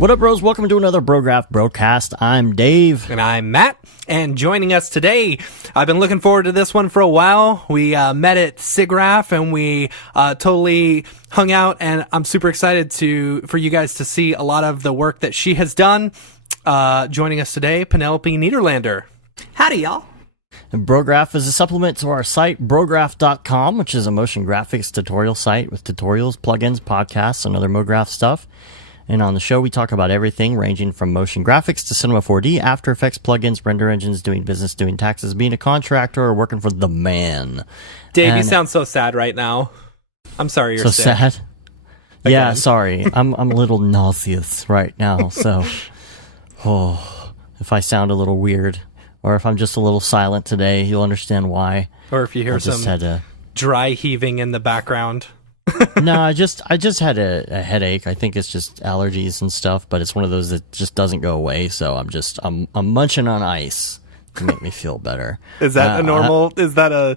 What up, bros? Welcome to another Brograph broadcast. I'm Dave. And I'm Matt. And joining us today, I've been looking forward to this one for a while. We met at SIGGRAPH and we totally hung out, and I'm super excited for you guys to see a lot of the work that she has done. Joining us today, Penelope Niederlander. Howdy, y'all. And Brograph is a supplement to our site, Brograph.com, which is a motion graphics tutorial site with tutorials, plugins, podcasts, and other MoGraph stuff. And on the show, we talk about everything ranging from motion graphics to Cinema 4D, After Effects, plugins, render engines, doing business, doing taxes, being a contractor, or working for the man. Dave, you sound so sad right now. I'm sorry you're so sick. sad. Yeah, sorry. I'm a little nauseous right now. So, if I sound a little weird, or if I'm just a little silent today, you'll understand why. Or if you hear some dry heaving in the background. No, I just had a headache. I think it's just allergies and stuff, but it's one of those that just doesn't go away. So I'm munching on ice to make me feel better. Is that a normal? Is that a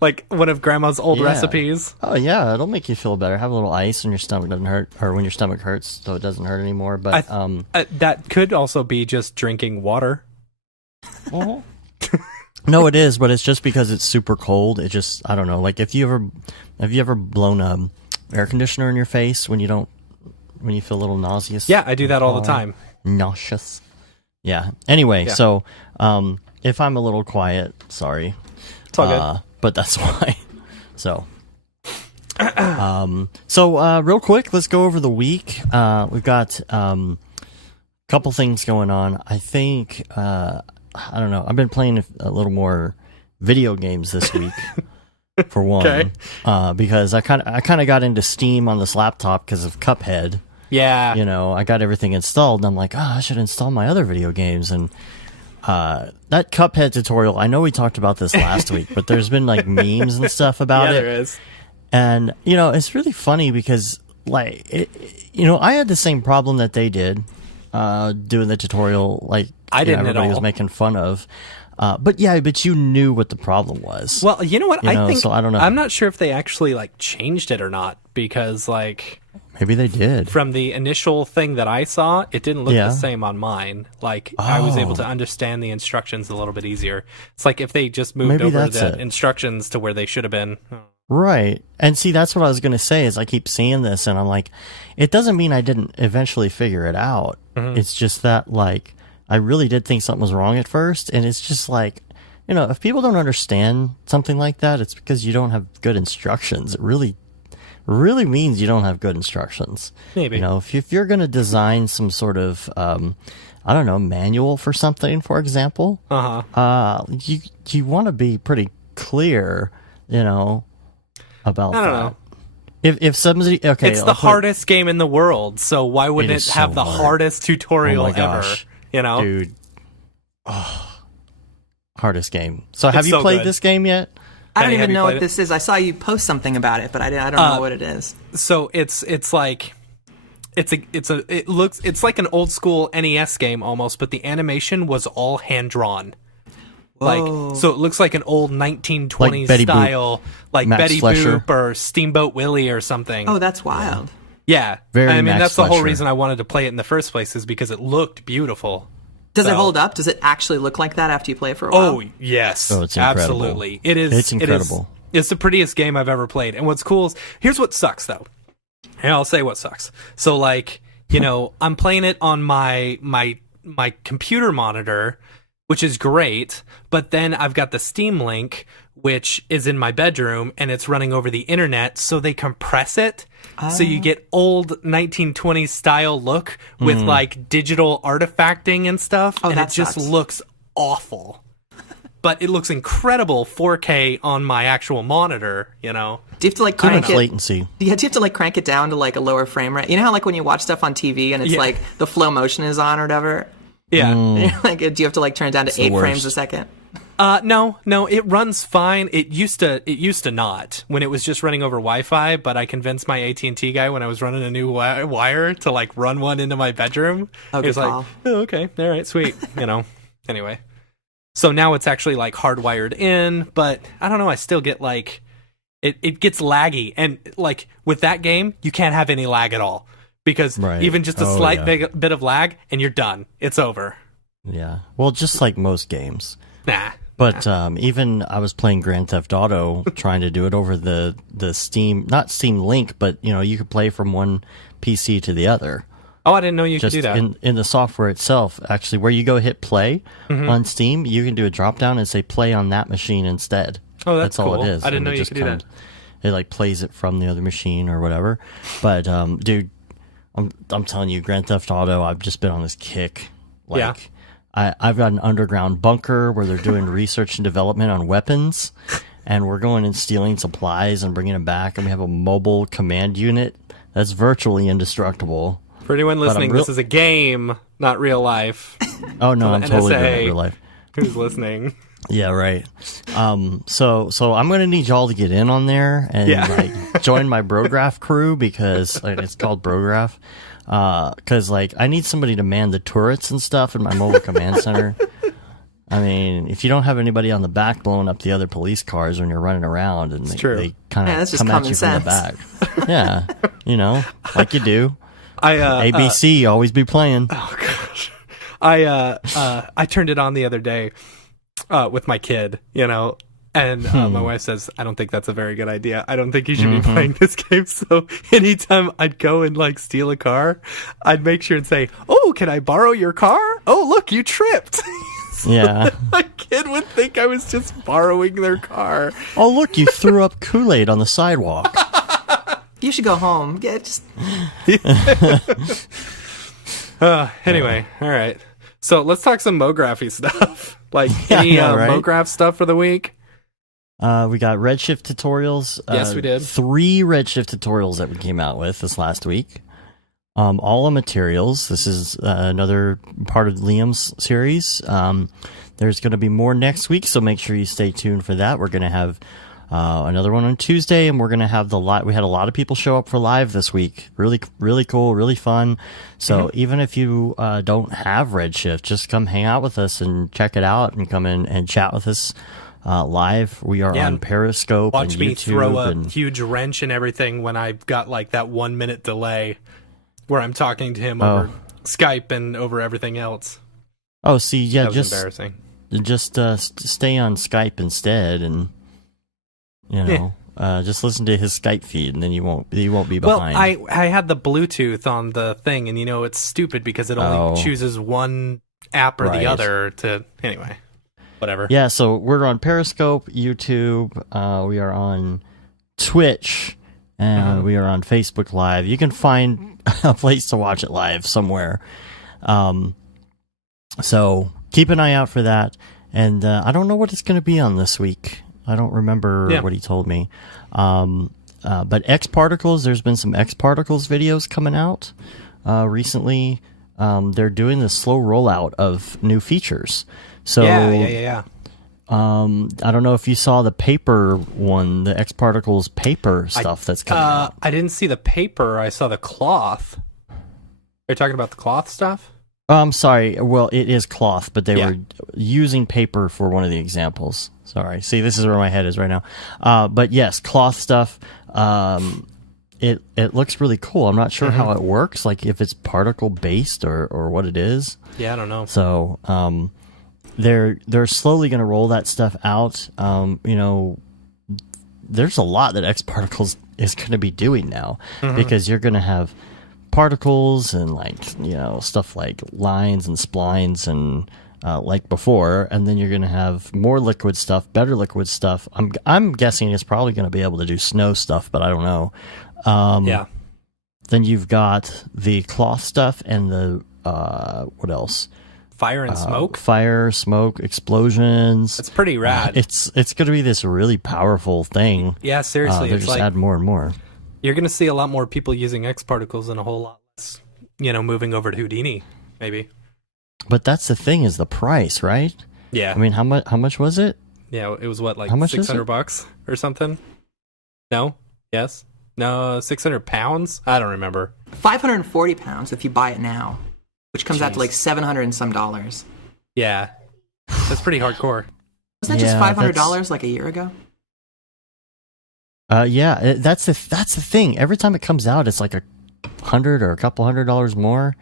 like one of Grandma's old recipes? Oh yeah, it'll make you feel better. Have a little ice when your stomach doesn't hurt, or when your stomach hurts, so it doesn't hurt anymore. But that could also be just drinking water. Uh-huh. No, it is, but it's just because it's super cold. It just, I don't know. Like, have you ever blown a air conditioner in your face when you feel a little nauseous? Yeah, I do that all the time. Nauseous. Yeah. Anyway, so if I'm a little quiet, sorry. It's all good. But that's why. So, real quick, let's go over the week. We've got a couple things going on. I think. I don't know. I've been playing a little more video games this week, for one, because I kind of got into Steam on this laptop because of Cuphead. Yeah, I got everything installed, and I'm like, I should install my other video games. And that Cuphead tutorial, I know we talked about this last week, but there's been like memes and stuff about it. Yeah, there is. And it's really funny because I had the same problem that they did doing the tutorial, like. I didn't everybody at all. was making fun of. But you knew what the problem was. Well, you know what? I think, so I don't know. I'm not sure if they actually changed it or not, because maybe they did. From the initial thing that I saw, it didn't look the same on mine. I was able to understand the instructions a little bit easier. It's like if they just moved over the instructions to where they should have been. Right. And see, that's what I was going to say is I keep seeing this and I'm like, it doesn't mean I didn't eventually figure it out. Mm-hmm. It's just that I really did think something was wrong at first, and it's just if people don't understand something like that, it's because you don't have good instructions. It really means you don't have good instructions. Maybe. If you're going to design some sort of, manual for something, for example, you want to be pretty clear, about that. I don't know. If somebody, it's the hardest game in the world, so why wouldn't it have the hardest tutorial ever? Dude. Hardest game. So have you played this game yet? I don't even know what this is. I saw you post something about it, but I don't know what it is. So it's like an old school NES game almost, but the animation was all hand drawn. So it looks like an old 1920s style, like Betty Boop or Steamboat Willie or something. Oh, that's wild. Yeah, that's the whole reason I wanted to play it in the first place, is because it looked beautiful. Does it hold up? Does it actually look like that after you play it for a while? Oh, yes. Oh, it's incredible. Absolutely. It is. It's incredible. It's the prettiest game I've ever played. And what's cool is, here's what sucks, though. And I'll say what sucks. So, I'm playing it on my computer monitor, which is great, but then I've got the Steam Link, which is in my bedroom, and it's running over the internet, so they compress it, so you get old 1920s style look with digital artifacting and stuff, and it just looks awful. But it looks incredible 4K on my actual monitor, Do you have to crank it? Latency. Do you have to crank it down to a lower frame rate? You know how when you watch stuff on TV and it's the flow motion is on or whatever? Yeah. Do you have to turn it down to 8 frames a second? No, it runs fine. It used to not, when it was just running over Wi-Fi, but I convinced my AT&T guy when I was running a new wire to run one into my bedroom. Oh, he was like, oh, okay, all right, sweet, anyway. So now it's actually hardwired in, but I don't know, I still get it gets laggy, and with that game, you can't have any lag at all. because Right. even just a Oh, slight yeah. bit of lag and you're done. It's over. Yeah. Well, just like most games. Nah. But even I was playing Grand Theft Auto, trying to do it over the Steam, not Steam Link, but you could play from one PC to the other. Oh, I didn't know you could Just do that. in the software itself, actually, where you go hit play on Steam, you can do a drop down and say play on that machine instead. Oh, that's all cool. it is. I didn't And know it you just could do that. It like plays it from the other machine or whatever. But dude, I'm telling you, Grand Theft Auto, I've just been on this kick. Like, Yeah. I've got an underground bunker where they're doing research and development on weapons, and we're going and stealing supplies and bringing them back, and we have a mobile command unit that's virtually indestructible. For anyone listening, real- this is a game, not real life. Oh no, the I'm totally doing it NSA. in real life. Who's listening? Yeah, right. So I'm gonna need y'all to get in on there and like join my Brograph crew because it's called Brograph. Because like I need somebody to man the turrets and stuff in my mobile command center. I mean, if you don't have anybody on the back blowing up the other police cars when you're running around, and they kind that's of just come at common you sense. from the back, yeah, like you do. I always be playing. Oh gosh, I turned it on the other day with my kid, and my wife says, "I don't think that's a very good idea. I don't think you should be playing this game." So anytime I'd go and like steal a car, I'd make sure and say, "Oh, can I borrow your car? Oh, look, you tripped." Yeah. My kid would think I was just borrowing their car. Oh, look, you threw up Kool-Aid on the sidewalk. You should go home. Just Anyway, all right. So let's talk some Mography stuff. Like any right? Mograph stuff for the week. We got Redshift tutorials. Yes, we did. 3 Redshift tutorials that we came out with this last week. All the materials. This is another part of Liam's series. There's going to be more next week, so make sure you stay tuned for that. We're going to have another one on Tuesday, and we're going to have we had a lot of people show up for live this week. Really, really cool, really fun. So even if you don't have Redshift, just come hang out with us and check it out, and come in and chat with us live. We are on Periscope Watch and me YouTube throw a and huge wrench and everything when I've got like that 1 minute delay where I'm talking to him over Skype and over everything else. Oh, see, yeah, That was embarrassing. Just stay on Skype instead, and just listen to his Skype feed, and then you won't be behind. Well, I had the Bluetooth on the thing, and it's stupid because it only chooses one app or the other to anyway. Whatever. Yeah, so we're on Periscope, YouTube, we are on Twitch, and we are on Facebook Live. You can find a place to watch it live somewhere. So keep an eye out for that. And I don't know what it's going to be on this week. I don't remember what he told me. But X Particles, there's been some X Particles videos coming out recently. They're doing the slow rollout of new features. So yeah. I don't know if you saw the paper one, the X Particles paper stuff that's coming out. I didn't see the paper. I saw the cloth. Are you talking about the cloth stuff? I'm sorry. Well, it is cloth, but they were using paper for one of the examples. Sorry. See, this is where my head is right now. But yes, cloth stuff. It looks really cool. I'm not sure how it works, like if it's particle based or what it is. Yeah, I don't know. So they're slowly going to roll that stuff out. There's a lot that X Particles is going to be doing now because you're going to have particles and stuff like lines and splines and like before, and then you're going to have more liquid stuff, better liquid stuff. I'm guessing it's probably going to be able to do snow stuff, but I don't know. Then you've got the cloth stuff and the what else? Fire and smoke. Fire, smoke, explosions. It's pretty rad. It's going to be this really powerful thing. Yeah, seriously, They're it's just like adding more and more. You're going to see a lot more people using X Particles and a whole lot less, moving over to Houdini, maybe. But that's the thing, is the price, right? Yeah. I mean, how much was it? Yeah, it was what, like how much $600 or something? No? Yes? No, 600 pounds? I don't remember. 540 pounds if you buy it now, which comes out to like $700 and some dollars. Yeah. That's pretty hardcore. Wasn't that just $500 like a year ago? Yeah, that's the thing. Every time it comes out, it's like a $100 or a couple $100 more.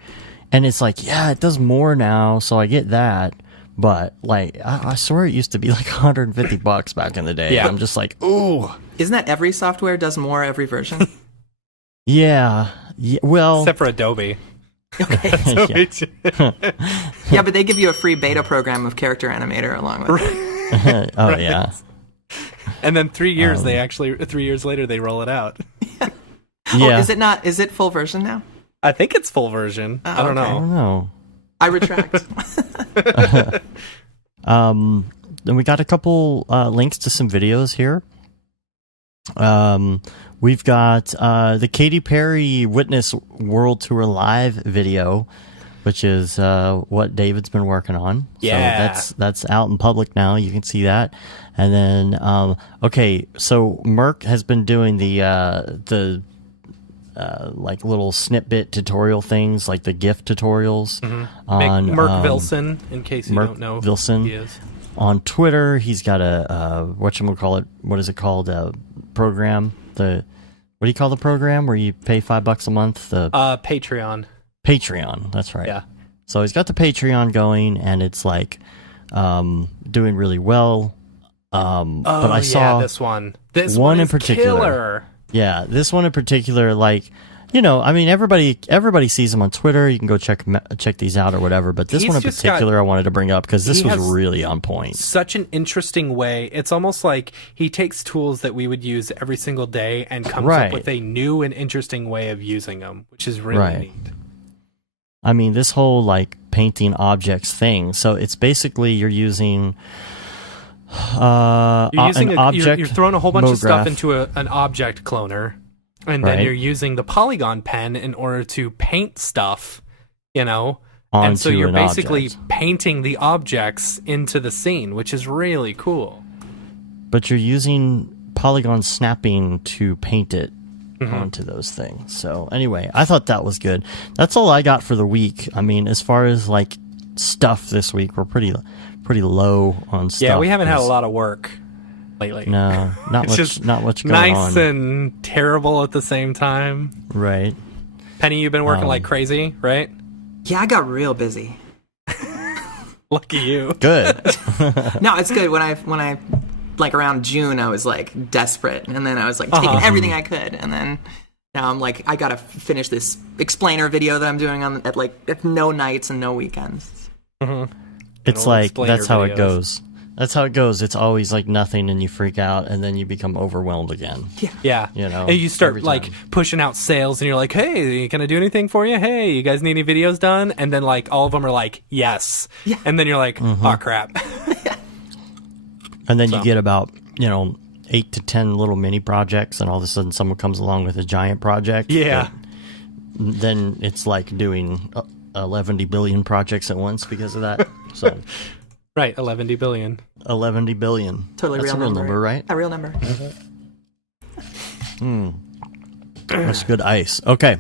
And it's like, yeah, it does more now, so I get that. But like, I swear it used to be like $150 back in the day. Yeah. I'm just like, ooh. Isn't that every software does more every version? Yeah. Well, Except for Adobe. Okay. yeah. Yeah, but they give you a free beta program of Character Animator along with it. Oh Right. yeah. And then 3 years, 3 years later, they roll it out. Yeah. Oh, is it full version now? I think it's full version. I don't okay. I know. don't know. I retract. Then we got a couple links to some videos here. We've got the Katy Perry Witness World Tour Live video, which is what David's been working on. Yeah. So that's out in public now. You can see that. And then, okay, so Merc has been doing the like little snippet tutorial things, like the GIF tutorials on Merc Vilson, in case you don't know Vilson. who he is. On Twitter, he's got a whatchamacallit, what is it called? A program. What do you call the program where you pay $5 a month? The Patreon. Patreon. That's right. Yeah. So he's got the Patreon going, and it's like doing really well. But I saw this one. This one one in is particular. killer. Yeah, this one in particular, like, you know, I mean, everybody sees him on Twitter. You can go check these out or whatever. But this He's one in just particular, I wanted to bring up because this he was has really on point. Such an interesting way. It's almost like he takes tools that we would use every single day and comes Right. up with a new and interesting way of using them, which is really Right. neat. I mean, this whole like painting objects thing. So it's basically you're using You're using an object. you're throwing a whole bunch of stuff Brograph. into an object cloner, and then Right. you're using the polygon pen in order to paint stuff, you know. Onto And so you're an basically object. painting the objects into the scene, which is really cool. But you're using polygon snapping to paint it Mm-hmm. onto those things. So anyway, I thought that was good. That's all I got for the week. I mean, as far as like stuff this week, we're pretty low on stuff. Yeah, we haven't had a 'cause- lot of work lately. No, not It's much. just Not much going Nice on. and terrible at the same time. Right. Penny, you've been working like crazy, right? Yeah, I got real busy. Lucky you. Good. No, it's good. When I like around June, I was like desperate, and then I was like taking everything I could, and then now I'm like, I gotta finish this explainer video that I'm doing at no nights and no weekends. It's old like explainer that's how it videos. goes. That's how it goes. It's always like nothing, and you freak out, and then you become overwhelmed again. Yeah. You know, and you start every like time. pushing out sales, and you're like, hey, can I do anything for you? Hey, you guys need any videos done? And then like all of them are like, yes. Yeah. And then you're like, oh crap. And then So. you get about 8 to 10 little mini projects, and all of a sudden someone comes along with a giant project. Yeah. that- Then it's like doing 11 billion projects at once because of that. So Right, 11 billion. 11 billion. Totally That's real a real number, right? A real number. That's good ice. Okay.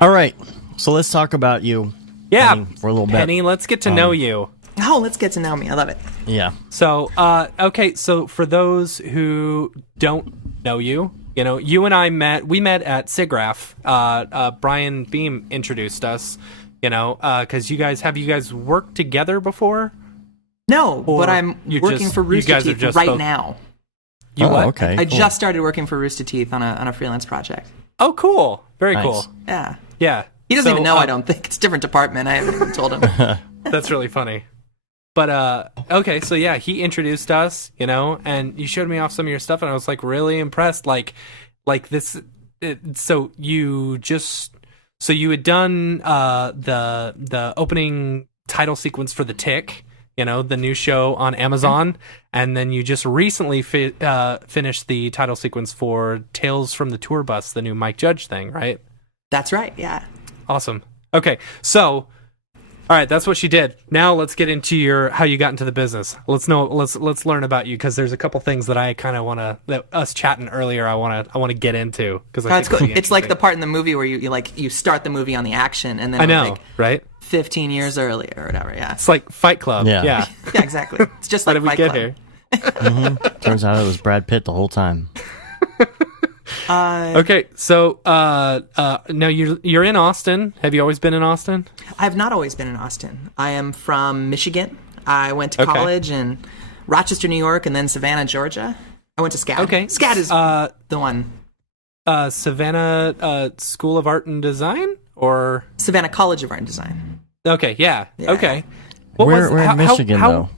All right. So let's talk about you. Yeah, Penny, for a little bit. Penny, let's get to know you. Oh, let's get to know me. I love it. Yeah. So, okay, so for those who don't know you, you and I met at SIGGRAPH. Brian Beam introduced us, because you guys worked together before? No, Or but I'm you working just- for you Rooster guys are Teeth just right both- now. You Oh, what? okay. I cool. just started working for Rooster Teeth on a freelance project. Oh, cool. Very Nice. cool. Yeah. Yeah. He doesn't So, even know, I don't think. It's a different department. I haven't even told him. That's really funny. But okay, so yeah, he introduced us, and you showed me off some of your stuff, and I was like really impressed. Like this. So you had done the opening title sequence for The Tick, the new show on Amazon, and then you just recently finished the title sequence for Tales from the Tour Bus, the new Mike Judge thing, right? That's right, yeah. Awesome. Okay, so all right, that's what she did. Now let's get into how you got into the business. Let's learn about you, because there's a couple things that I kind of want to, that us chatting earlier, I want to get into, because I It's think cool. it'll be It's like the interesting. part in the movie where you start the movie on the action, and then I it was know, like right? 15 years earlier or whatever, yeah. It's like Fight Club. Yeah. Yeah. Yeah, exactly. It's just How like did we Fight get Club. here? Turns out it was Brad Pitt the whole time. Okay, so now you're in Austin. Have you always been in Austin? I've not always been in Austin. I am from Michigan. I went to college in Rochester, New York, and then Savannah, Georgia. I went to SCAD. Okay. SCAD is the one. Savannah School of Art and Design, or Savannah College of Art and Design. Okay, yeah. Yeah. Okay. Where in Michigan, though?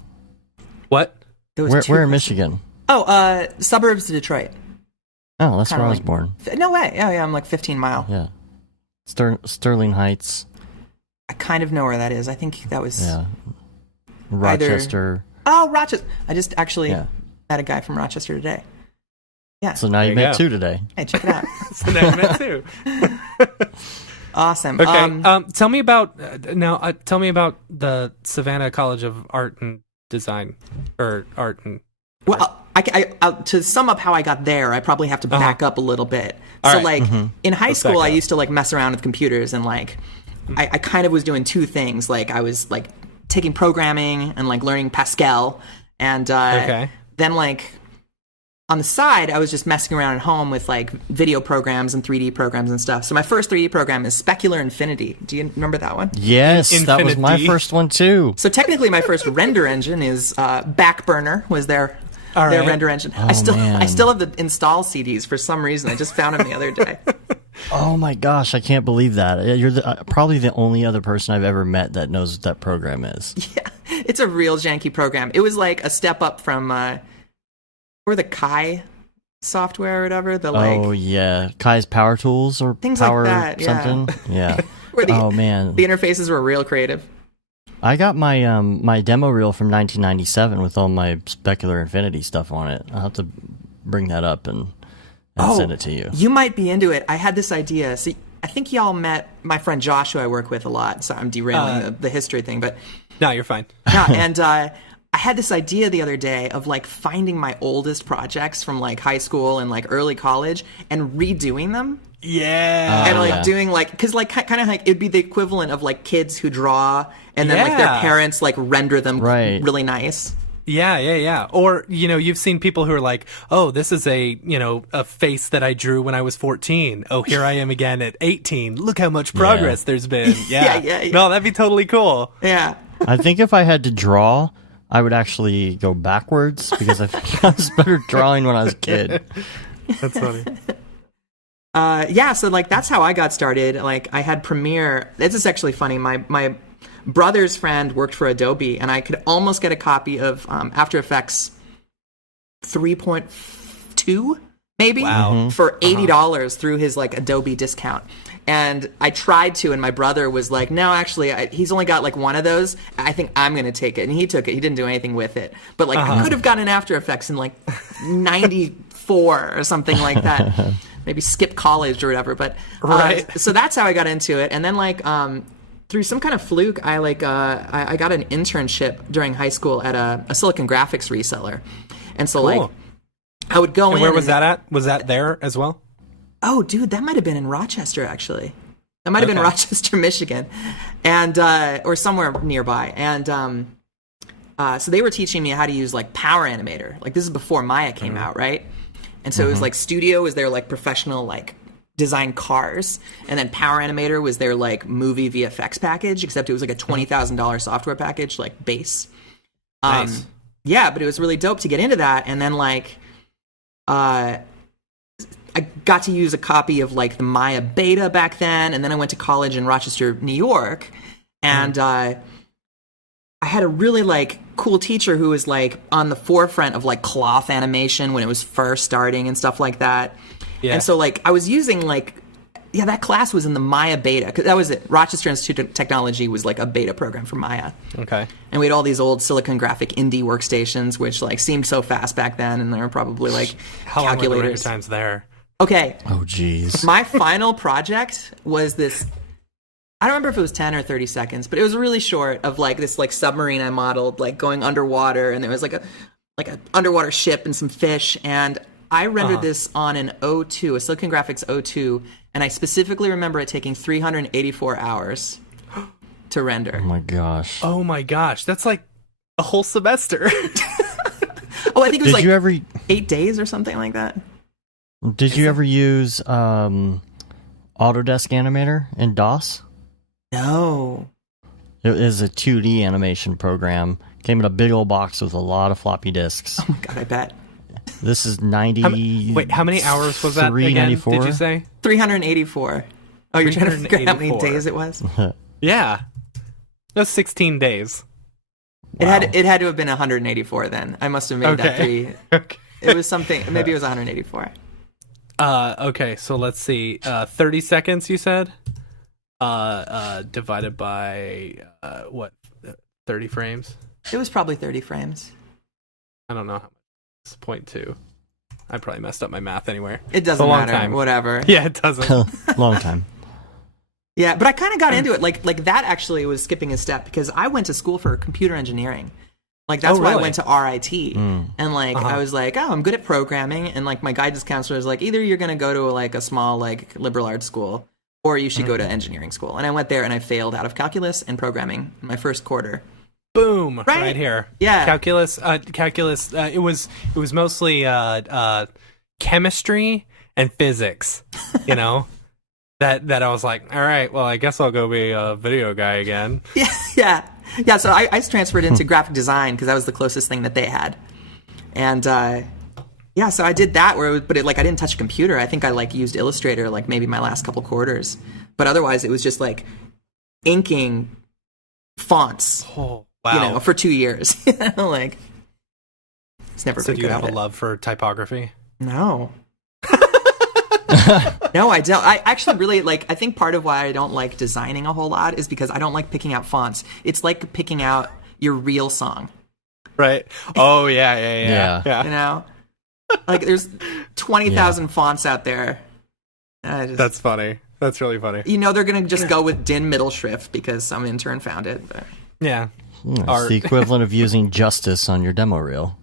What? Where in Michigan? Oh, suburbs of Detroit. Oh, that's Kinda where I was like- born. No way. Oh, yeah, I'm like 15 mile. Yeah. Sterling Heights. I kind of know where that is. I think that was... Yeah. Rochester. Oh, Rochester. I just actually Yeah. met a guy from Rochester today. Yeah. So now you There you met go. two today. Hey, check it out. So now you met too. Awesome. Okay. Tell me about tell me about the Savannah College of Art and Design, or art and. Well, to sum up how I got there, I probably have to back up a little bit. All So, right. like, in high Let's back school, I up. used to, like, mess around with computers, and, like, I kind of was doing two things. Like, I was, like, taking programming and, like, learning Pascal, and then, like, on the side, I was just messing around at home with, like, video programs and 3D programs and stuff. So my first 3D program is Specular Infinity. Do you remember that one? Yes, that was my Infinity. first one too. So technically, my first render engine is Backburner was their right. render engine. Oh, I still man. have the install CDs for some reason. I just found them the other day. Oh my gosh, I can't believe that. You're probably the only other person I've ever met that knows what that program is. Yeah, it's a real janky program. It was like a step up from or the Kai software or whatever. The like Oh yeah, Kai's Power Tools or Things like Power that, yeah. something. Yeah. where the, Oh man, the interfaces were real creative. I got my my demo reel from 1997 with all my Specular Infinity stuff on it. I'll have to bring that up and send it to you. You might be into it. I had this idea. See, I think y'all met my friend Josh, who I work with a lot. So I'm derailing the history thing, but No, you're fine. yeah, and I had this idea the other day of like finding my oldest projects from like high school and like early college and redoing them. Yeah. And like yeah. doing like, because like kind of like it'd be the equivalent of like kids who draw and then like their Yeah. parents like render them Right. really nice. Yeah. Or, you've seen people who are like, oh, this is a face that I drew when I was 14. Oh, here I am again at 18. Look how much progress there's been. Yeah. Yeah. No, that'd be totally cool. Yeah. I think if I had to draw, I would actually go backwards because I think I was better drawing when I was a kid. That's funny. Yeah, so like that's how I got started. Like I had Premiere. This is actually funny. My brother's friend worked for Adobe, and I could almost get a copy of After Effects 3.2 maybe Wow. for $80 through his like Adobe discount. And I tried to, and my brother was like, "No, actually, he's only got like one of those. I think I'm gonna take it." And he took it. He didn't do anything with it, but like I could have gotten After Effects in like '94 or something like that. Maybe skip college or whatever. But Right. so that's how I got into it. And then like through some kind of fluke, I like I got an internship during high school at a Silicon Graphics reseller, and so like Cool. I would go in. And where was and- that at? Was that there as well? Oh, dude, that might have been in Rochester, actually. That might have been Okay. Rochester, Michigan, and or somewhere nearby. And so they were teaching me how to use like Power Animator. Like this is before Maya came out, right? And so it was like Studio was their like professional like design cars, and then Power Animator was their like movie VFX package. Except it was like a $20,000 software package, like base. Nice. Yeah, but it was really dope to get into that, and then like I got to use a copy of like the Maya beta back then, and then I went to college in Rochester, New York, and I had a really like cool teacher who was like on the forefront of like cloth animation when it was first starting and stuff like that. Yeah. And so like I was using like that class was in the Maya beta, 'cause that was it. Rochester Institute of Technology was like a beta program for Maya. Okay. And we had all these old Silicon Graphic indie workstations, which like seemed so fast back then, and they were probably like How long were the render calculators. times there? Okay, Oh jeez. my final project was this. I don't remember if it was 10 or 30 seconds, but it was really short of like this like submarine I modeled, like going underwater, and there was like a underwater ship and some fish, and I rendered this on an O2, a Silicon Graphics O2, and I specifically remember it taking 384 hours to render. Oh my gosh. Oh my gosh, that's like a whole semester. Oh, I think it was Did like you ever? 8 days or something like that. Did you ever use Autodesk Animator in DOS? No. It is a 2D animation program. Came in a big old box with a lot of floppy disks. Oh my god, I bet. This is 90. How many hours was that again? Did you say 384? Oh, you're trying to figure out how many days it was? Yeah, that's 16 days. Wow. It had to have been 184 then. I must have made that 3. Okay. It was something. Maybe it was 184. Okay, so let's see. 30 seconds, you said. Divided by what? 30 frames. It was probably 30 frames. I don't know how much. It's 0.2. I probably messed up my math anywhere. It doesn't matter. Time. Whatever. Yeah, it doesn't. Long time. Yeah, but I kind of got into it. Like that actually was skipping a step because I went to school for computer engineering. Like that's why I went to RIT. And like I was like, oh, I'm good at programming. And like my guidance counselor was like, either you're gonna go to like a small like liberal arts school, or you should go to engineering school. And I went there and I failed out of calculus and programming in my first quarter. Boom! Right here. Yeah. Calculus. It was mostly chemistry and physics. You know. That I was like, all right, well, I guess I'll go be a video guy again. Yeah. So I transferred into graphic design because that was the closest thing that they had, and so I did that. I didn't touch a computer. I think I like used Illustrator like maybe my last couple quarters, but otherwise it was just like inking fonts. Oh wow! For 2 years. Like it's never. So do you have a love for typography? No. No, I don't. I actually really I think part of why I don't like designing a whole lot is because I don't like picking out fonts. It's like picking out your real song. Right. Oh, yeah. You know? Like there's 20,000 fonts out there. That's funny. That's really funny. They're going to just go with DIN middle shrift because some intern found it. But. Yeah. It's the equivalent of using Justice on your demo reel.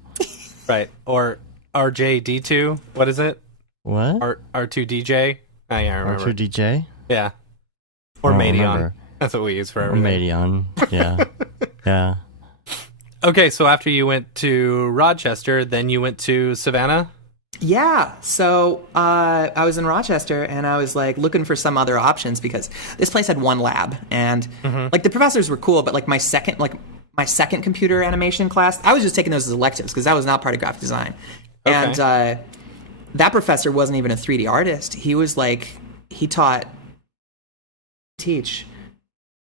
Right. Or RJD2. What is it? What? R2DJ? Oh, yeah, I remember. R2DJ? Yeah. Or Madeon. Remember. That's what we use for everything. Madeon, yeah. Yeah. Okay, so after you went to Rochester, then you went to Savannah? Yeah, so I was in Rochester, and I was like looking for some other options because this place had one lab, and like the professors were cool, but like my second computer animation class, I was just taking those as electives because that was not part of graphic design. Okay. And that professor wasn't even a 3D artist. He was like, he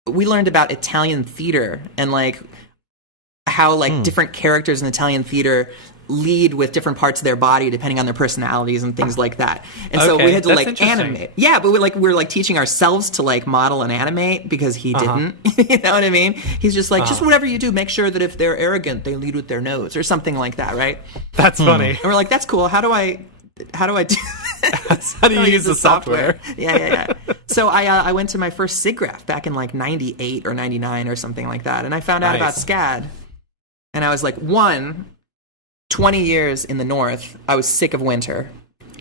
we learned about Italian theater and like how like different characters in Italian theater lead with different parts of their body depending on their personalities and things like that. And so we had to like animate. Yeah, but we're like teaching ourselves to like model and animate because he didn't. You know what I mean? He's just like, just whatever you do, make sure that if they're arrogant, they lead with their nose or something like that, right? That's funny. And we're like, that's cool. How do I do How do you use the software? Yeah. So I went to my first SIGGRAPH back in like 98 or 99 or something like that. And I found out about SCAD. And I was like, 20 years in the North, I was sick of winter.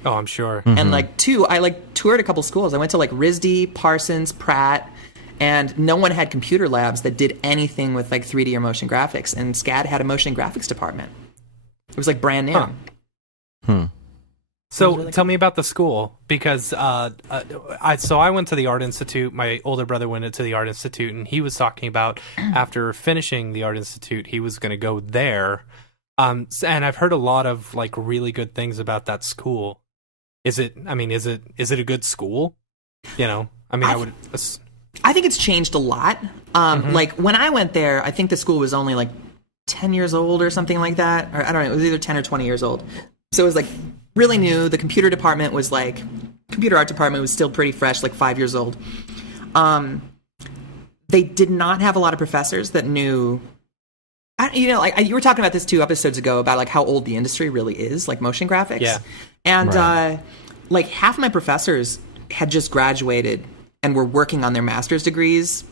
Oh, I'm sure. And like 2, I like toured a couple schools. I went to like RISD, Parsons, Pratt, and no one had computer labs that did anything with like 3D or motion graphics. And SCAD had a motion graphics department. It was like brand new. So really tell me about the school, because I went to the Art Institute. My older brother went to the Art Institute, and he was talking about after finishing the Art Institute, he was going to go there. And I've heard a lot of like really good things about that school. Is it a good school? I think it's changed a lot. Like when I went there, I think the school was only like 10 years old or something like that. Or I don't know, it was either 10 or 20 years old. So it was like really new. The computer art department was still pretty fresh, like 5 years old. They did not have a lot of professors that knew. You were talking about this 2 episodes ago about like how old the industry really is, like motion graphics. Yeah. And like half my professors had just graduated and were working on their master's degrees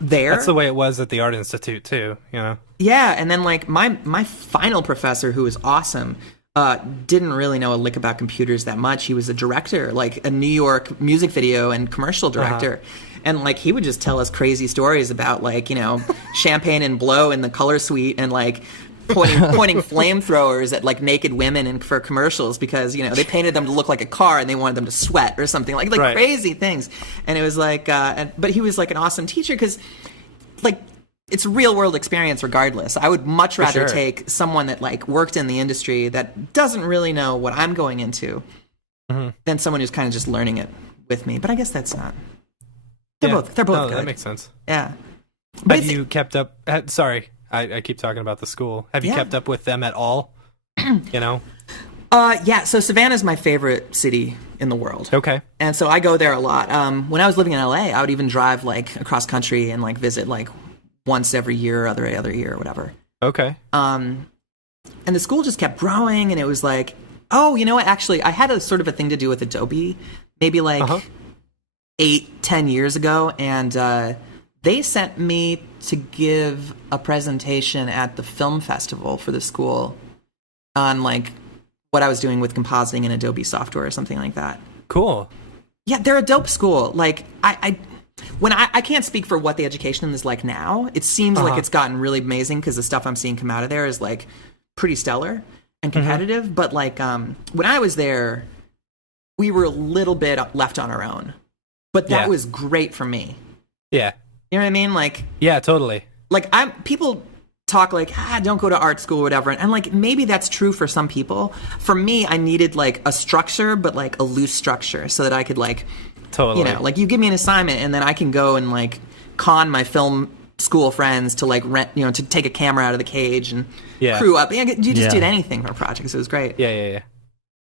there. That's the way it was at the Art Institute too, you know. Yeah, and then like my final professor, who was awesome, didn't really know a lick about computers that much. He was a director, like a New York music video and commercial director. And like he would just tell us crazy stories about like, you know, champagne and blow in the color suite and like pointing flamethrowers at like naked women for commercials because they painted them to look like a car and they wanted them to sweat or something like right. crazy things. And it was like, but he was like an awesome teacher because like it's a real world experience regardless. I would much rather take someone that like worked in the industry that doesn't really know what I'm going into than someone who's kind of just learning it with me. But I guess that's not. They're both good. That makes sense. Yeah. But have you kept up? Sorry, I keep talking about the school. Have you kept up with them at all? Yeah. So Savannah's my favorite city in the world. Okay. And so I go there a lot. When I was living in LA, I would even drive like across country and like visit like once every year, other year, or whatever. Okay. And the school just kept growing, and it was like, oh, you know what? Actually, I had a sort of a thing to do with Adobe, maybe like 8-10 years ago, and they sent me to give a presentation at the film festival for the school on like what I was doing with compositing in Adobe software or something like that. Cool. Yeah, they're a dope school. Like I can't speak for what the education is like now. It seems like it's gotten really amazing because the stuff I'm seeing come out of there is like pretty stellar and competitive. But like when I was there, we were a little bit left on our own. But that was great for me. Yeah. You know what I mean? Like, yeah, totally. Like people talk like, don't go to art school or whatever. And like, maybe that's true for some people. For me, I needed like a structure, but like a loose structure so that I could like, totally. Like you give me an assignment and then I can go and like con my film school friends to like rent, to take a camera out of the cage and crew up. You just did anything for projects. It was great. Yeah.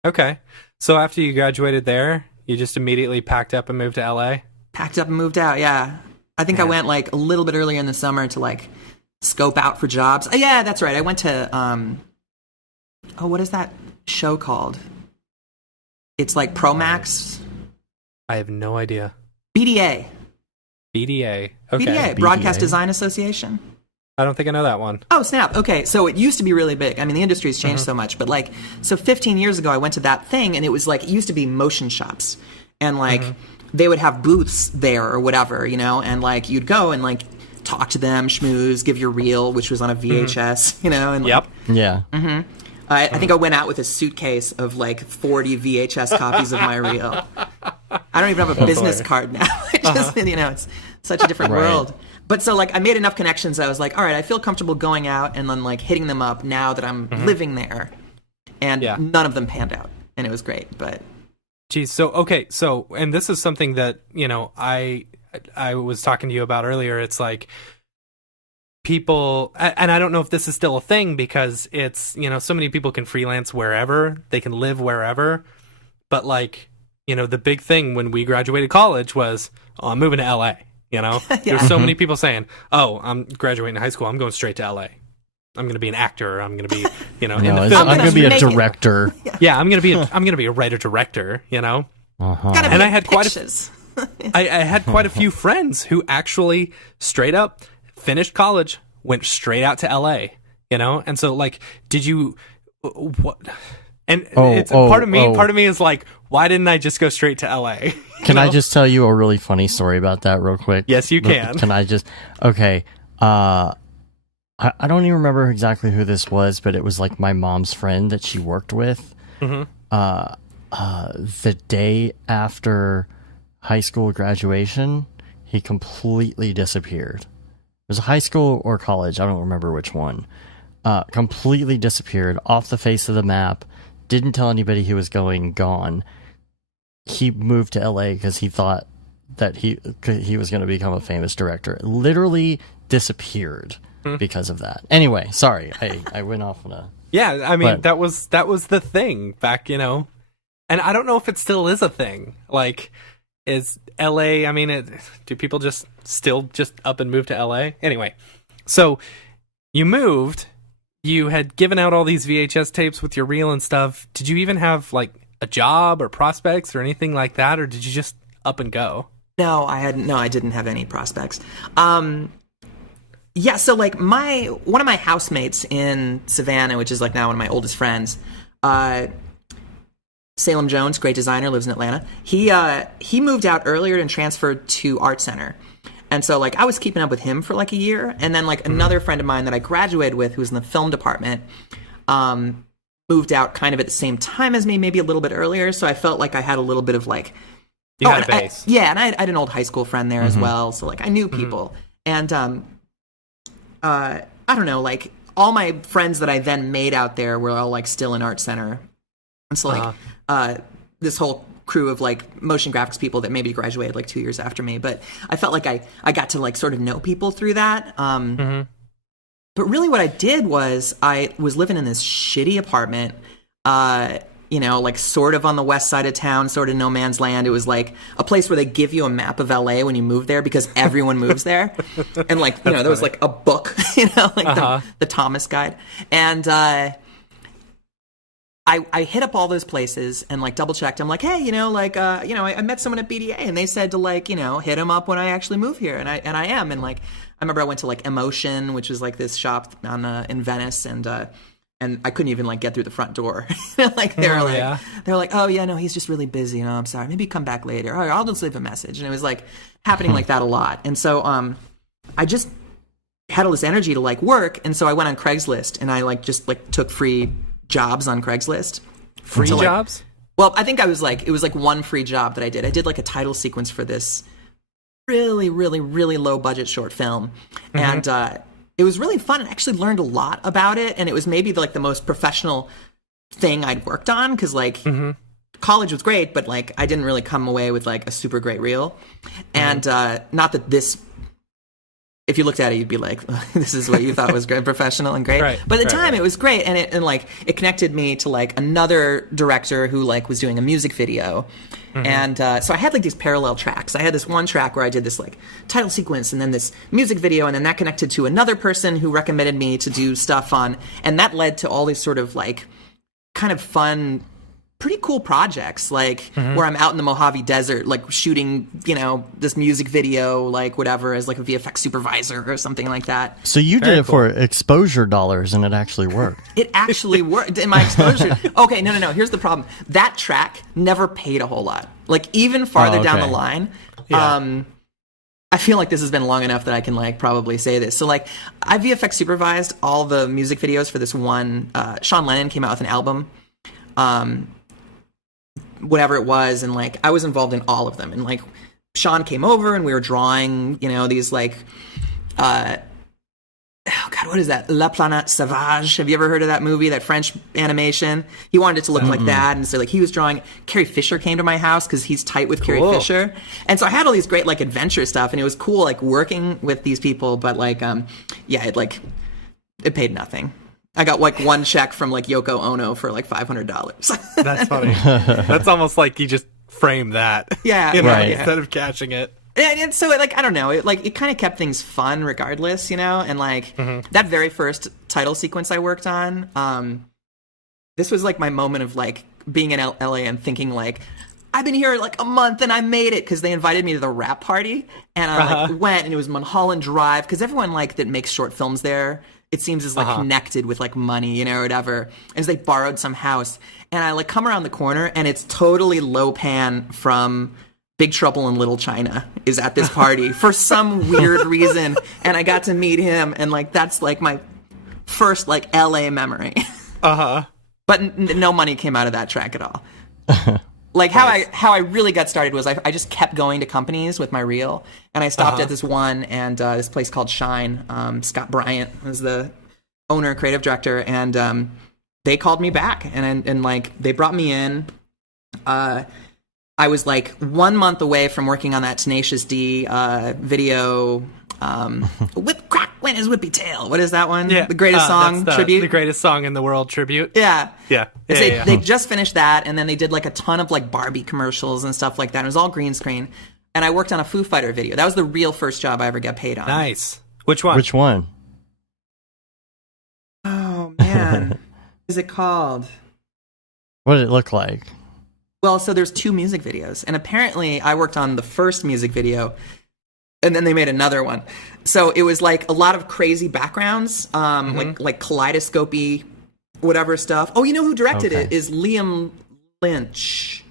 Okay. So after you graduated there, you just immediately packed up and moved to LA? Packed up and moved out, yeah. I think I went like a little bit earlier in the summer to like scope out for jobs. Yeah, that's right. I went to, what is that show called? It's like ProMax. I have no idea. BDA. Okay. BDA, Broadcast Design Association. I don't think I know that one. Oh, snap. Okay, so it used to be really big. I mean, the industry's changed so much, but like, so 15 years ago, I went to that thing, and it was like, it used to be motion shops, and like, they would have booths there or whatever, and like, you'd go and like, talk to them, schmooze, give your reel, which was on a VHS, and like, yeah. I think I went out with a suitcase of like 40 VHS copies of my reel. I don't even have a business card now. It's such a different world. But so like I made enough connections that I was like, all right, I feel comfortable going out and then like hitting them up now that I'm living there. And none of them panned out. And it was great. But geez, so and this is something that, I was talking to you about earlier. It's like people, and I don't know if this is still a thing because it's, so many people can freelance wherever, they can live wherever. But like, the big thing when we graduated college was, I'm moving to LA. There's so many people saying, I'm graduating high school, I'm going straight to LA. I'm going to be an actor. I'm going to be, in the film. I'm going to be a director. I'm going to be a writer director. And I had I had quite a few friends who actually straight up finished college, went straight out to LA. And so like, did you what? And part of me is like, why didn't I just go straight to LA? Can I just tell you a really funny story about that real quick? Yes, you can. Can I just? Okay. I don't even remember exactly who this was, but it was like my mom's friend that she worked with. The day after high school graduation, he completely disappeared. It was high school or college. I don't remember which one. Completely disappeared off the face of the map. Didn't tell anybody he was gone. He moved to LA because he thought that he was going to become a famous director. Literally disappeared because of that. Anyway, sorry, I went off on a... Yeah, I mean, that was the thing back, and I don't know if it still is a thing. Like, is LA, I mean, do people just up and move to LA? Anyway, so you moved... You had given out all these VHS tapes with your reel and stuff. Did you even have like a job or prospects or anything like that, or did you just up and go? No, I didn't have any prospects. So like one of my housemates in Savannah, which is like now one of my oldest friends, Salem Jones, great designer, lives in Atlanta. He moved out earlier and transferred to Art Center. And so like I was keeping up with him for like a year, and then like another friend of mine that I graduated with, who was in the film department, moved out kind of at the same time as me, maybe a little bit earlier. So I felt like I had a little bit of like, you had a base. and I had an old high school friend there as well. So like I knew people, and I don't know, like all my friends that I then made out there were all like still in art center, and so like this whole crew of like motion graphics people that maybe graduated like 2 years after me, but I felt like I got to like sort of know people through that. But really what I did was I was living in this shitty apartment, you know, like sort of on the west side of town, sort of no man's land. It was like a place where they give you a map of LA when you move there because everyone moves there. And like, you know, there was like a book, you know, like the Thomas Guide. And I hit up all those places and like double checked. I'm like, hey, you know, like, you know, I met someone at BDA and they said to like, you know, hit him up when I actually move here. And I am. And like, I remember I went to like Emotion, which was like this shop on in Venice, and I couldn't even like get through the front door. Like they were like, oh yeah, no, he's just really busy. You know, I'm sorry. Maybe come back later. Or I'll just leave a message. And it was like happening like that a lot. And so I just had all this energy to like work. And so I went on Craigslist and I like just like took free jobs on Craigslist. Free jobs? Well, I think it was like one free job that I did. I did like a title sequence for this really, really, really low budget short film. And it was really fun. I actually learned a lot about it. And it was maybe like the most professional thing I'd worked on. Because like college was great, but like I didn't really come away with like a super great reel. And not that this, if you looked at it, you'd be like, this is what you thought was great, professional and great. Right, but at the time, it was great, and it connected me to like another director who like was doing a music video, and so I had like these parallel tracks. I had this one track where I did this like title sequence, and then this music video, and then that connected to another person who recommended me to do stuff on, and that led to all these sort of like kind of fun, pretty cool projects, like where I'm out in the Mojave Desert, like shooting, you know, this music video, like whatever, as like a VFX supervisor or something like that. So you did it for exposure dollars, and it actually worked. It actually worked in my exposure. Okay, no. Here's the problem. That track never paid a whole lot. Like even farther down the line, I feel like this has been long enough that I can like probably say this. So like I VFX supervised all the music videos for this one. Sean Lennon came out with an album. Whatever it was, and like I was involved in all of them, and like Sean came over and we were drawing, you know, these like oh god, what is that, La Planète Sauvage? Have you ever heard of that movie, that French animation? He wanted it to look like that, and so like he was drawing. Carrie Fisher came to my house because he's tight with Carrie Fisher, and so I had all these great like adventure stuff, and it was cool like working with these people, but like it paid nothing. I got like one check from like Yoko Ono for like $500. That's funny. That's almost like you just frame that. Yeah, you know, right. Instead of catching it. And so like I don't know, it kind of kept things fun regardless, you know. And like that very first title sequence I worked on, this was like my moment of like being in LA and thinking like, I've been here like a month and I made it, because they invited me to the rap party, and I like went, and it was Mulholland Drive, because everyone like that makes short films there, it seems, is like connected with like money, you know, or whatever. And so they borrowed some house, and I like come around the corner, and it's totally Lo Pan from Big Trouble in Little China is at this party for some weird reason, and I got to meet him, and like that's like my first like LA memory. But no money came out of that track at all. Like how I really got started was I just kept going to companies with my reel, and I stopped at this one, and this place called Shine. Scott Bryant was the owner, creative director, and they called me back, and like they brought me in. I was like 1 month away from working on that Tenacious D video. Whip crack went his whippy tail. What is that one? Yeah, the greatest song tribute. The greatest song in the world tribute. Yeah. They just finished that, and then they did like a ton of like Barbie commercials and stuff like that. It was all green screen, and I worked on a Foo Fighter video. That was the real first job I ever got paid on. Nice. Which one? Oh man, what is it called? What did it look like? Well, so there's 2 music videos, and apparently I worked on the first music video, and then they made another one. So it was like a lot of crazy backgrounds, like kaleidoscopy, whatever stuff. Oh, you know who directed it is Liam Lynch,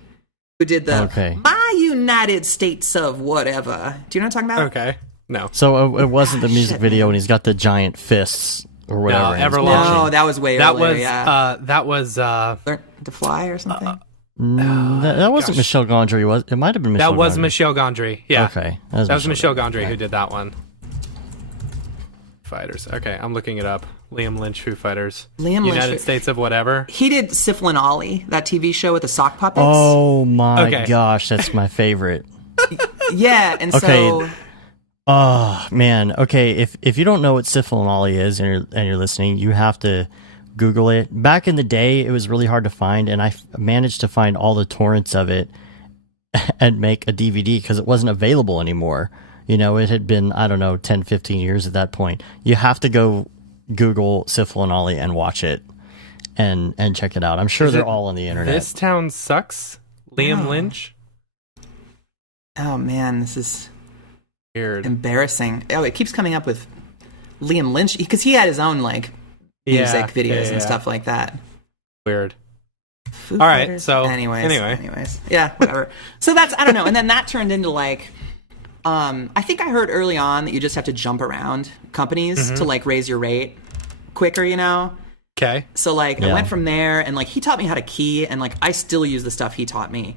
who did the My United States of whatever. Do you know what I'm talking about? Okay. No. So it wasn't the music video, and he's got the giant fists or whatever. Ever No, Launching. that was way earlier. Yeah. That was Learn to fly or something. That wasn't Michel Gondry, was it? Might have been Michel that was Gondry. Michel Gondry. Yeah. Okay. That was Michel Gondry who did that one. Fighters. Okay, I'm looking it up. Liam Lynch, Foo Fighters. United States of whatever. He did Syphil and Ollie, that TV show with the sock puppets. Oh my gosh, that's my favorite. Yeah, and Okay. so Oh man. Okay, if you don't know what Syphil and Ollie is and you're listening, you have to Google it. Back in the day, it was really hard to find, and I managed to find all the torrents of it and make a DVD because it wasn't available anymore. You know, it had been, I don't know, 10, 15 years at that point. You have to go Google Syphil and Ollie and watch it and check it out. I'm sure they're all on the internet. This Town Sucks? Liam Lynch? oh man, this is Weird. embarrassing. Oh, it keeps coming up with Liam Lynch because he had his own like music videos and stuff like that. Weird. Foo All right, Fighters? so anyways, yeah, whatever. So that's, I don't know, and then that turned into like, I think I heard early on that you just have to jump around companies to like raise your rate quicker, you know. Okay. So like Yeah. I went from there, and like he taught me how to key, and like I still use the stuff he taught me,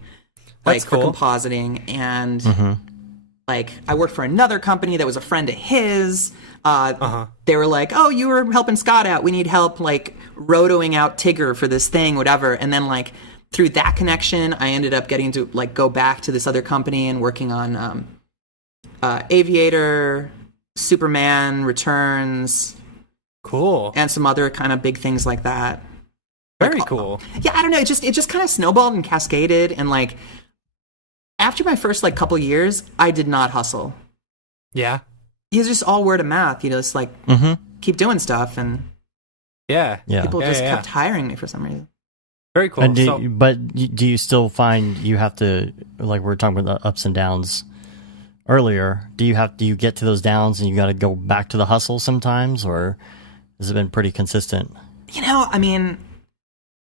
like That's cool. for compositing, and like I worked for another company that was a friend of his. They were like, "Oh, you were helping Scott out. We need help like rotoing out Tigger for this thing, whatever." And then like through that connection, I ended up getting to like go back to this other company and working on Aviator, Superman Returns, Cool. and some other kind of big things like that. Very cool. Yeah, I don't know. It just kind of snowballed and cascaded, and like after my first like couple years, I did not hustle. Yeah. It's just all word of mouth, you know. It's like keep doing stuff, and Yeah. Yeah. people Yeah, just yeah. kept hiring me for some reason. Very cool. And So, do you still find you have to, like we were talking about the ups and downs earlier, do you get to those downs and you got to go back to the hustle sometimes, or has it been pretty consistent? You know, I mean,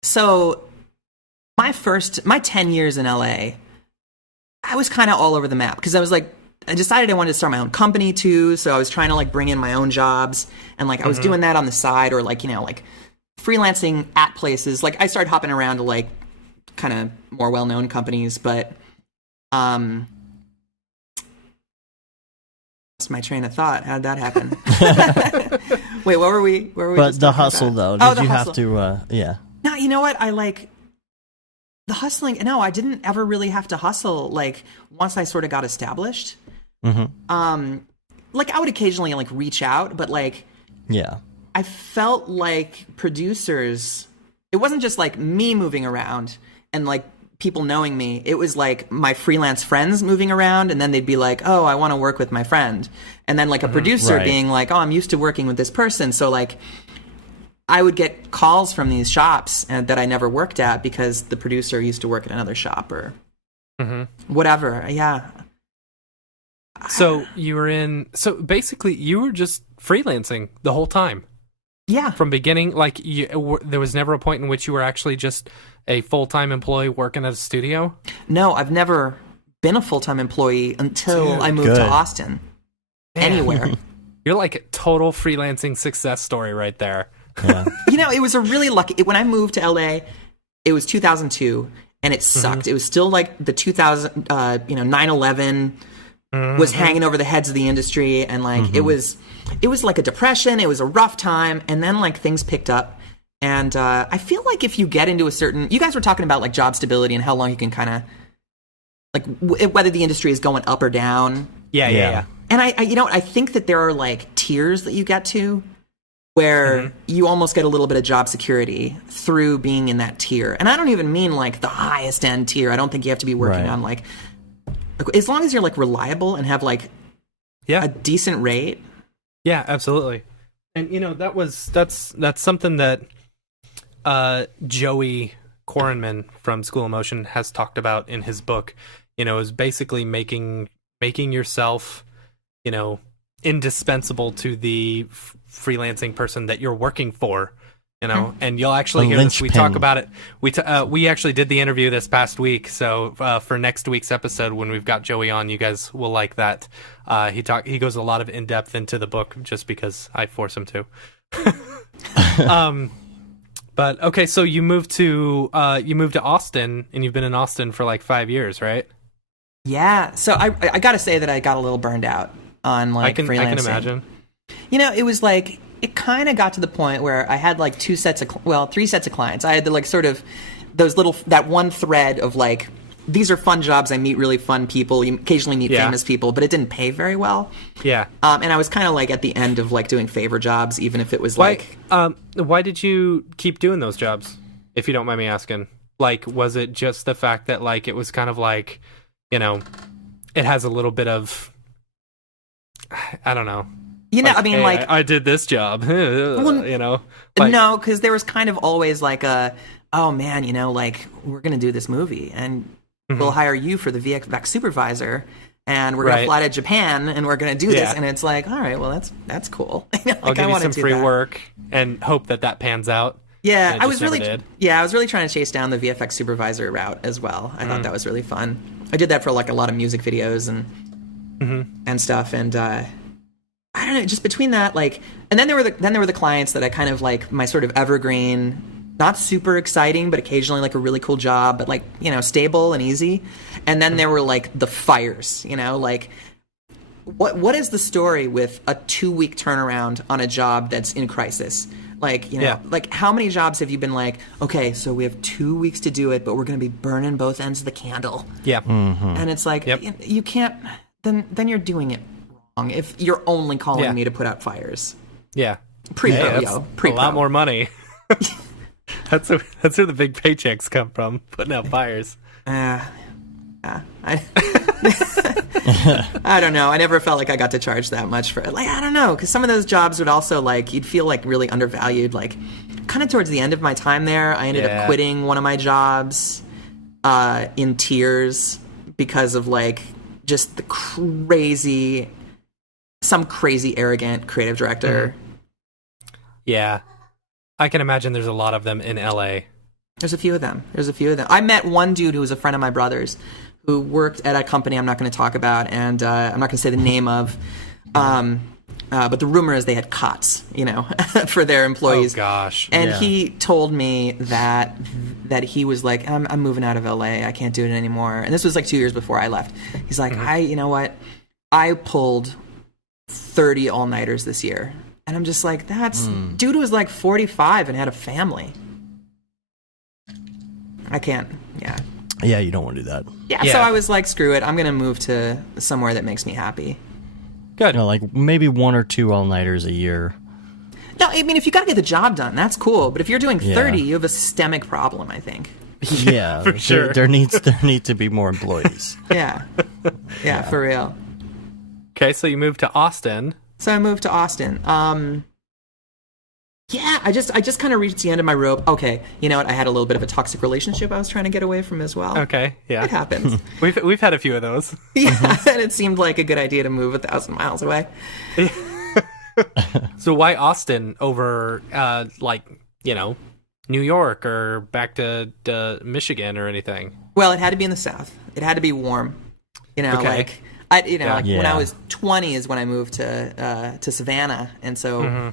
so my 10 years in LA, I was kind of all over the map because I decided I wanted to start my own company too, so I was trying to like bring in my own jobs, and like I was doing that on the side, or like, you know, like freelancing at places. Like I started hopping around to like kind of more well-known companies, but lost my train of thought. How did that happen? Wait, where were we But just the talking hustle about? though, Oh, did the you hustle. have to yeah. No, you know what? I like the hustling. No, I didn't ever really have to hustle. Like once I sort of got established, like I would occasionally like reach out, but like Yeah. I felt like producers. It wasn't just like me moving around and like people knowing me. It was like my freelance friends moving around, and then they'd be like, "Oh, I want to work with my friend," and then like a producer Right. being like, "Oh, I'm used to working with this person," so like. I would get calls from these shops that I never worked at because the producer used to work at another shop or whatever. Yeah. so you were so basically you were just freelancing the whole time Yeah. from beginning. Like there was never a point in which you were actually just a full-time employee working at a studio. No, I've never been a full-time employee until Dude, I moved to good. Austin. Man. Anywhere. You're like a total freelancing success story right there. Yeah. You know, it was a really lucky. When I moved to LA, it was 2002, and it sucked. It was still like the 2000, 9/11 was hanging over the heads of the industry, and like it was like a depression. It was a rough time, and then like things picked up. And I feel like if you get into a certain, you guys were talking about like job stability and how long you can kind of like whether the industry is going up or down. Yeah. And I think that there are like tiers that you get to where you almost get a little bit of job security through being in that tier. And I don't even mean like the highest end tier. I don't think you have to be working Right. on like as long as you're like reliable and have like Yeah. a decent rate. Yeah, absolutely. And you know, that's something that Joey Korenman from School of Motion has talked about in his book, you know, is basically making yourself, you know, indispensable to the freelancing person that you're working for. and you'll actually The hear this. We talk linchpin. about it. We actually did the interview this past week, so for next week's episode when we've got Joey on, you guys will like that. He goes a lot of in depth into the book just because I force him to. But okay, so you moved to Austin, and you've been in Austin for like 5 years, right? Yeah. So I got to say that I got a little burned out on freelancing. I can imagine. It was like, it kind of got to the point where I had like 3 sets of clients. I had the sort of that one thread of like, these are fun jobs. I meet really fun people. You occasionally meet famous people, but it didn't pay very well. Yeah. And I was kind of like at the end of like doing favor jobs, even if it was why did you keep doing those jobs, if you don't mind me asking? Like, was it just the fact that like it was kind of like, it has a little bit of, I don't know. I mean, hey, I did this job, no, because there was kind of always like oh man, like we're going to do this movie and we'll hire you for the VFX supervisor and we're going to fly to Japan and we're going to do this. And it's like, all right, well, that's cool. I'll give you some free work and hope that pans out. Yeah, I was really trying to chase down the VFX supervisor route as well. I thought that was really fun. I did that for like a lot of music videos and stuff. And I don't know, just between that, like, and then there were the clients that I kind of like, my sort of evergreen, not super exciting, but occasionally like a really cool job, but like, stable and easy. And then there were like the fires, like what is the story with a 2-week turnaround on a job that's in crisis? Like, like how many jobs have you been like, okay, so we have 2 weeks to do it, but we're going to be burning both ends of the candle. Yeah. Mm-hmm. And it's like, you can't, then you're doing it wrong if you're only calling me to put out fires. Yeah. Pre-pro. A lot more money. That's where the big paychecks come from, putting out fires. I don't know. I never felt like I got to charge that much for it. Like, I don't know, because some of those jobs would also, like, you'd feel, like, really undervalued. Like, kind of towards the end of my time there, I ended up quitting one of my jobs in tears because of, like, just some crazy, arrogant creative director. Yeah. I can imagine there's a lot of them in LA. There's a few of them. I met one dude who was a friend of my brother's who worked at a company I'm not going to talk about, and I'm not going to say the name of, but the rumor is they had cots, for their employees. Oh, gosh. And he told me that he was like, I'm moving out of LA. I can't do it anymore. And this was like 2 years before I left. He's like, you know what? I pulled 30 all-nighters this year. And I'm just like, dude was like 45 and had a family. I can't, Yeah, you don't want to do that. Yeah, so I was like, screw it. I'm going to move to somewhere that makes me happy. Good. Like maybe 1 or 2 all-nighters a year. No, I mean, if you got to get the job done, that's cool. But if you're doing 30, you have a systemic problem, I think. Yeah, for sure. There need to be more employees. Yeah, for real. Okay, so you moved to Austin. So I moved to Austin. I just kind of reached the end of my rope. Okay, you know what? I had a little bit of a toxic relationship I was trying to get away from as well. Okay, yeah. It happens. We've had a few of those. Yeah, and it seemed like a good idea to move 1,000 miles away. So why Austin over, New York or back to Michigan or anything? Well, it had to be in the South. It had to be warm. When I was 20 is when I moved to Savannah, and so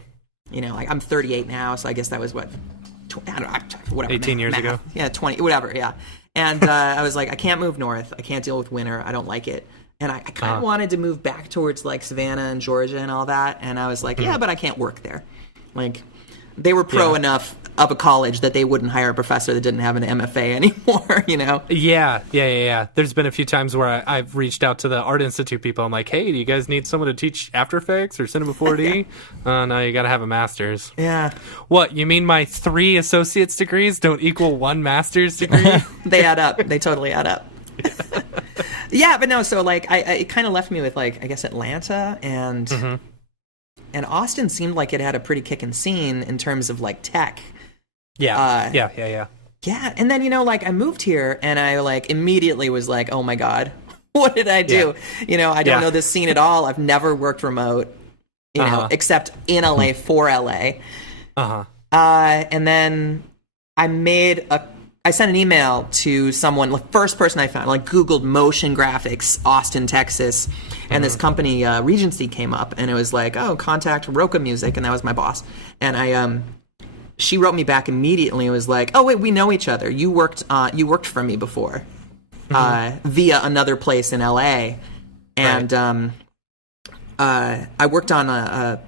I'm 38 now, so I guess that was whatever. 18 years ago. Yeah, 20, whatever. Yeah, and I was like, I can't move north. I can't deal with winter. I don't like it. And I kind of wanted to move back towards like Savannah and Georgia and all that. And I was like, yeah, but I can't work there. Like, they were pro enough of a college that they wouldn't hire a professor that didn't have an MFA anymore, Yeah. There's been a few times where I've reached out to the Art Institute people. I'm like, hey, do you guys need someone to teach After Effects or Cinema 4D? No, you got to have a master's. Yeah. What, you mean my 3 associate's degrees don't equal 1 master's degree? They add up. They totally add up. Yeah, but no, so like it kind of left me with like, I guess, Atlanta and Austin seemed like it had a pretty kicking scene in terms of like tech. Yeah. Yeah, and then I moved here and I like immediately was like, oh my god, what did I do? I don't know this scene at all. I've never worked remote, except in LA for LA. And then I sent an email to someone, the first person I found, like Googled motion graphics, Austin, Texas, and this company, Regency, came up, and it was like, oh, contact Roca Music, and that was my boss. And she wrote me back immediately and was like, oh, wait, we know each other. You worked for me before, via another place in LA. And I worked on a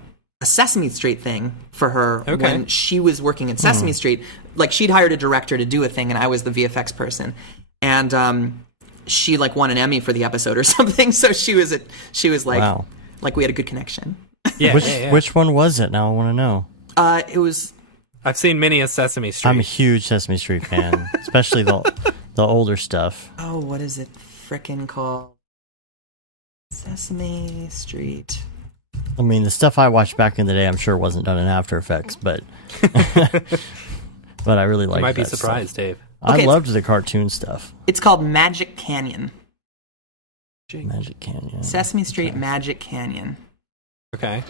Sesame Street thing for her when she was working at Sesame Street. Like, she'd hired a director to do a thing, and I was the VFX person. And she like won an Emmy for the episode or something. So she was like, wow. Like we had a good connection. Yeah. Which one was it? Now I want to know. It was. I've seen many a Sesame Street. I'm a huge Sesame Street fan, especially the older stuff. Oh, what is it frickin' called? Sesame Street. I mean, the stuff I watched back in the day, I'm sure wasn't done in After Effects, but but I really liked it. You might be surprised, stuff. Dave. I loved the cartoon stuff. It's called Magic Canyon. Magic Canyon. Sesame Street Magic Canyon. Okay.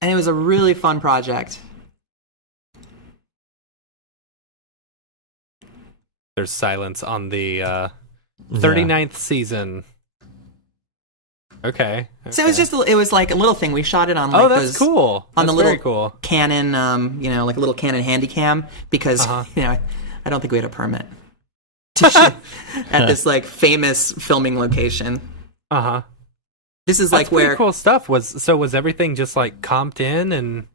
And it was a really fun project. There's silence on the 39th season. Okay. So it was like a little thing. We shot it on like that's cool. On that's the little very cool. Canon, like a little Canon Handycam because I don't think we had a permit to shoot at this like famous filming location. This is that's like where cool stuff was everything just like comped in and.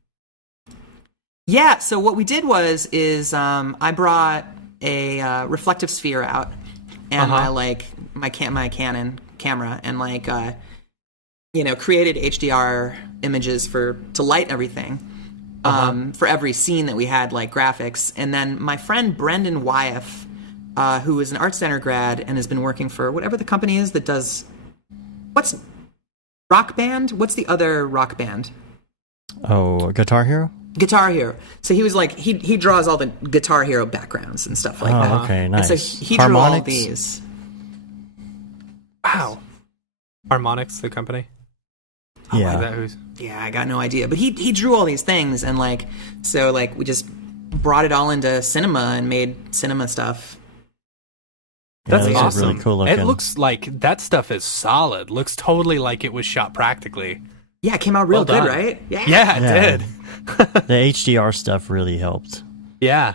Yeah. So what we did was I brought a reflective sphere out and my Canon camera and like created HDR images to light everything for every scene that we had, like graphics. And then my friend Brendan Wyeth, who is an Art Center grad and has been working for whatever the company is that does what's Rock Band? What's the other rock band? Oh, Guitar Hero? Guitar Hero. So he was like he draws all the Guitar Hero backgrounds and stuff like that. Okay, nice. And so he drew all these. Wow. Harmonix, the company? Yeah. Yeah, I got no idea. But he drew all these things and we just brought it all into cinema and made cinema stuff. That's awesome. Really cool looking. It looks like that stuff is solid. Looks totally like it was shot practically. Yeah, it came out real good, right? Yeah, it did. The HDR stuff really helped. Yeah.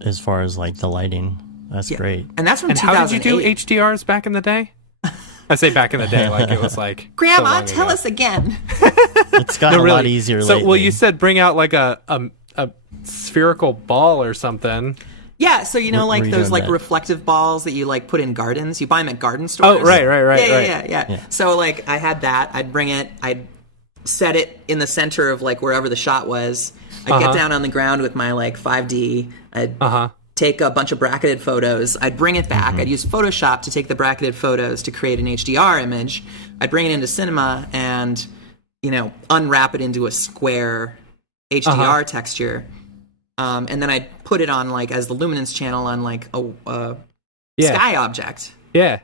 As far as like the lighting. That's great. And that's from 2008. How did you do HDRs back in the day? I say back in the day, like it was like Grandma, tell us again. It's gotten a lot easier lately. So, well, you said bring out like a spherical ball or something. Yeah, so like those like reflective balls that you like put in gardens. You buy them at garden stores. Oh, right. Yeah. So like I had that. I'd bring it. I'd set it in the center of like wherever the shot was. I'd get down on the ground with my like 5D. I'd take a bunch of bracketed photos. I'd bring it back. I'd use Photoshop to take the bracketed photos to create an HDR image. I'd bring it into cinema and unwrap it into a square HDR texture. And then I'd put it on like as the luminance channel on like a sky object. Yeah.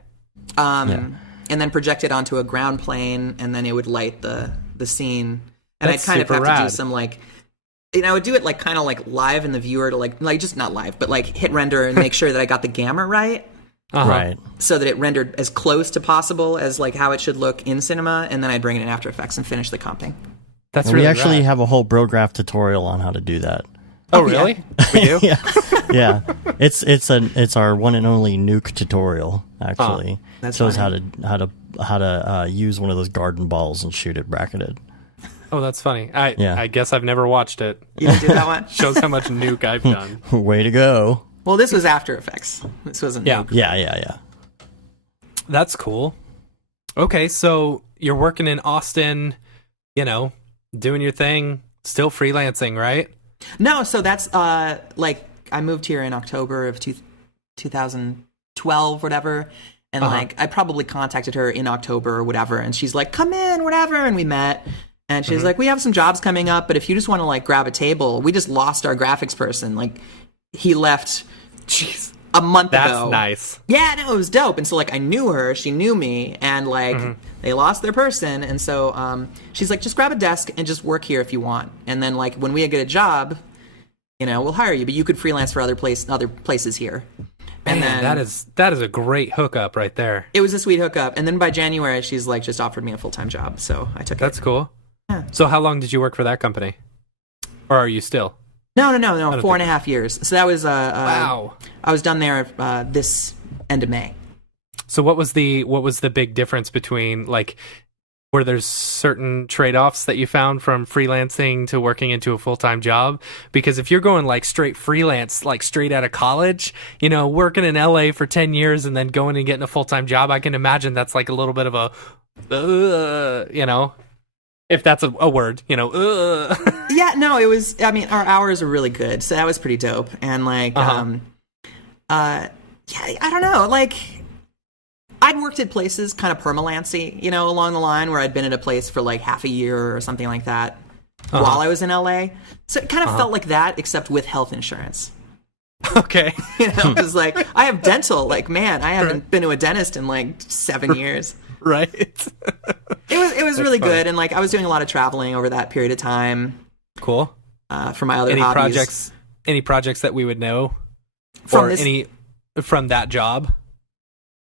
And then project it onto a ground plane, and then it would light the scene. And I'd kind of have to do some like, I would do it like kind of like live in the viewer to like just not live, but like hit render and make sure that I got the gamma right. Right. So that it rendered as close to possible as like how it should look in cinema, and then I'd bring it in After Effects and finish the comping. We actually have a whole Brograph tutorial on how to do that. Oh, really? We do? Yeah. It's our one and only nuke tutorial. Actually, That's shows funny. how to use one of those garden balls and shoot it bracketed. Oh, that's funny. I guess I've never watched it. You didn't do that one? Shows how much nuke I've done. Way to go. Well, this was After Effects. This wasn't nuke. Yeah. That's cool. Okay, so you're working in Austin, doing your thing, still freelancing, right? No, so that's like I moved here in October of 2012, whatever, and like I probably contacted her in October or whatever, and she's like, "Come in, whatever," and we met, and she's like, "We have some jobs coming up, but if you just want to like grab a table, we just lost our graphics person, like he left." Jeez. a month That's ago. nice. Yeah, no, it was dope. And so like I knew her, she knew me, and like they lost their person, and so she's like, just grab a desk and just work here if you want, and then like when we get a job, you know, we'll hire you, but you could freelance for other places here. And Man, then that is a great hookup right there. it was a sweet hookup. And then by January, she's like just offered me a full-time job, so I took it. That's cool. Yeah. So how long did you work for that company? Or are you still? No, 4.5 years. So that was Wow. I was done there this end of May. So what was the big difference between, like, were there certain trade-offs that you found from freelancing to working into a full-time job? Because if you're going like straight freelance, like straight out of college, you know, working in LA for 10 years and then going and getting a full-time job, I can imagine that's like a little bit of a, you know, if that's a word, you know. Yeah, no, it was, I mean, our hours were really good, so that was pretty dope. And like, yeah, I don't know, like, I'd worked at places kind of permalancy, you know, along the line where I'd been at a place for like half a year or something like that while I was in LA. So it kind of felt like that, except with health insurance. Okay. You know, it was like, I have dental. Like, man, I haven't been to a dentist in like 7 years. Right. It was really good. And like, I was doing a lot of traveling over that period of time. Cool. For my other hobbies. Any projects that we would know? From from that job?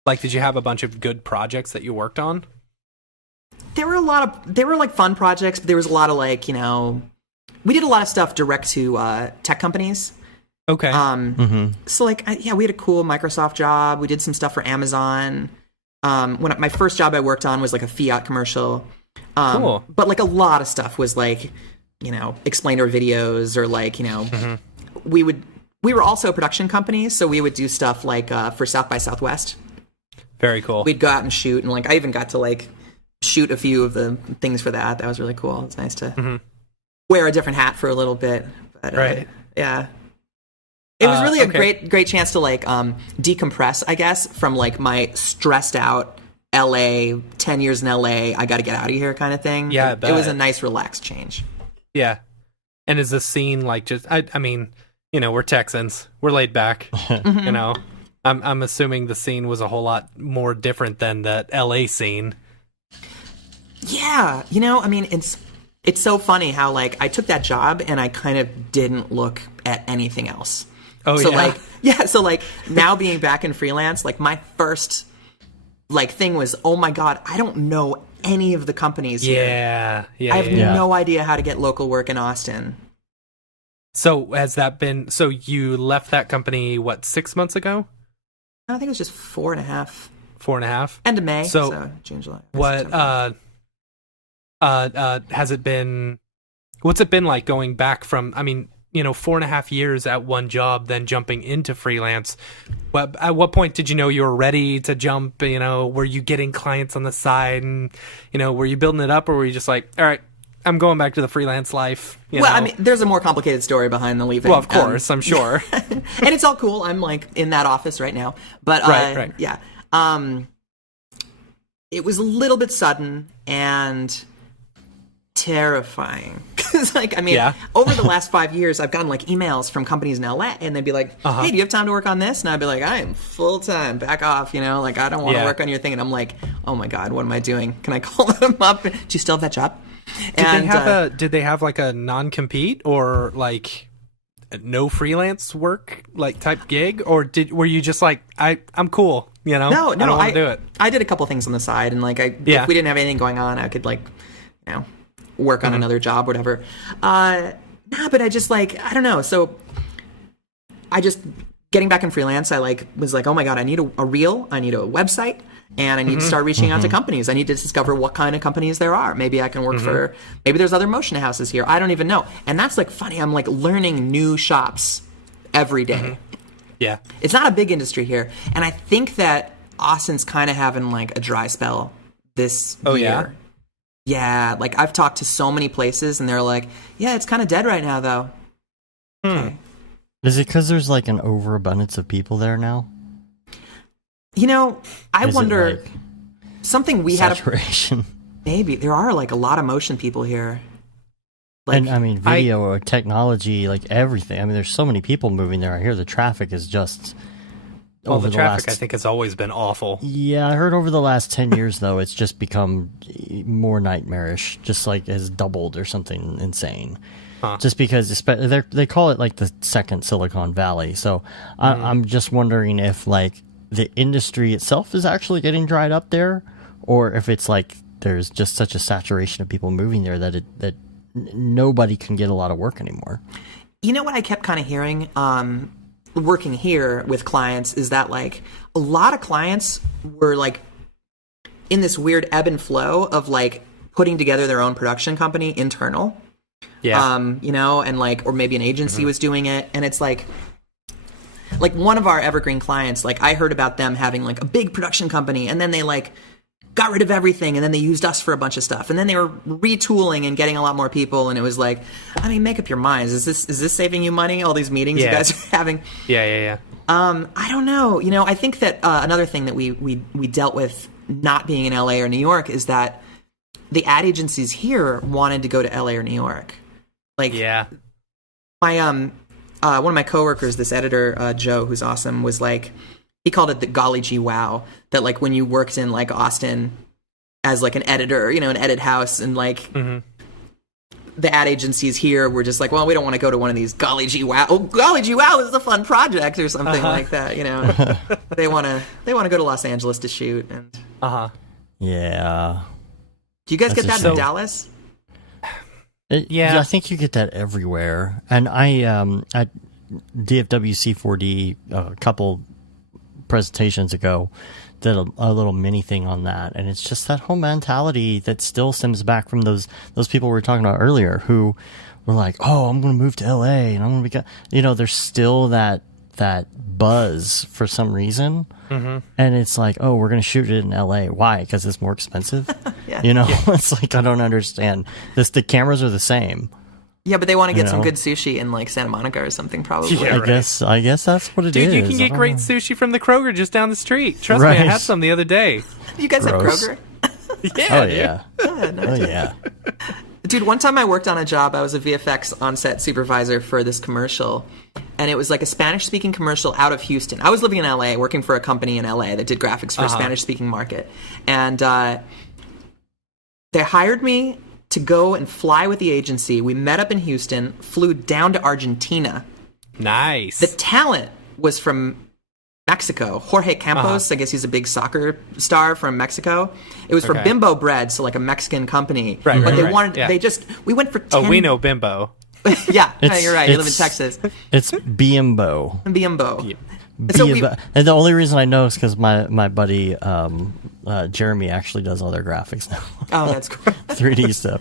Like, did you have a bunch of good projects that you worked on? They were like fun projects, but there was a lot of like, you know, we did a lot of stuff direct to tech companies. Okay. So like, yeah, we had a cool Microsoft job. We did some stuff for Amazon. My first job I worked on was like a Fiat commercial. Cool. But like a lot of stuff was like, you know, explainer videos or like, you know, we were also a production company, so we would do stuff like for South by Southwest. Very cool. We'd go out and shoot, and like I even got to like shoot a few of the things for that. That was really cool. It's nice to wear a different hat for a little bit. But, right. Yeah. It was really a great chance to like decompress, I guess, from like my stressed out LA, 10 years in LA, I got to get out of here kind of thing. Yeah, I bet. It was a nice relaxed change. Yeah. And is the scene like just I mean, you know, we're Texans. We're laid back. You know. I'm assuming the scene was a whole lot more different than the LA scene. Yeah, you know, I mean, it's so funny how like I took that job and I kind of didn't look at anything else. Oh, so yeah. So like now being back in freelance, like my first like thing was, oh my God, I don't know any of the companies here. Yeah. I have no idea how to get local work in Austin. So has that been, so you left that company, what, 6 months ago? I think it was just 4.5. 4.5? End of May. So June, July. What, has it been, what's it been like going back from, I mean, you know, 4.5 years at one job, then jumping into freelance? At what point did you know you were ready to jump? You know, were you getting clients on the side, and, you know, were you building it up, or were you just like, all right, I'm going back to the freelance life? You know? I mean, there's a more complicated story behind the leaving. Well, of course, I'm sure. And it's all cool. I'm like in that office right now. But right. Yeah. It was a little bit sudden and terrifying. Because, like, I mean, over the last 5 years, I've gotten like emails from companies in LA, and they'd be like, "Hey, do you have time to work on this?" And I'd be like, "I am full time. Back off, you know. Like, I don't want to work on your thing." And I'm like, "Oh my God, what am I doing? Can I call them up? Do you still have that job?" Did they have like a non-compete or like no freelance work like type gig, or were you just like, I'm cool, you know? No, I don't want to do it. I did a couple things on the side, and like if we didn't have anything going on, I could like, you know, work on another job, whatever. But I just like, I don't know. So I just getting back in freelance, I like was like, oh my God, I need a reel, I need a website. And I need to start reaching out to companies. I need to discover what kind of companies there are. Maybe I can work for, maybe there's other motion houses here. I don't even know. And that's like funny. I'm like learning new shops every day. Yeah. It's not a big industry here. And I think that Austin's kind of having like a dry spell this year. Yeah? Yeah. Like I've talked to so many places and they're like, yeah, it's kind of dead right now though. Okay. Is it because there's like an overabundance of people there now? You know, I wonder, like something we saturation? Maybe. There are like a lot of motion people here. Like, and I mean, video, technology, like everything. I mean, there's so many people moving there. I hear the traffic is just Well, over the traffic, last, I think, has always been awful. Yeah, I heard over the last 10 years, though, it's just become more nightmarish, just like has doubled or something insane. Just because they call it like the second Silicon Valley. So I'm just wondering if like the industry itself is actually getting dried up there, or if it's like there's just such a saturation of people moving there that nobody can get a lot of work anymore. You know what I kept kind of hearing working here with clients is that like a lot of clients were like in this weird ebb and flow of like putting together their own production company internal. Yeah. You know, and like, or maybe an agency was doing it. And it's like one of our evergreen clients, like I heard about them having like a big production company and then they like got rid of everything and then they used us for a bunch of stuff. And then they were retooling and getting a lot more people. And it was like, I mean, make up your minds. Is this saving you money? All these meetings you guys are having? Yeah. I don't know. You know, I think that another thing that we dealt with not being in LA or New York is that the ad agencies here wanted to go to LA or New York. Like, my one of my coworkers, this editor Joe, who's awesome, was like, he called it the golly gee wow, that like when you worked in like Austin as like an editor, you know, an edit house, and like the ad agencies here were just like, well, we don't want to go to one of these golly gee wow. Oh, golly gee wow is a fun project or something like that, you know. they want to go to Los Angeles to shoot and Yeah. Do you guys That's get that in Dallas? Yeah, I think you get that everywhere. And I at DFWC4D a couple presentations ago did a little mini thing on that, and it's just that whole mentality that still stems back from those people we were talking about earlier who were like, oh, I'm going to move to LA and I'm going to be, you know, there's still that buzz for some reason. And it's like, oh, we're going to shoot it in LA. Why? Because it's more expensive. You know, it's like, I don't understand. The cameras are the same. Yeah, but they want to get some good sushi in like Santa Monica or something, probably. I guess that's what it is. Dude, you can get great sushi from the Kroger just down the street. Trust me, I had some the other day. You guys have Kroger? Yeah. Oh yeah. Oh yeah. Dude, one time I worked on a job. I was a VFX on-set supervisor for this commercial, and it was like a Spanish-speaking commercial out of Houston. I was living in LA, working for a company in LA that did graphics for a Spanish-speaking market, and they hired me to go and fly with the agency. We met up in Houston, flew down to Argentina. Nice. The talent was from Mexico. Jorge Campos, I guess he's a big soccer star from Mexico. It was for Bimbo Bread, so like a Mexican company. Right, but they wanted, we went for 10. Oh, we know Bimbo. Yeah, you're right. You live in Texas. It's Bimbo. Bimbo. And the only reason I know is because my buddy Jeremy actually does all their graphics now. Oh, that's cool. 3D stuff.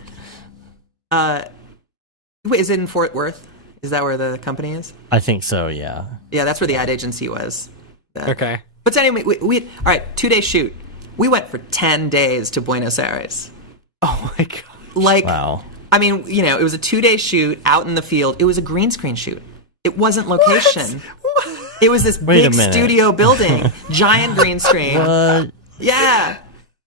Wait, is it in Fort Worth? Is that where the company is? I think so, yeah. Yeah, that's where the ad agency was. Okay. But anyway, we all right, 2-day shoot. We went for 10 days to Buenos Aires. Oh my god. Like, wow. I mean, you know, it was a 2-day shoot out in the field. It was a green screen shoot. It wasn't location. What? It was this big studio building, giant green screen. What? Yeah.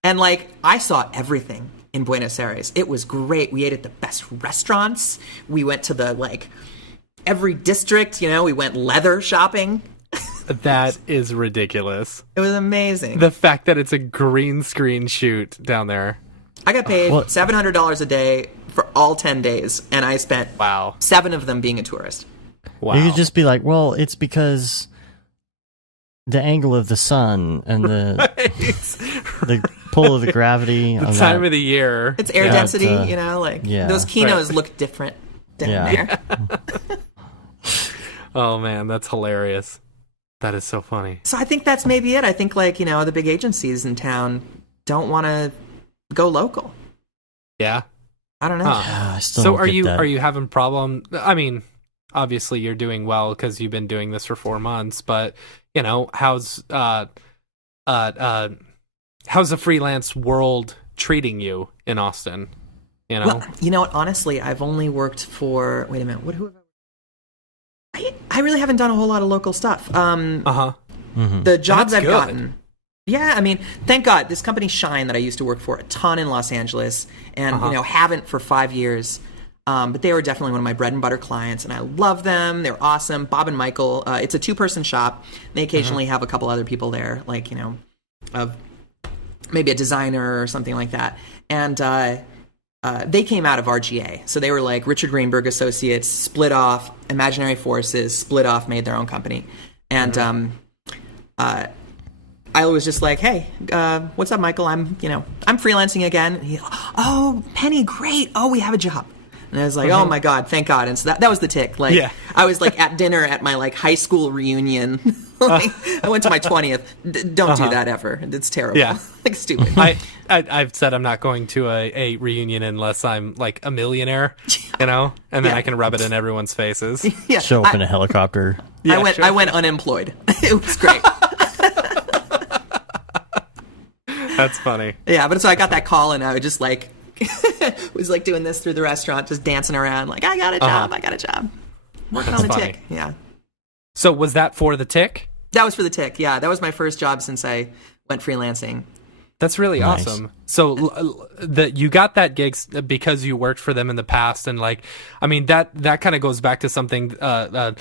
And like, I saw everything in Buenos Aires. It was great. We ate at the best restaurants. We went to the like every district, you know, we went leather shopping. That is ridiculous. It was amazing. The fact that it's a green screen shoot down there. I got paid $700 a day for all 10 days, and I spent 7 of them being a tourist. Wow. You could just be like, well, it's because the angle of the sun and the pull of the gravity. The time of the year. It's air density, you know, like those kinos look different down there. Oh man, that's hilarious. That is so funny. So I think that's maybe it. I think like, you know, the big agencies in town don't want to go local. Yeah. I don't know. I still so don't get that. Are you having problem? I mean, obviously you're doing well because you've been doing this for 4 months, but you know, how's the freelance world treating you in Austin? You know? Well, you know what? Honestly, I've only worked for. Wait a minute. Who have I really haven't done a whole lot of local stuff. The jobs I've gotten. Yeah, I mean, thank God, this company Shine that I used to work for a ton in Los Angeles, and you know, haven't for 5 years. But they were definitely one of my bread and butter clients, and I love them. They're awesome. Bob and Michael. It's a 2-person shop. They occasionally have a couple other people there, like, maybe a designer or something like that. And they came out of RGA. So they were like Richard Greenberg Associates, split off, Imaginary Forces, split off, made their own company. And I was just like, hey, what's up, Michael? I'm freelancing again. And oh, Penny, great. Oh, we have a job. And I was like, oh my God, thank God. And so that was the tick. Like, I was like at dinner at my like high school reunion. Like, I went to my 20th. Don't do that ever. It's terrible. Yeah. Like, stupid. I've said I'm not going to a reunion unless I'm like a millionaire, and then I can rub it in everyone's faces. Yeah. Show up in a helicopter. Yeah, I went unemployed. It was great. That's funny. Yeah, but so I got that call, and I would just like was like doing this through the restaurant, just dancing around, like, I got a job, working on the tick. Yeah. So was that for the tick? That was for the tick. Yeah, that was my first job since I went freelancing. That's really Nice. awesome. So you got that gig because you worked for them in the past, and like, I mean, that kind of goes back to something, a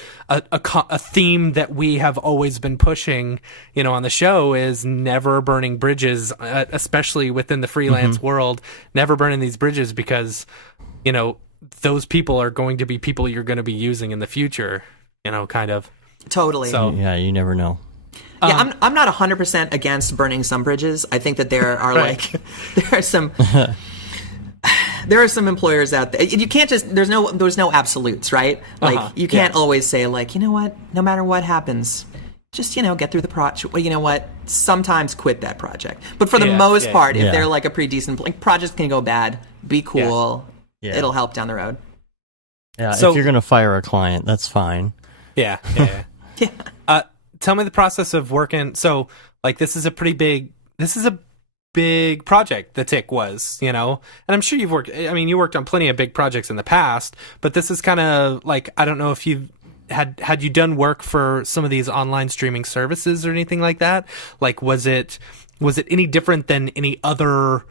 theme that we have always been pushing, on the show, is never burning bridges, especially within the freelance world. Never burning these bridges, because those people are going to be people you're going to be using in the future. Kind of. Totally. So Yeah, you never know. Yeah, I'm not 100% against burning some bridges. I think that there are like there are some employers out there. You can't just there's no absolutes, right? Like you can't always say like, you know what, no matter what happens, just get through the project. Well, you know what? Sometimes quit that project. But for the most part, if they're like a pretty decent projects can go bad, be cool. Yeah. It'll help down the road. Yeah, So- if you're going to fire a client, that's fine. Yeah. Yeah. Tell me the process of working. So, like, this is a big project. The Tick was, and I'm sure you worked on plenty of big projects in the past, but this is kind of like, I don't know if you've had you done work for some of these online streaming services or anything like that? Like, was it any different than any other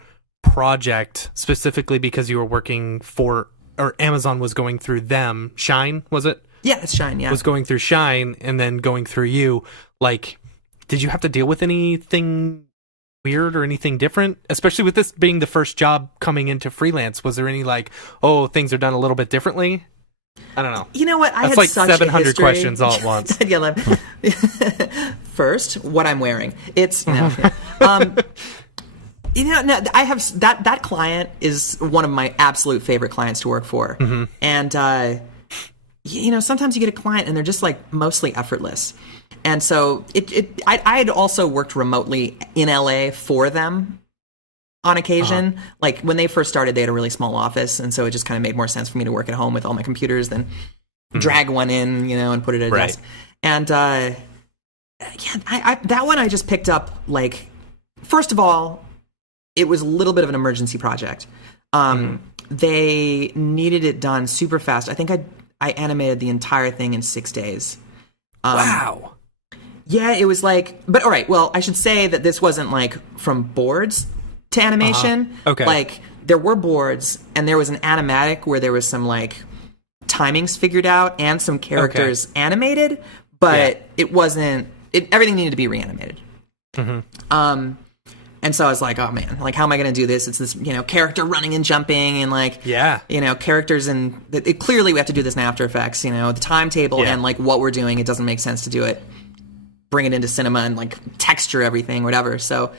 project, specifically because you were working for, or Amazon was going through them? Shine, was it? Yeah, it's Shine, yeah. Was going through Shine and then going through you. Like, did you have to deal with anything weird or anything different? Especially with this being the first job coming into freelance, was there any like, oh, things are done a little bit differly? I don't know. You know what? I That's had like such 700 a history. questions all at once. First, what I'm wearing. It's no, I have that client is one of my absolute favorite clients to work for, and sometimes you get a client and they're just like mostly effortless, and so I had also worked remotely in LA for them on occasion. Like when they first started, they had a really small office, and so it just kind of made more sense for me to work at home with all my computers than drag one in, and put it at a desk. And that one I just picked up. Like, first of all, it was a little bit of an emergency project. They needed it done super fast. I think I animated the entire thing in 6 days. Wow. Yeah, it was like, but all right, well, I should say that this wasn't like from boards to animation. Okay. Like, there were boards, and there was an animatic where there was some like timings figured out and some characters animated, but it wasn't, everything needed to be reanimated. And so I was like, oh man, like, how am I going to do this? It's this, character running and jumping and like, characters, and clearly we have to do this in After Effects, the timetable and like what we're doing. It doesn't make sense to do it, bring it into cinema and like texture everything, whatever. So,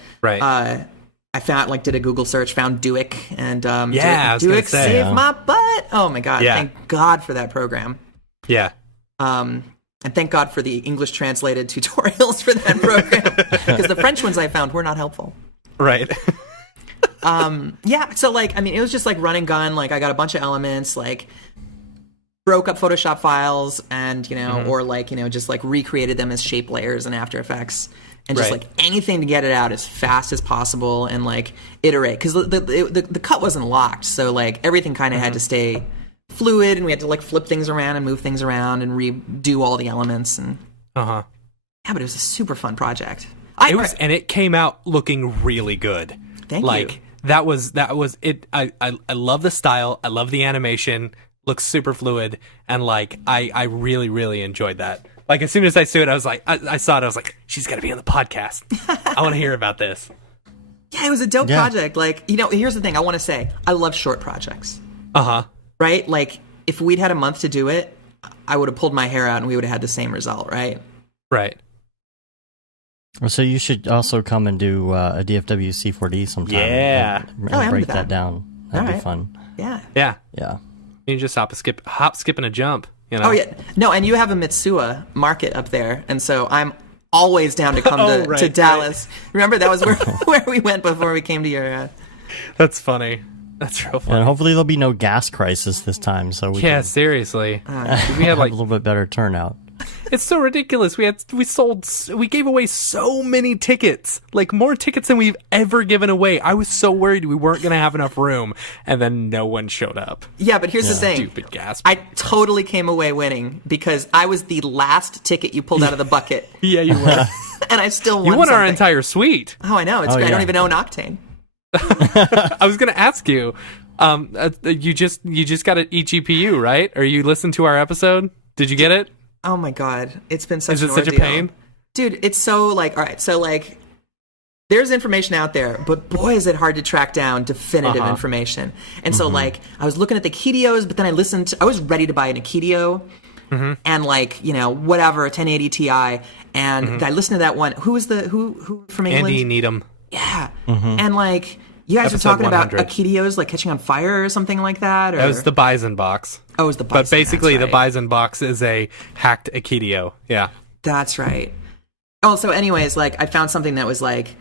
I found did a Google search, found Duick, and Duick saved my butt. Oh my God. Thank God for that program. Yeah. And thank God for the English translated tutorials for that program, because the French ones I found were not helpful. Right. So like, I mean, it was just like run and gun. Like, I got a bunch of elements, like broke up Photoshop files and, or like, just like recreated them as shape layers in After Effects, and just like anything to get it out as fast as possible and like iterate. Cause the cut wasn't locked. So like everything kind of had to stay fluid, and we had to like flip things around and move things around and redo all the elements. And but it was a super fun project. And it came out looking really good. Thank you. that was it. I love the style. I love the animation. Looks super fluid, and like I really really enjoyed that. Like as soon as I saw it, I was like, I saw it. I was like, she's got to be on the podcast. I want to hear about this. Yeah, it was a dope project. Like, you know, here's the thing I want to say. I love short projects. Right? Like, if we'd had a month to do it, I would have pulled my hair out and we would have had the same result, right? Right. Well, so you should also come and do a DFW C4D sometime. Yeah. And break that down. That'd be fun. Yeah. Yeah. Yeah. You can just hop, skip, and a jump. You know? Oh, yeah. No, and you have a Mitsuya market up there, and so I'm always down to come to Dallas. Right. Remember, that was where we went before we came to your... That's funny. That's real funny. And hopefully there'll be no gas crisis this time, so we can seriously. we had like a little bit better turnout. It's so ridiculous. We gave away so many tickets, like more tickets than we've ever given away. I was so worried we weren't going to have enough room, and then no one showed up. Yeah, but here's the thing. Stupid gas. I totally came away winning because I was the last ticket you pulled out of the bucket. Yeah, you were. And I still won. You won something. Our entire suite. Oh, I know. It's great. I don't even own Octane. I was going to ask you. You just got an eGPU, right? Or you listened to our episode? Did you get it? Oh my god, it's been such. Is it an such ordeal. a pain, dude? It's so like, all right, so like, there's information out there, but boy, is it hard to track down definitive information. And so like, I was looking at the Akitios, but then I was ready to buy an Akitio, and like, you know, whatever, a 1080 Ti, and I listened to that one. Who was who from England? Andy Needham. Yeah, and like. You guys Episode were talking 100. about Akitios like catching on fire or something like that? Or... That was the Bison box. Oh, it was the Bison. But basically, the Bison box is a hacked Akitio. Yeah. That's right. Oh, so anyways, like, I found something that was like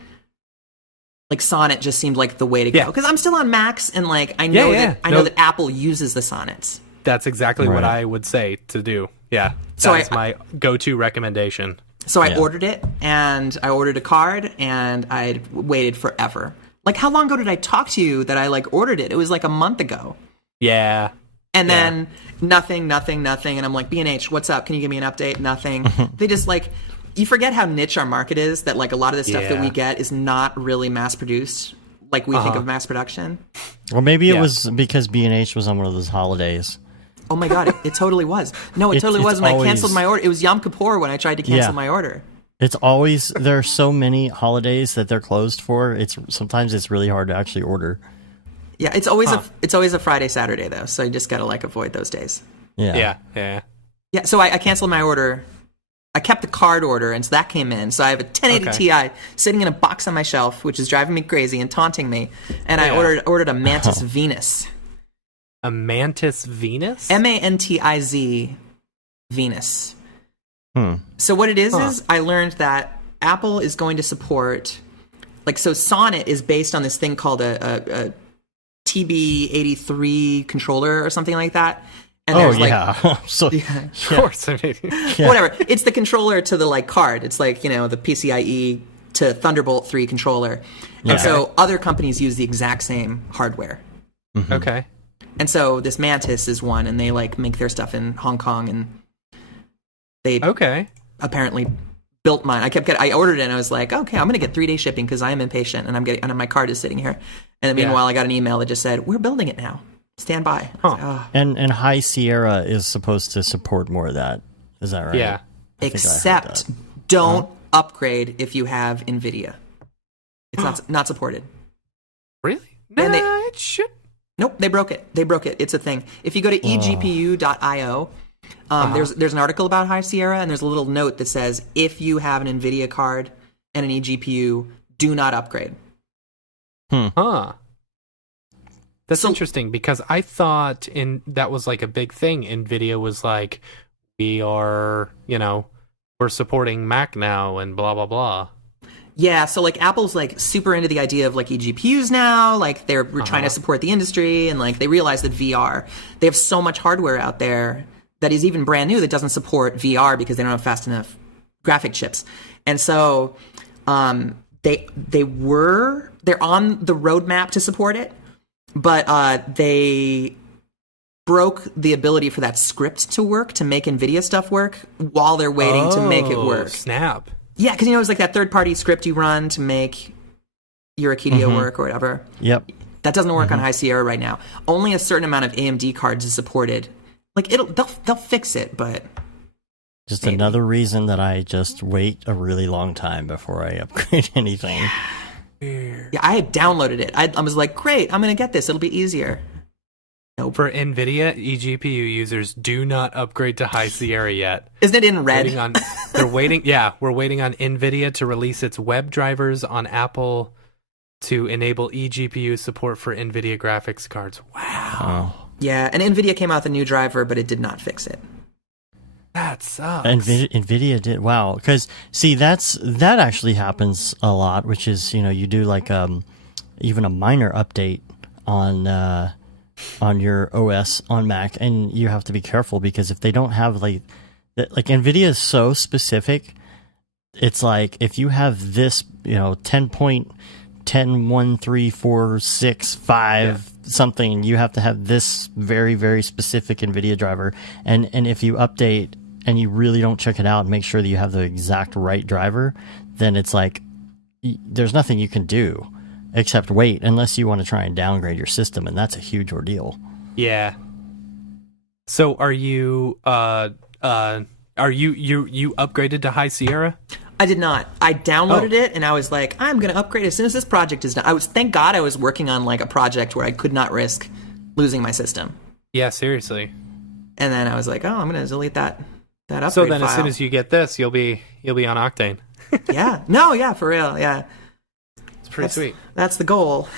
Sonnet just seemed like the way to go. Because I'm still on Macs, and like, I know that Apple uses the Sonnets. That's exactly what I would say to do. Yeah. That's my go-to recommendation. So I ordered it, and I ordered a card, and I waited forever. Like, how long ago did I talk to you that I, like, ordered it? It was, like, a month ago. Yeah. And then nothing. And I'm like, B&H, what's up? Can you give me an update? Nothing. They just, like, you forget how niche our market is, that, like, a lot of the stuff that we get is not really mass-produced like we think of mass production. Or maybe it was because B&H was on one of those holidays. Oh, my God. It totally was. No, it totally was when I canceled my order. It was Yom Kippur when I tried to cancel my order. It's always, there are so many holidays that they're closed for. Sometimes it's really hard to actually order. Yeah, it's always a Friday, Saturday though, so you just gotta like avoid those days. Yeah. So I canceled my order. I kept the card order, and so that came in. So I have a 1080 Ti sitting in a box on my shelf, which is driving me crazy and taunting me. And I ordered a Mantis Venus. A Mantis Venus? Mantiz Venus. So what it is I learned that Apple is going to support, like, so Sonnet is based on this thing called a TB83 controller or something like that. And there's Of course. I mean, whatever. It's the controller to the like card. It's like, you know, the PCIe to Thunderbolt 3 controller. And so other companies use the exact same hardware. Okay. And so this Mantis is one, and they like make their stuff in Hong Kong, and they apparently built mine. I ordered it, and I was like, okay, I'm going to get 3-day shipping because I am impatient, and my card is sitting here. And then meanwhile, I got an email that just said, we're building it now. Stand by. Like, And High Sierra is supposed to support more of that. Is that right? Yeah. Except don't upgrade if you have NVIDIA. It's not supported. Really? No, it should. Nope, they broke it. It's a thing. If you go to egpu.io, there's an article about High Sierra, and there's a little note that says, if you have an NVIDIA card and an eGPU, do not upgrade. That's interesting, because I thought that was like a big thing. NVIDIA was like, we're supporting Mac now and blah, blah, blah. Yeah, so like Apple's like super into the idea of like eGPUs now, like we're trying to support the industry, and like they realize that VR, they have so much hardware out there that is even brand new that doesn't support VR because they don't have fast enough graphic chips. And so they're on the roadmap to support it, but they broke the ability for that script to work, to make NVIDIA stuff work while they're waiting to make it work. Snap. Yeah, because, it's like that third-party script you run to make, your Akidia work or whatever. Yep. That doesn't work on High Sierra right now. Only a certain amount of AMD cards is supported. Like they'll fix it, but just maybe. Another reason that I just wait a really long time before I upgrade anything. Yeah, I had downloaded it. I was like, great, I'm gonna get this. It'll be easier. Nope. For NVIDIA eGPU users, do not upgrade to High Sierra yet. Isn't it in red? They're waiting. Yeah, we're waiting on NVIDIA to release its web drivers on Apple to enable eGPU support for NVIDIA graphics cards. Wow. Oh. Yeah, and NVIDIA came out with a new driver, but it did not fix it. That sucks. NVIDIA did. Wow. Because, see, that actually happens a lot, which is, you do like even a minor update on your OS on Mac, and you have to be careful because if they don't have like NVIDIA is so specific, it's like if you have this, 10.10.1.3.4.6.5 something, you have to have this very, very specific NVIDIA driver, and if you update and you really don't check it out and make sure that you have the exact right driver, then it's like there's nothing you can do except wait, unless you want to try and downgrade your system, and that's a huge ordeal. Yeah. So are you you upgraded to High Sierra? I did not. I downloaded it and I was like, I'm going to upgrade as soon as this project is done. Thank God I was working on like a project where I could not risk losing my system. Yeah, seriously. And then I was like, I'm going to delete that upgrade So then file. As soon as you get this, you'll be on Octane. Yeah. No, yeah, for real. Yeah. Pretty sweet. That's the goal.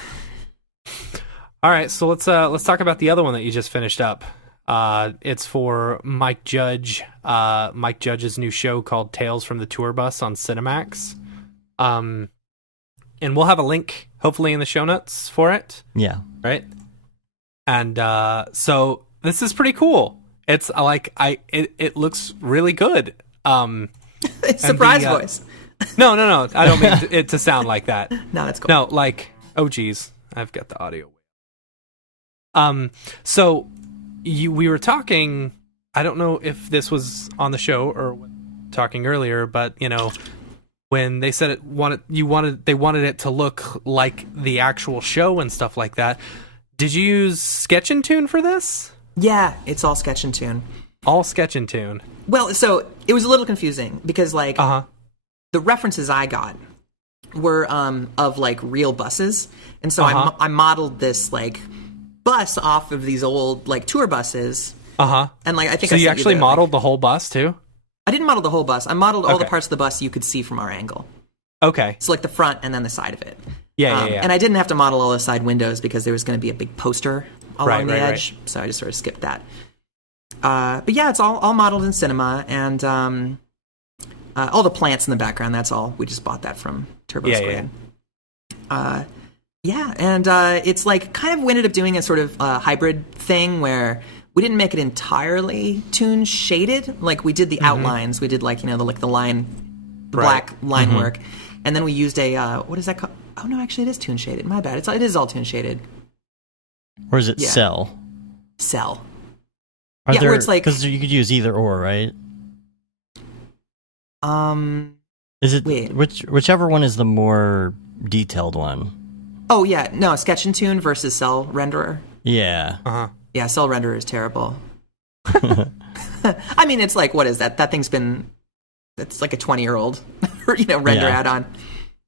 All right, so let's talk about the other one that you just finished up. It's for Mike Judge. Mike Judge's new show called Tales from the Tour Bus on Cinemax. And we'll have a link hopefully in the show notes for it. Yeah. Right. And so this is pretty cool. It's like it looks really good. Surprise voice. No. I don't mean it to sound like that. No, that's cool. No, like, oh geez, I've got the audio. So we were talking. I don't know if this was on the show or talking earlier, but when they said they wanted it to look like the actual show and stuff like that. Did you use Sketch and Tune for this? Yeah, it's all Sketch and Tune. All Sketch and Tune. Well, so it was a little confusing because the references I got were of like real buses, and so I modeled this like bus off of these old like tour buses. And like I think so. You actually modeled the whole bus too? I didn't model the whole bus. I modeled all the parts of the bus you could see from our angle. Okay. So like the front and then the side of it. Yeah. And I didn't have to model all the side windows because there was going to be a big poster along the edge, so I just sort of skipped that. But yeah, it's all modeled in Cinema, and all the plants in the background, that's all. We just bought that from Turbo Squid. And it's like kind of we ended up doing a sort of hybrid thing where we didn't make it entirely tune shaded. Like we did the outlines, we did like the line, the black line work, and then we used a what is that called? Oh no, actually it is tune shaded. My bad. It is all tune shaded. Or is it cell? Cell. Where it's like because you could use either or, right? Is it whichever one is the more detailed one? Oh yeah, no, Sketch and Tune versus Cell Renderer. Yeah. Yeah, Cell Renderer is terrible. I mean, it's like what is that? That thing's been it's like a 20-year-old render add-on.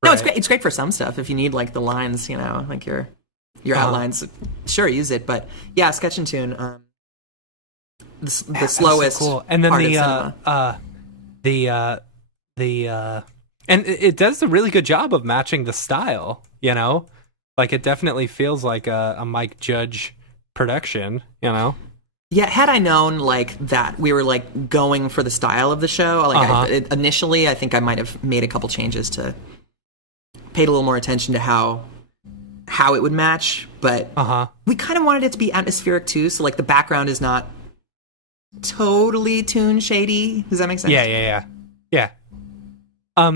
No, it's great. It's great for some stuff if you need like the lines, like your outlines. Sure, use it, but yeah, Sketch and Tune. The slowest. So cool. And then and it does a really good job of matching the style. Like it definitely feels like a Mike Judge production. Yeah, had I known like that we were like going for the style of the show, like initially, I think I might have made a couple changes to paid a little more attention to how it would match, but we kind of wanted it to be atmospheric too. So like the background is not totally tune shady. Does that make sense? Yeah.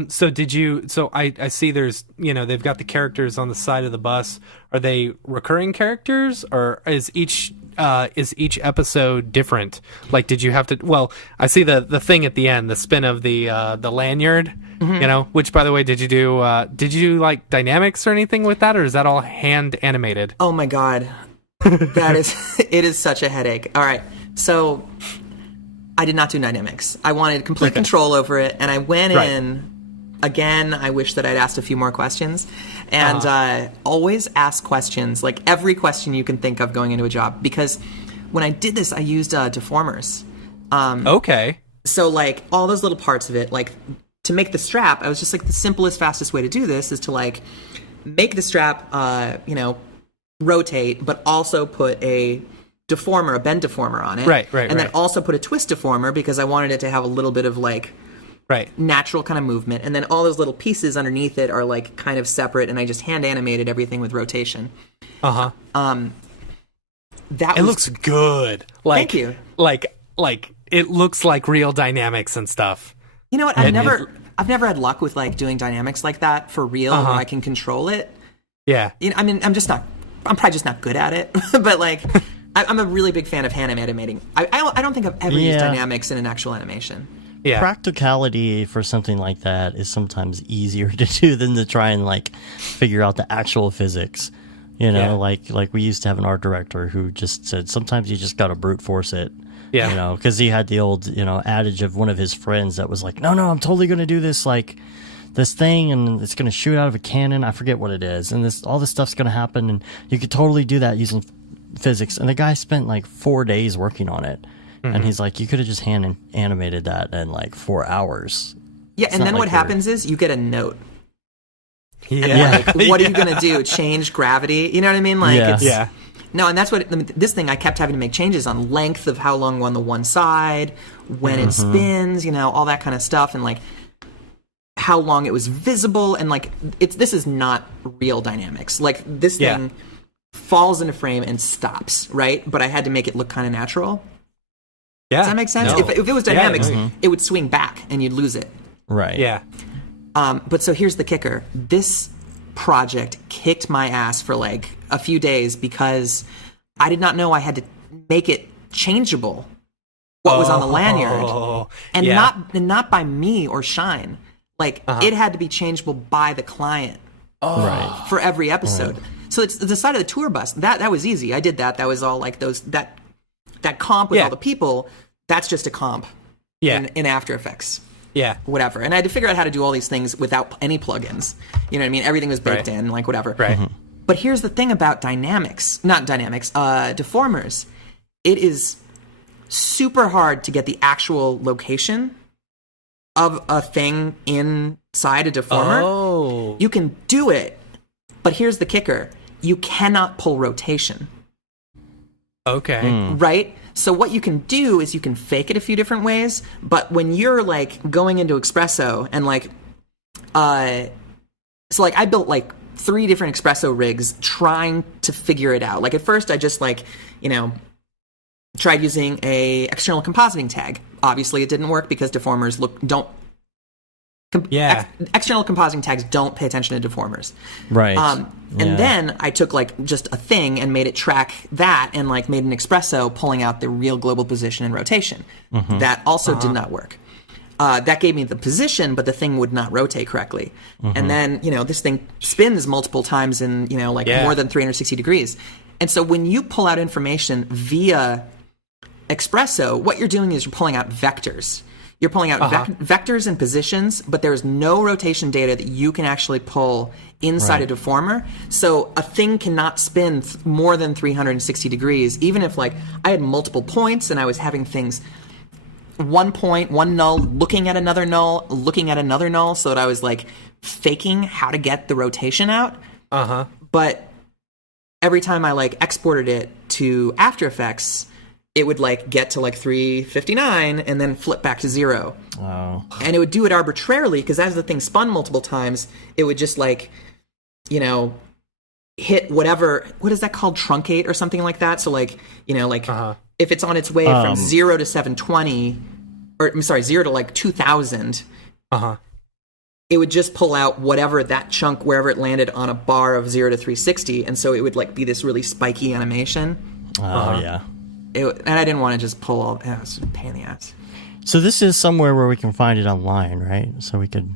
So I see there's, they've got the characters on the side of the bus. Are they recurring characters, or is each episode different? Like, did you have to, I see the thing at the end, the spin of the lanyard. You know, which by the way, did you do like dynamics or anything with that, or is that all hand animated? Oh my god, it is such a headache. All right, so I did not do dynamics. I wanted complete control over it, and I went in. Again, I wish that I'd asked a few more questions, and always ask questions, like every question you can think of going into a job, because when I did this, I used deformers. Okay. So like all those little parts of it, like to make the strap, I was just like, the simplest, fastest way to do this is to like make the strap, rotate, but also put a deformer, a bend deformer on it. Right. And then also put a twist deformer because I wanted it to have a little bit of like natural kind of movement. And then all those little pieces underneath it are like kind of separate, and I just hand animated everything with rotation. It That looks good. Like, thank you. Like it looks like real dynamics and stuff. You know what? I've never had luck with like doing dynamics like that for real, where I can control it. Yeah. You know, I mean, I'm probably just not good at it, but like, I'm a really big fan of hand animating. I don't think I've ever used dynamics in an actual animation. Yeah. Practicality for something like that is sometimes easier to do than to try and like figure out the actual physics. You know, like we used to have an art director who just said sometimes you just got to brute force it. Yeah. You know, because he had the old, adage of one of his friends that was like, no, I'm totally going to do this, like, this thing, and it's going to shoot out of a cannon. I forget what it is. And all this stuff's going to happen, and you could totally do that using physics. And the guy spent like 4 days working on it. And he's like, you could have just hand animated that in like 4 hours. Yeah, and then what happens is you get a note. Yeah. Like, what are you going to do? Change gravity? You know what I mean? Like, No, and that's what this thing I kept having to make changes on length of how long on the one side, when it spins, all that kind of stuff, and like how long it was visible, and like this is not real dynamics. Like this thing falls into frame and stops, right? But I had to make it look kind of natural. Yeah. Does that make sense? No. If it was dynamics, it would swing back and you'd lose it. Right. Yeah. But so here's the kicker. This project kicked my ass for like a few days because I did not know I had to make it changeable what was on the lanyard. And not by me or Shine. Like it had to be changeable by the client. For every episode. Right. So it's the side of the tour bus. That was easy. I did that. That was all like that comp with all the people. That's just a comp in After Effects. Yeah. Whatever. And I had to figure out how to do all these things without any plugins. You know what I mean? Everything was baked in, like whatever. Right. But here's the thing about deformers. It is super hard to get the actual location of a thing inside a deformer. Oh. You can do it, but here's the kicker. You cannot pull rotation. Okay. Right? So what you can do is you can fake it a few different ways, but when you're like going into Espresso and like so like I built like 3 different Espresso rigs trying to figure it out. Like at first I just like, tried using a external compositing tag. Obviously it didn't work because deformers external compositing tags don't pay attention to deformers. Right. And then I took like just a thing and made it track that and like made an Espresso pulling out the real global position and rotation. That also did not work. That gave me the position, but the thing would not rotate correctly. And then, this thing spins multiple times in, more than 360 degrees. And so when you pull out information via Espresso, what you're doing is you're pulling out vectors. You're pulling out vectors and positions, but there's no rotation data that you can actually pull inside a deformer. So a thing cannot spin more than 360 degrees, even if like I had multiple points and I was having things, one point, one null, looking at another null, looking at another null, so that I was like faking how to get the rotation out. But every time I like exported it to After Effects, it would like get to like 359 and then flip back to 0. Oh. And it would do it arbitrarily because as the thing spun multiple times, it would just like, hit whatever, what is that called? Truncate or something like that. So like, if it's on its way from 0 to 720, or I'm sorry, 0 to like 2000, it would just pull out whatever that chunk, wherever it landed on a bar of 0 to 360. And so it would like be this really spiky animation. Yeah. And I didn't want to just pull all. It was a pain in the ass. So this is somewhere where we can find it online, right? So we could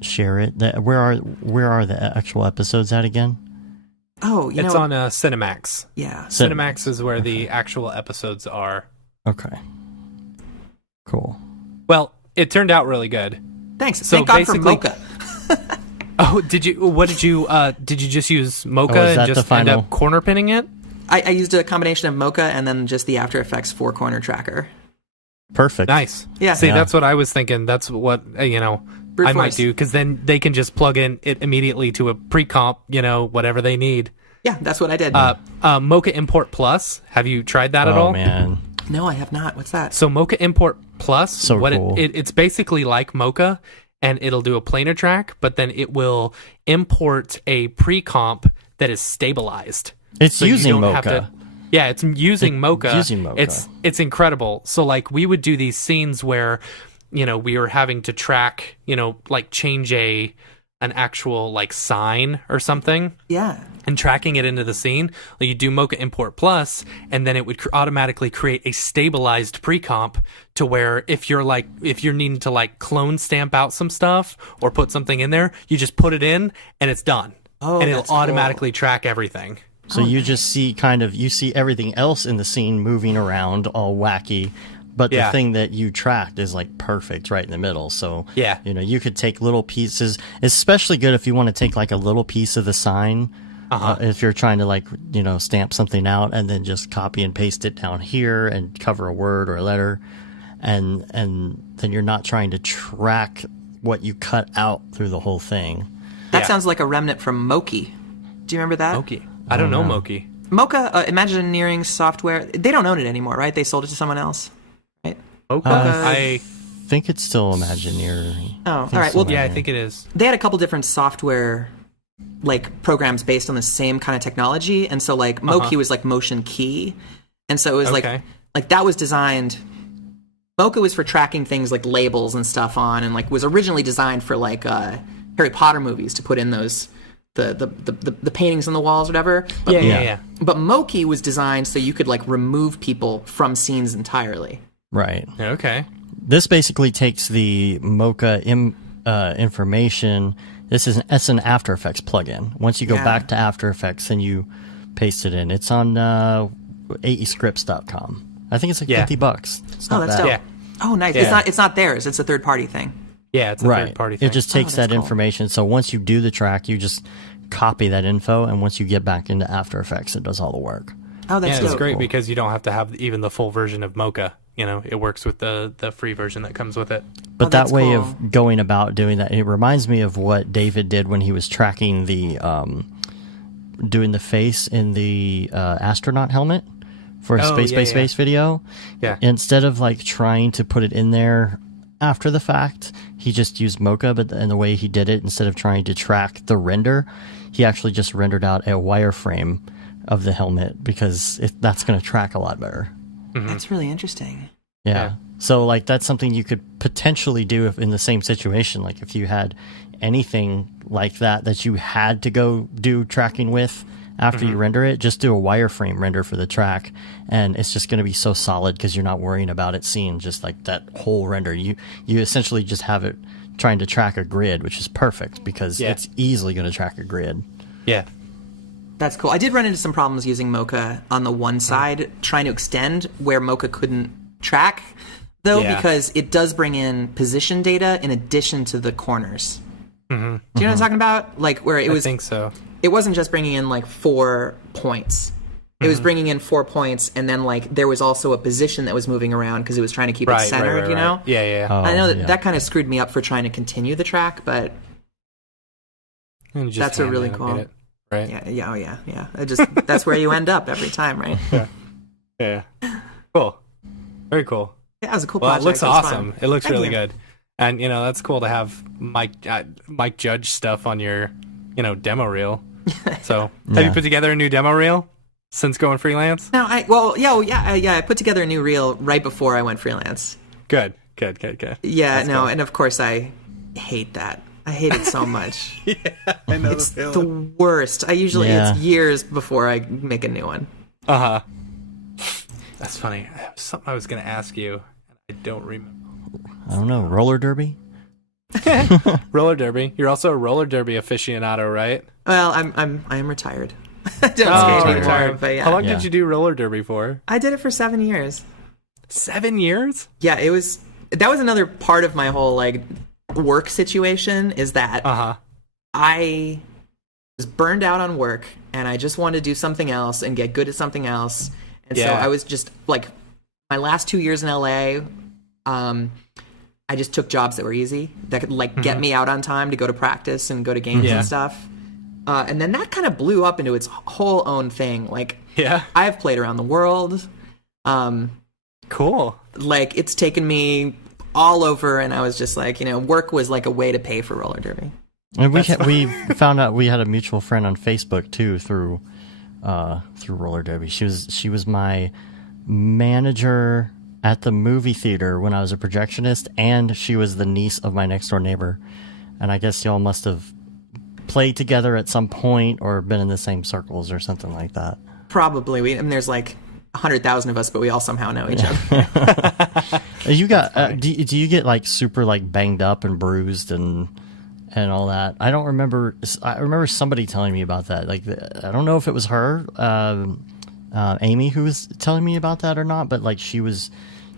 share it. Where are the actual episodes at again? Oh, it's on Cinemax. Yeah. Cinemax is where the actual episodes are. Okay. Cool. Well, it turned out really good. Thanks. So Thank God for Mocha. Oh, did you just use Mocha and just end up corner pinning it? I used a combination of Mocha and then just the After Effects 4-corner tracker. Perfect. Nice. Yeah. See, that's what I was thinking. That's what, Brute I might force. do, because then they can just plug in it immediately to a pre-comp, whatever they need. Yeah, that's what I did. Mocha Import Plus, have you tried that at all? Oh, man. No, I have not. What's that? So Mocha Import Plus, So cool. It's basically like Mocha, and it'll do a planar track, but then it will import a pre-comp that is stabilized. It's using Mocha. Yeah, it's using Mocha. Using Mocha. It's incredible. So like we would do these scenes where, we were having to track, like change an actual like sign or something. Yeah. And tracking it into the scene. Like you do Mocha Import Plus, and then it would automatically create a stabilized pre-comp to where if you're needing to like clone stamp out some stuff or put something in there, you just put it in and it's done. Oh, and it'll that's automatically track everything. So you just see you see everything else in the scene moving around all wacky, but the thing that you tracked is like perfect right in the middle. So yeah, you could take little pieces, especially good if you want to take like a little piece of the sign. If you're trying to stamp something out and then just copy and paste it down here and cover a word or a letter, and then you're not trying to track what you cut out through the whole thing. That sounds like a remnant from Moki. Do you remember that? Moki. I don't know Moki. Mocha, Imagineering software. They don't own it anymore, right? They sold it to someone else, right? Mocha? I think it's still Imagineering. Oh, all right. Well, yeah, I think it is. They had a couple different software programs based on the same kind of technology, and so like Moki was like motion key, and so it was like that was designed. Mocha was for tracking things like labels and stuff on, and like was originally designed for like Harry Potter movies to put in those the paintings on the walls or whatever. But, yeah. But Moki was designed so you could like remove people from scenes entirely. Right. Okay. This basically takes the Mocha information. It's an After Effects plugin. Once you go back to After Effects, then you paste it in. It's on aescripts.com. I think it's like $50. It's not that's bad. dope. Yeah. Oh, nice. Yeah. It's not theirs. It's a third party thing. Yeah, it's a third party thing. It just takes that cool. information. So once you do the track, you just copy that info, and once you get back into After Effects, it does all the work. Oh, that's it's dope. great because you don't have to have even the full version of Mocha. It works with the free version that comes with it. But that way cool. of going about doing that, it reminds me of what David did when he was tracking the doing the face in the astronaut helmet for a space video. Yeah. Instead of like trying to put it in there after the fact, he just used Mocha, but in the way he did it, instead of trying to track the render, he actually just rendered out a wireframe of the helmet because that's going to track a lot better. Mm-hmm. That's really interesting. Yeah. So like that's something you could potentially do if in the same situation, like if you had anything like that you had to go do tracking with after you render it, just do a wireframe render for the track, and it's just going to be so solid because you're not worrying about it seeing just like that whole render. You essentially just have it trying to track a grid, which is perfect because it's easily going to track a grid. Yeah. That's cool. I did run into some problems using Mocha on the one side, trying to extend where Mocha couldn't track, though, because it does bring in position data in addition to the corners. Mm-hmm. Do you know what I'm talking about? Like where it was. I think so. It wasn't just bringing in like 4 points. It was bringing in 4 points, and then like there was also a position that was moving around because it was trying to keep it centered. Right. You know? Yeah. Oh, I know that kind of screwed me up for trying to continue the track, but that's a really cool. It, right? Yeah. Oh yeah. That's where you end up every time, right? Yeah. Cool. Very cool. Yeah, it was a cool Well, project. it looks awesome. Fun. It looks Thank really you. good. And, that's cool to have Mike Judge stuff on your, demo reel. So, have you put together a new demo reel since going freelance? No, I put together a new reel right before I went freelance. Good. Yeah, That's cool. And of course I hate that. I hate it so much. I know It's the worst. It's years before I make a new one. Uh-huh. That's funny. Something I was going to ask you, and I don't remember. I don't know. Roller derby? Roller derby. You're also a roller derby aficionado, right? Well, I am retired. I don't skate anymore. Retired. But yeah. How long did you do roller derby for? I did it for 7 years. 7 years? Yeah, that was another part of my whole like work situation is that I was burned out on work and I just wanted to do something else and get good at something else. And so I was just like my last 2 years in LA, I just took jobs that were easy that could like get me out on time to go to practice and go to games and stuff. And then that kind of blew up into its whole own thing. Like, I've played around the world. Cool. Like, it's taken me all over, and I was just like, work was like a way to pay for roller derby. And we found out we had a mutual friend on Facebook too through roller derby. She was my manager at the movie theater when I was a projectionist, and she was the niece of my next door neighbor. And I guess y'all must have played together at some point or been in the same circles or something like that. Probably. There's like 100,000 of us, but we all somehow know each other. You got do you get like super like banged up and bruised and all that? I don't remember. I remember somebody telling me about that. Like, I don't know if it was her, Amy, who was telling me about that or not, but like she was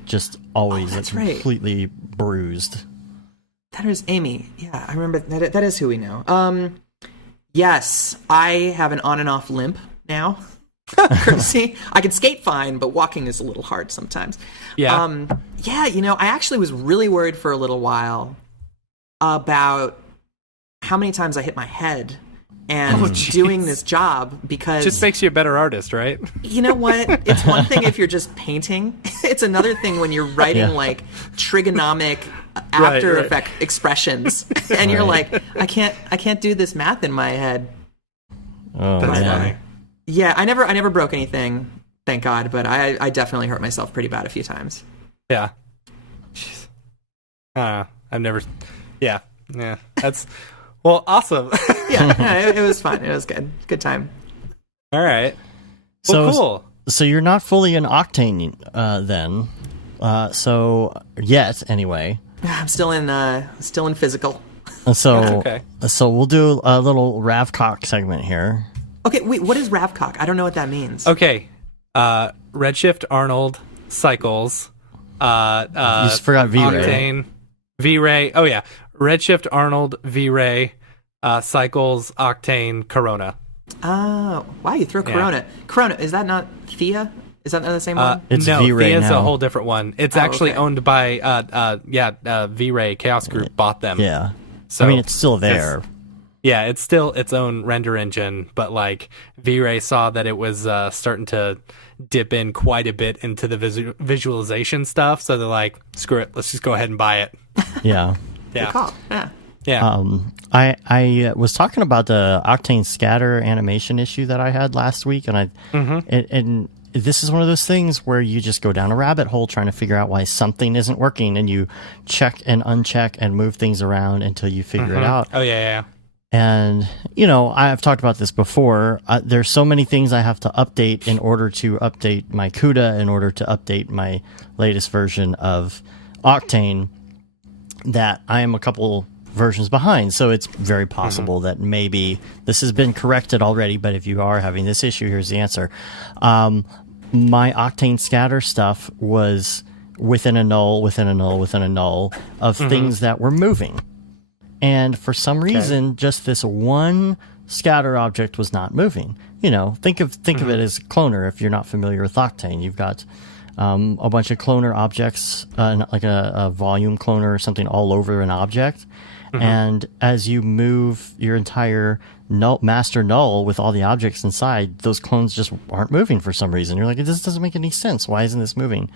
just always completely bruised. That is Amy. Yeah, I remember that is who we know. Yes, I have an on and off limp now. Courtesy. I can skate fine, but walking is a little hard sometimes. Yeah. I actually was really worried for a little while about how many times I hit my head and doing this job, because just makes you a better artist, right? You know what? It's one thing if you're just painting. It's another thing when you're writing like trigonomic After Effect expressions, and you're like, I can't do this math in my head. Oh, that's funny. Yeah, I never broke anything, thank God, but I definitely hurt myself pretty bad a few times. Yeah. Jeez. I've never. Yeah. That's awesome. It was fun. It was good time. All right. Well, cool. So you're not fully in Octane then. So yet, anyway. I'm still in physical. So we'll do a little Ravcock segment here. Okay, wait, what is Ravcock? I don't know what that means. Okay. Redshift Arnold Cycles. You just forgot V-Ray. Octane. V-Ray. Oh, yeah. Redshift Arnold V-Ray Cycles Octane Corona. Oh, wow, you throw Corona. Yeah. Corona, is that not Thea? Is that not the same one? It's no, V-Ray Thea's now. a whole different one. It's actually owned by V-Ray Chaos Group bought them. Yeah. So I mean, it's still there. It's still its own render engine, but like V-Ray saw that it was starting to dip in quite a bit into the visualization stuff, so they're like, screw it, let's just go ahead and buy it. Yeah. Good call. Yeah. I was talking about the Octane scatter animation issue that I had last week, and and this is one of those things where you just go down a rabbit hole trying to figure out why something isn't working, and you check and uncheck and move things around until you figure it out. Oh yeah. And, I've talked about this before. There's so many things I have to update in order to update my CUDA, in order to update my latest version of Octane, that I am a couple versions behind. So it's very possible that maybe this has been corrected already, but if you are having this issue, here's the answer. My Octane scatter stuff was within a null of things that were moving. And for some reason, just this one scatter object was not moving. Think of it as cloner. If you're not familiar with Octane, you've got a bunch of cloner objects, like a volume cloner or something all over an object. And as you move your entire master null with all the objects inside, those clones just aren't moving for some reason. You're like, this doesn't make any sense. Why isn't this moving?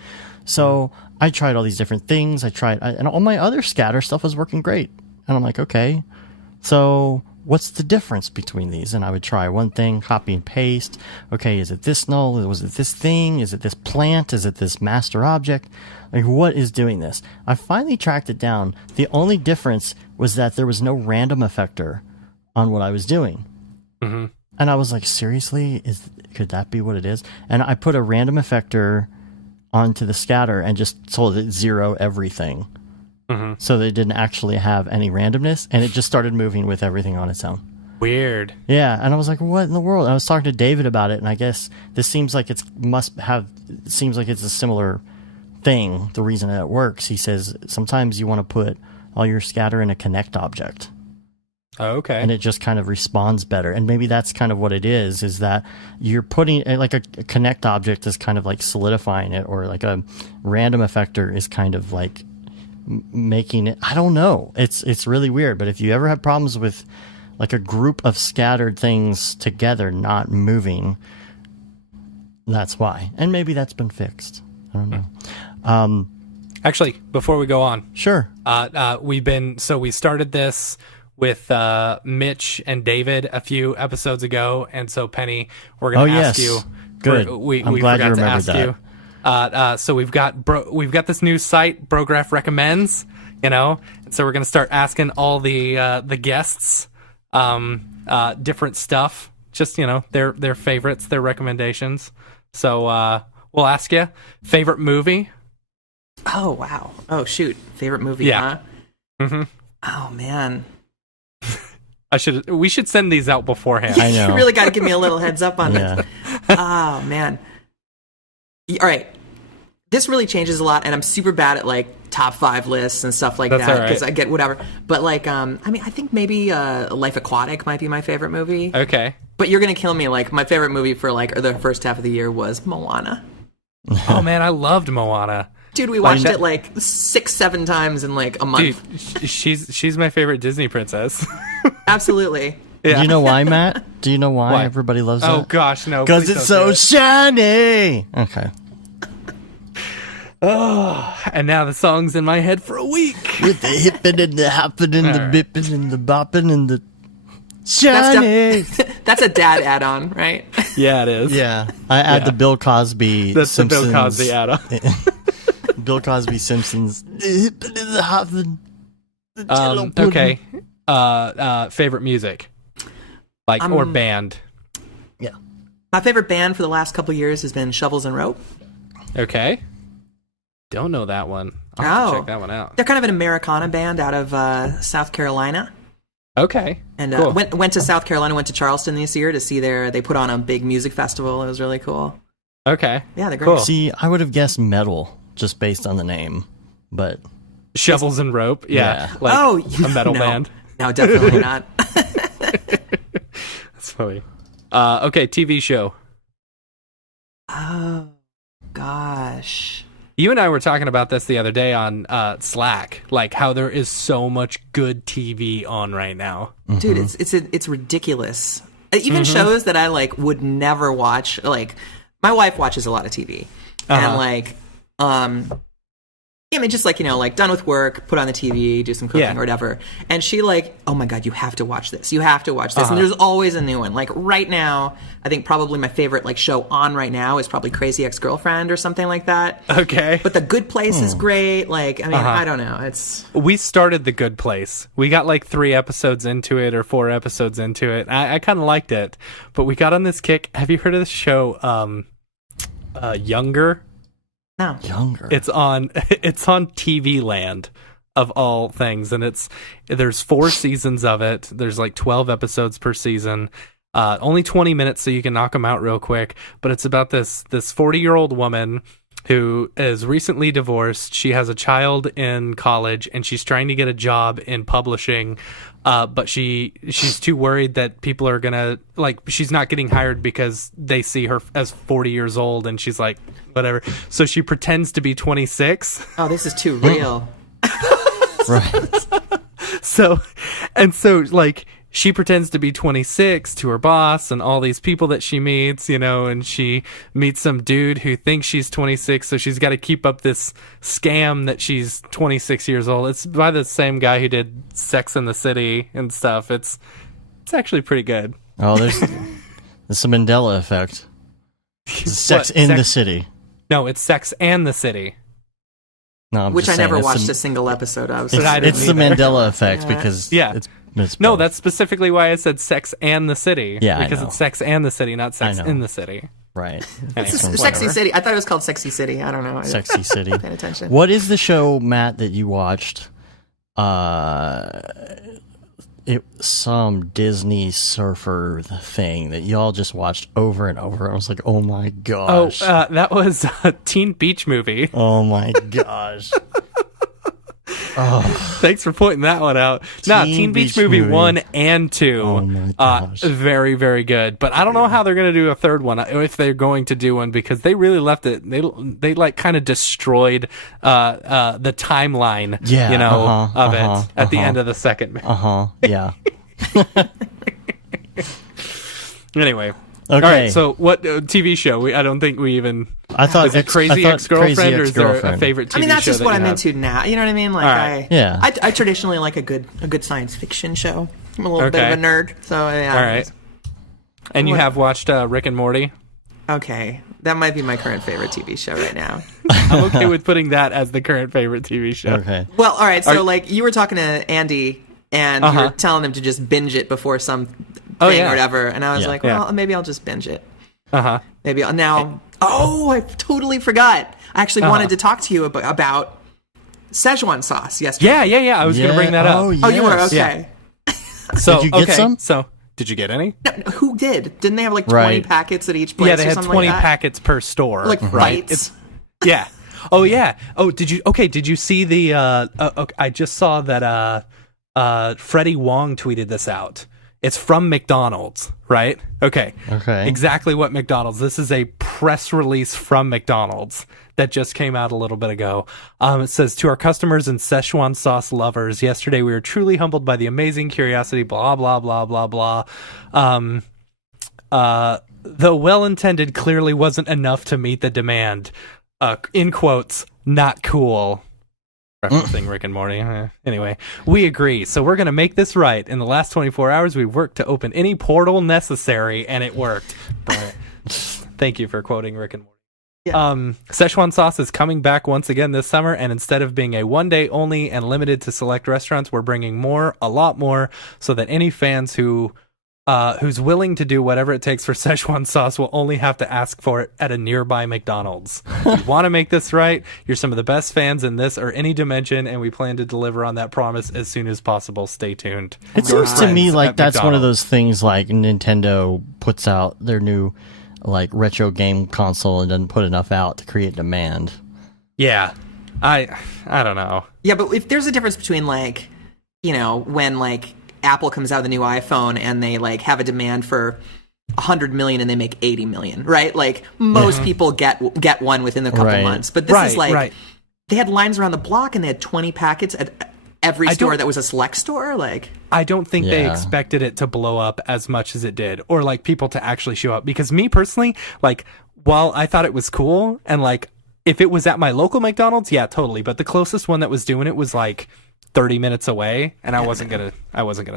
So I tried all these different things. And all my other scatter stuff was working great. And I'm like, okay, so what's the difference between these? And I would try one thing, copy and paste. Okay, is it this null? Was it this thing? Is it this plant? Is it this master object? Like, what is doing this? I finally tracked it down. The only difference was that there was no random effector on what I was doing. And I was like, seriously? Could that be what it is? And I put a random effector onto the scatter and just told it 0 everything. so they didn't actually have any randomness, and it just started moving with everything on its own. Weird. Yeah, and I was like, what in the world? I was talking to David about it, and I guess this seems like it's a similar thing. The reason that it works, he says, sometimes you want to put all your scatter in a connect object. Oh, okay. And it just kind of responds better. And maybe that's kind of what it is that you're putting, like a connect object is kind of like solidifying it, or like a random effector is kind of like making it, I don't know. It's really weird. But if you ever have problems with like a group of scattered things together not moving, that's why. And maybe that's been fixed. I don't know. Actually, before we go on, Sure. we started this with Mitch and David a few episodes ago, and so Penny, we're going to ask you. Good. We I'm glad forgot you remembered to ask you. So we've got this new site, Brograph recommends. And so we're going to start asking all the guests different stuff, just their favorites, their recommendations. So we'll ask you favorite movie. Oh wow. Oh shoot. Favorite movie? Yeah. Huh? Mm-hmm. Oh man. We should send these out beforehand. I know. You really got to give me a little heads up on Yeah. this. Oh man. All right. This really changes a lot, and I'm super bad at like top 5 lists and stuff like That's that all because right. I get whatever. But like, I think maybe Life Aquatic might be my favorite movie. Okay. But you're gonna kill me. Like my favorite movie for like the first half of the year was Moana. Oh man, I loved Moana. Dude, we watched it like 6-7 times in like a month. Dude, she's my favorite Disney princess. Absolutely. Yeah. Do you know why, Matt? Do you know why Why? everybody loves Oh that? gosh, no. Because please it's don't do so it. shiny. Okay. And now the song's in my head for a week. With the hippin' and the hoppin' and the All right. bippin' and the boppin' and the shiny. That's a dad add-on, right? Yeah, it is. Yeah. I add Yeah. the Bill Cosby That's Simpsons. the Bill Cosby add-on. Bill Cosby Simpsons. The hippin' and the hoppin'. The jello pudding. Okay. Favorite music, like or band. Yeah. My favorite band for the last couple years has been Shovels and Rope. Okay. Don't know that one. I'll have to check that one out. They're kind of an Americana band out of South Carolina. Okay. And cool. went to South Carolina, went to Charleston this year to see they put on a big music festival. It was really cool. Okay. Yeah, they're great. Cool. See, I would have guessed metal just based on the name, but Shovels and Rope. Yeah. Yeah. Like a metal no. band. No, definitely not. That's funny. Okay, TV show. Oh, gosh. You and I were talking about this the other day on Slack, like how there is so much good TV on right now. Dude, it's ridiculous. Even shows that I like would never watch. Like my wife watches a lot of TV, and like, I mean, just like like done with work, put on the TV, do some cooking or whatever. And she like, oh my god, you have to watch this. You have to watch this. And there's always a new one. Like right now, I think probably my favorite like show on right now is probably Crazy Ex-Girlfriend or something like that. Okay. But The Good Place is great. Like, I mean, I don't know. We started The Good Place. We got like 3 episodes into it or 4 episodes into it. I kind of liked it, but we got on this kick. Have you heard of this show, Younger? No. Younger. It's on TV Land of all things, and there's 4 seasons of it. There's like 12 episodes per season. Only 20 minutes, so you can knock them out real quick. But it's about this 40-year-old woman who is recently divorced. She has a child in college, and she's trying to get a job in publishing. But she's too worried that people are gonna she's not getting hired because they see her as 40 years old, and she's like, whatever. So she pretends to be 26. Oh, this is too real. Right. So like she pretends to be 26 to her boss and all these people that she meets, and she meets some dude who thinks she's 26, so she's got to keep up this scam that she's 26 years old. It's by the same guy who did Sex and the City and stuff. It's actually pretty good. Oh, there's the Mandela effect. Sex in the City. No, it's Sex and the City. No, I'm Which just I never saying, watched a single episode of. So I didn't It's the either. Mandela effect because Yeah. it's No, both. that's specifically why I said Sex and the City. Yeah, I because know. it's Sex and the City, not Sex I know. in the City. right. Anyway. Sexy City. I thought it was called Sexy City. I don't know. Sexy City. Paying attention. What is the show, Matt, that you watched some Disney surfer thing that y'all just watched over and over. I was like, oh my gosh. That was a Teen Beach Movie. Oh my gosh. Thanks for pointing that one out. Teen Beach Movie 1 and 2. Oh my gosh. Very, very good. But I don't know how they're going to do a third one, if they're going to do one, because they really left it. They like kind of destroyed the timeline, of it at the end of the second. Yeah. Anyway. Okay. All right, so what TV show? I don't think we even... I thought is it Crazy Ex-Girlfriend, or is there a Ex-Girlfriend. favorite TV show? I mean, that's just that what you I'm have? into now. You know what I mean? Like, right. I traditionally like a good science fiction show. I'm a little bit of a nerd, so yeah. All right. And you have watched Rick and Morty? Okay, that might be my current favorite TV show right now. I'm okay with putting that as the current favorite TV show. Okay. Well, all right. So, like, you were talking to Andy, and you were telling him to just binge it before some thing or whatever, and I was like, well, maybe I'll just binge it. Maybe I'll now. Oh, I totally forgot. I actually wanted to talk to you about Szechuan sauce yesterday. Yeah. I was going to bring that up. Oh, you were? Okay. So, did you get some? So, did you get any? No, who did? Didn't they have like 20 packets at each place? Yeah, they had 20 like packets per store. like bites. Yeah. Oh, yeah. Oh, did you see the? I just saw that. Freddie Wong tweeted this out. It's from McDonald's, right? Okay. Exactly what McDonald's. This is a press release from McDonald's that just came out a little bit ago. It says, to our customers and Szechuan sauce lovers, yesterday we were truly humbled by the amazing curiosity, blah, blah, blah, blah, blah. Though well-intended, clearly wasn't enough to meet the demand. In quotes, not cool. Referencing Rick and Morty. Anyway, we agree. So we're going to make this right. In the last 24 hours, we worked to open any portal necessary, and it worked. Thank you for quoting Rick and Morty. Yeah. Szechuan sauce is coming back once again this summer, and instead of being a one-day only and limited to select restaurants, we're bringing a lot more, so that any fans who's willing to do whatever it takes for Szechuan sauce will only have to ask for it at a nearby McDonald's. We want to make this right. You're some of the best fans in this or any dimension, and we plan to deliver on that promise as soon as possible. Stay tuned. It seems to me like that's one of those things like Nintendo puts out their new like retro game console and doesn't put enough out to create demand. Yeah. I don't know. Yeah, but if there's a difference between like, when like Apple comes out with a new iPhone and they like have a demand for 100 million and they make 80 million, right? Like most people get one within a couple months, but this is like they had lines around the block and they had 20 packets at every store that was a select store. Like I don't think they expected it to blow up as much as it did, or like people to actually show up. Because me personally, like while I thought it was cool and like if it was at my local McDonald's, yeah, totally. But the closest one that was doing it was like 30 minutes away, and I wasn't gonna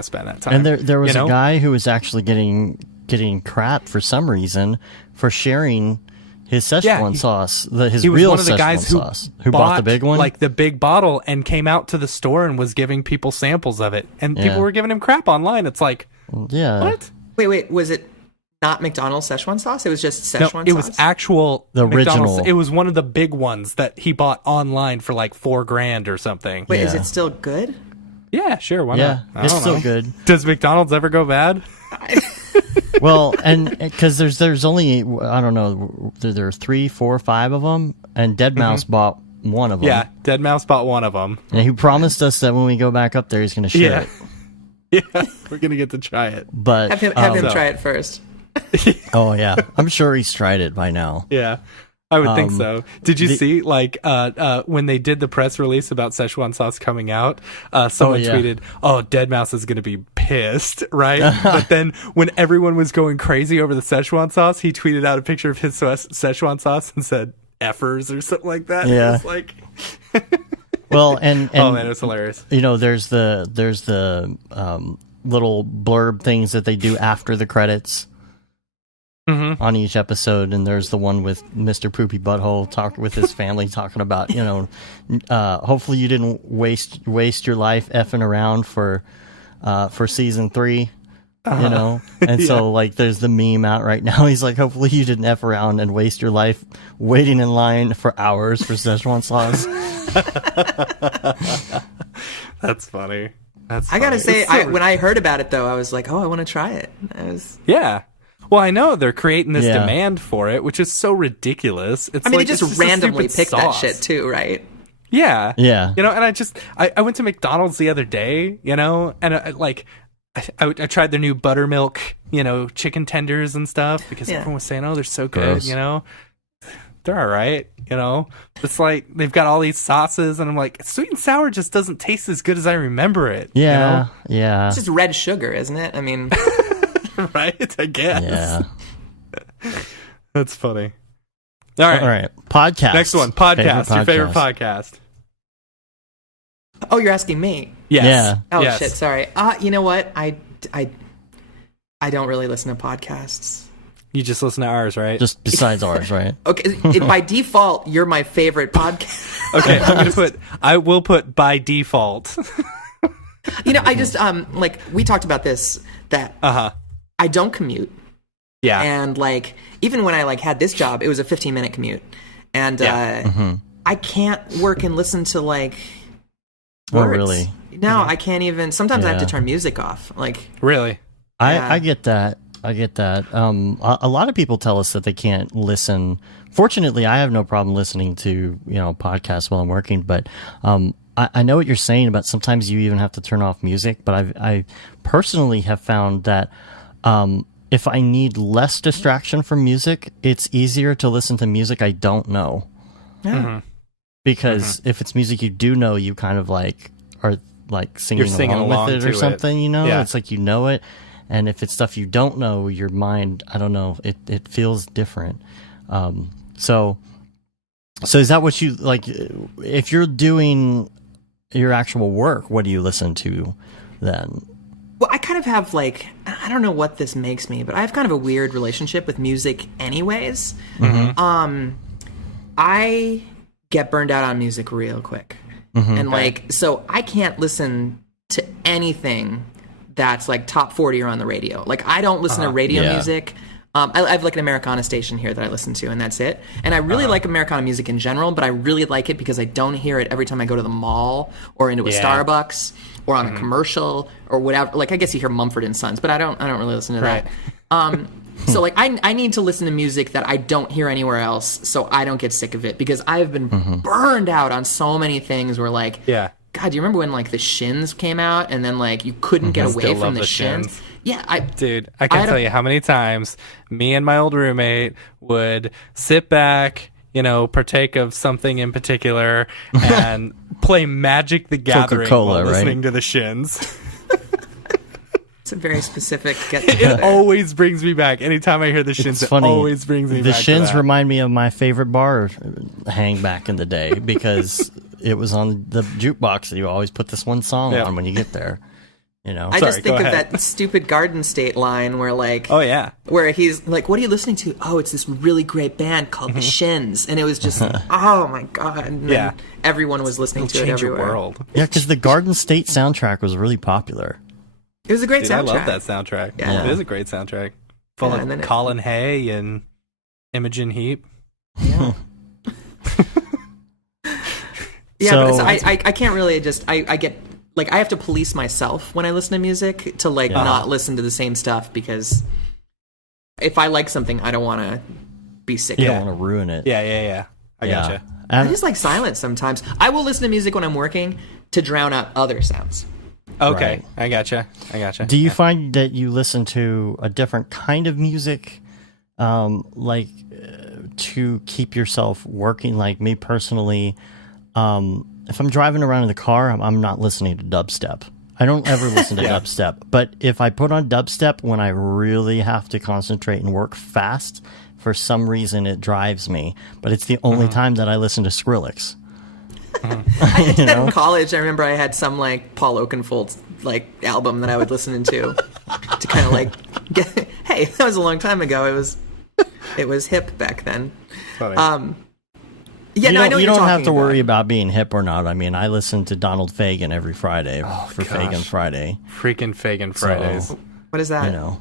spend that time. And there was a guy who was actually getting crap for some reason for sharing his Szechuan sauce, his real one of the Szechuan guys sauce. Who bought the big one, like the big bottle, and came out to the store and was giving people samples of it, and people were giving him crap online. It's like, what? Wait, was it not McDonald's Szechuan sauce? It was just Szechuan sauce? It was actual the McDonald's. original. It was one of the big ones that he bought online for like $4,000 or something. Wait, is it still good? Yeah, sure. Why not? I it's don't still know. good. Does McDonald's ever go bad? Well, and because there's only, I don't know, there are 3, 4, 5 of them, and Dead Mouse bought one of them. Yeah, Dead Mouse bought one of them. And he promised us that when we go back up there, he's going to share it. Yeah, we're gonna get to try it. But have him try it first. Oh yeah, I'm sure he's tried it by now. Yeah, I would think so. Did you see like when they did the press release about Szechuan sauce coming out? Someone tweeted, "Oh, Dead Mouse is gonna be pissed," right? But then when everyone was going crazy over the Szechuan sauce, he tweeted out a picture of his Szechuan sauce and said "effers" or something like that. Yeah, it was like. Well, and oh man, it's hilarious. There's the little blurb things that they do after the credits on each episode, and there's the one with Mr. Poopy Butthole talking with his family, talking about hopefully you didn't waste your life effing around for season 3. And so like there's the meme out right now. He's like, hopefully you didn't F around and waste your life waiting in line for hours for Szechuan sauce. That's funny. I gotta say, when I heard about it though, I was like, oh, I want to try it. Yeah. Well, I know they're creating this demand for it, which is so ridiculous. It's they just randomly pick that shit too, right? Yeah. Yeah. And I went to McDonald's the other day, and I tried their new buttermilk, chicken tenders and stuff because everyone was saying, oh, they're so good, Gross. They're all right, It's like they've got all these sauces, and I'm like, sweet and sour just doesn't taste as good as I remember it. Yeah, yeah. It's just red sugar, isn't it? I mean, right? I guess. Yeah. That's funny. All right. Podcast. Next one. Podcast. Your favorite podcast. Oh, you're asking me? Yes. Yeah. Oh yes. shit. Sorry. You know what? I don't really listen to podcasts. You just listen to ours, right? Just besides ours, right? Okay. By default, you're my favorite podcast. Okay. I will put by default. I just we talked about this that I don't commute. Yeah. And even when I had this job, it was a 15-minute commute, and I can't work and listen to words. Oh, really? No, I can't even. Sometimes I have to turn music off. Really? I get that. I get that. A lot of people tell us that they can't listen. Fortunately, I have no problem listening to podcasts while I'm working. But I know what you're saying about sometimes you even have to turn off music. But I personally have found that if I need less distraction from music, it's easier to listen to music I don't know. Yeah. Mm-hmm. Because if it's music you do know, you kind of are singing along with it or something. Yeah. It's like you know it. And if it's stuff you don't know, your mind, I don't know, it feels different. So is that what you like? If you're doing your actual work, what do you listen to then? Well, I kind of have I don't know what this makes me, but I have kind of a weird relationship with music anyways. Mm-hmm. I get burned out on music real quick. Mm-hmm. And so I can't listen to anything that's top 40 or on the radio. I don't listen to radio music. I have an Americana station here that I listen to, and that's it. And I really like Americana music in general, but I really like it because I don't hear it every time I go to the mall or into a Starbucks or on a commercial or whatever. I guess you hear Mumford and Sons, but I don't really listen to that. So I need to listen to music that I don't hear anywhere else, so I don't get sick of it, because I've been burned out on so many things where God, do you remember when the Shins came out and then you couldn't get away from the Shins? Yeah, dude, I can't tell you how many times me and my old roommate would sit back, partake of something in particular, and play Magic the Gathering while listening to the Shins. It's a very specific It always brings me back. Anytime I hear the Shins, it always brings me back. The Shins remind me of my favorite bar hang back in the day because it was on the jukebox that you always put this one song on when you get there. I just think of that stupid Garden State line where oh yeah, where he's what are you listening to? Oh, it's this really great band called the Shins, and it was just oh my god, and everyone was listening to it everywhere. Your world. Yeah, because the Garden State soundtrack was really popular. It was a great soundtrack. I love that soundtrack. Yeah. It is a great soundtrack. Full of Colin Hay and Imogen Heap. Yeah. But I can't really I get I have to police myself when I listen to music to not listen to the same stuff, because if I like something, I don't want to be sick. You don't want to ruin it. Yeah. I gotcha. I just like silence sometimes. I will listen to music when I'm working to drown out other sounds. Okay, right. I gotcha. Do you find that you listen to a different kind of music, to keep yourself working? Like me personally, if I'm driving around in the car, I'm not listening to dubstep. I don't ever listen to dubstep. But if I put on dubstep when I really have to concentrate and work fast, for some reason it drives me. But it's the only time that I listen to Skrillex. I did that in college. I remember I had some Paul Oakenfold album that I would listen to kind of get. Hey, that was a long time ago. It was hip back then. Funny. Yeah, I know you don't have to about. worry about being hip or not. I mean, I listen to Donald Fagen every Friday for Fagen Friday. Freaking Fagen Fridays. What is that?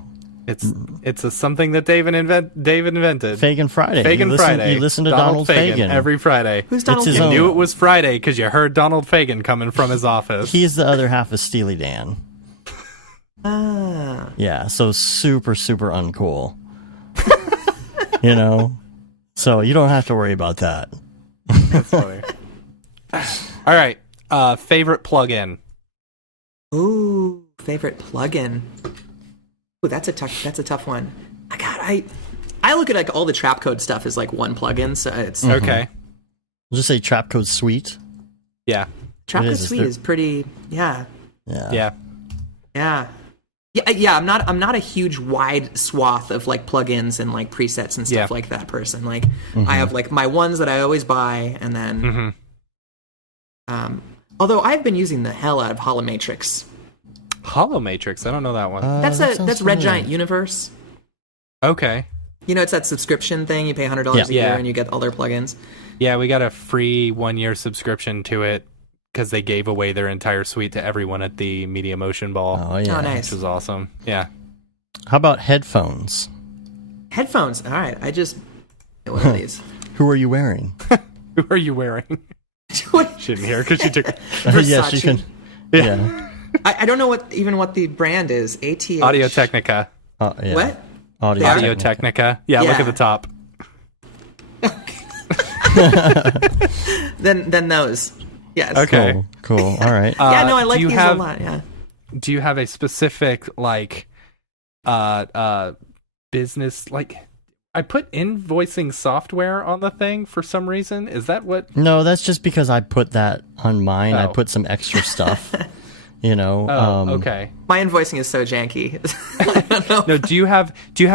It's something that David invented. Fagan Friday. Friday. You listen to Donald Fagan every Friday. Who's Donald his Fagan? You knew it was Friday because you heard Donald Fagan coming from his office. He's the other half of Steely Dan. Ah. Yeah, so super, super uncool. You know? So you don't have to worry about that. That's funny. All right. Favorite plugin. Ooh, favorite plugin. Ooh, that's a tough one. I look at like all the trap code stuff as like one plugin, so it's Okay. I'll just say Trapcode Suite. Yeah. Trap It code is. suite is pretty. Yeah. Yeah. Yeah, I'm not a huge wide swath of like plugins and like presets and stuff like that person. Like I have like my ones that I always buy, and then although I've been using the hell out of Holomatrix. Holomatrix. I don't know that one. That's Red familiar. Giant Universe. Okay. You know, it's that subscription thing. You pay $100 a year and you get all their plugins. Yeah, we got a free 1-year subscription to it because they gave away their entire suite to everyone at the Media Motion Ball. Oh, yeah. Oh, nice. Which was awesome. Yeah. How about headphones? Headphones. All right, I just get one of these. Who are you wearing? Who are you wearing? Shouldn't hear because you took Yes, you can. Yeah. I don't know what the brand is. ATH. Audio Technica. Yeah. What? Audio Audio Technica. Yeah, look at the top. Then those. Yes. Okay. Cool. All right. Yeah, no, I like do you these have- a lot. Yeah. Do you have a specific like business like I put invoicing software on the thing for some reason? Is that what? No, that's just because I put that on mine. I Oh. put some extra stuff. You know. Oh, okay. My invoicing is so janky. I don't know. No, do you have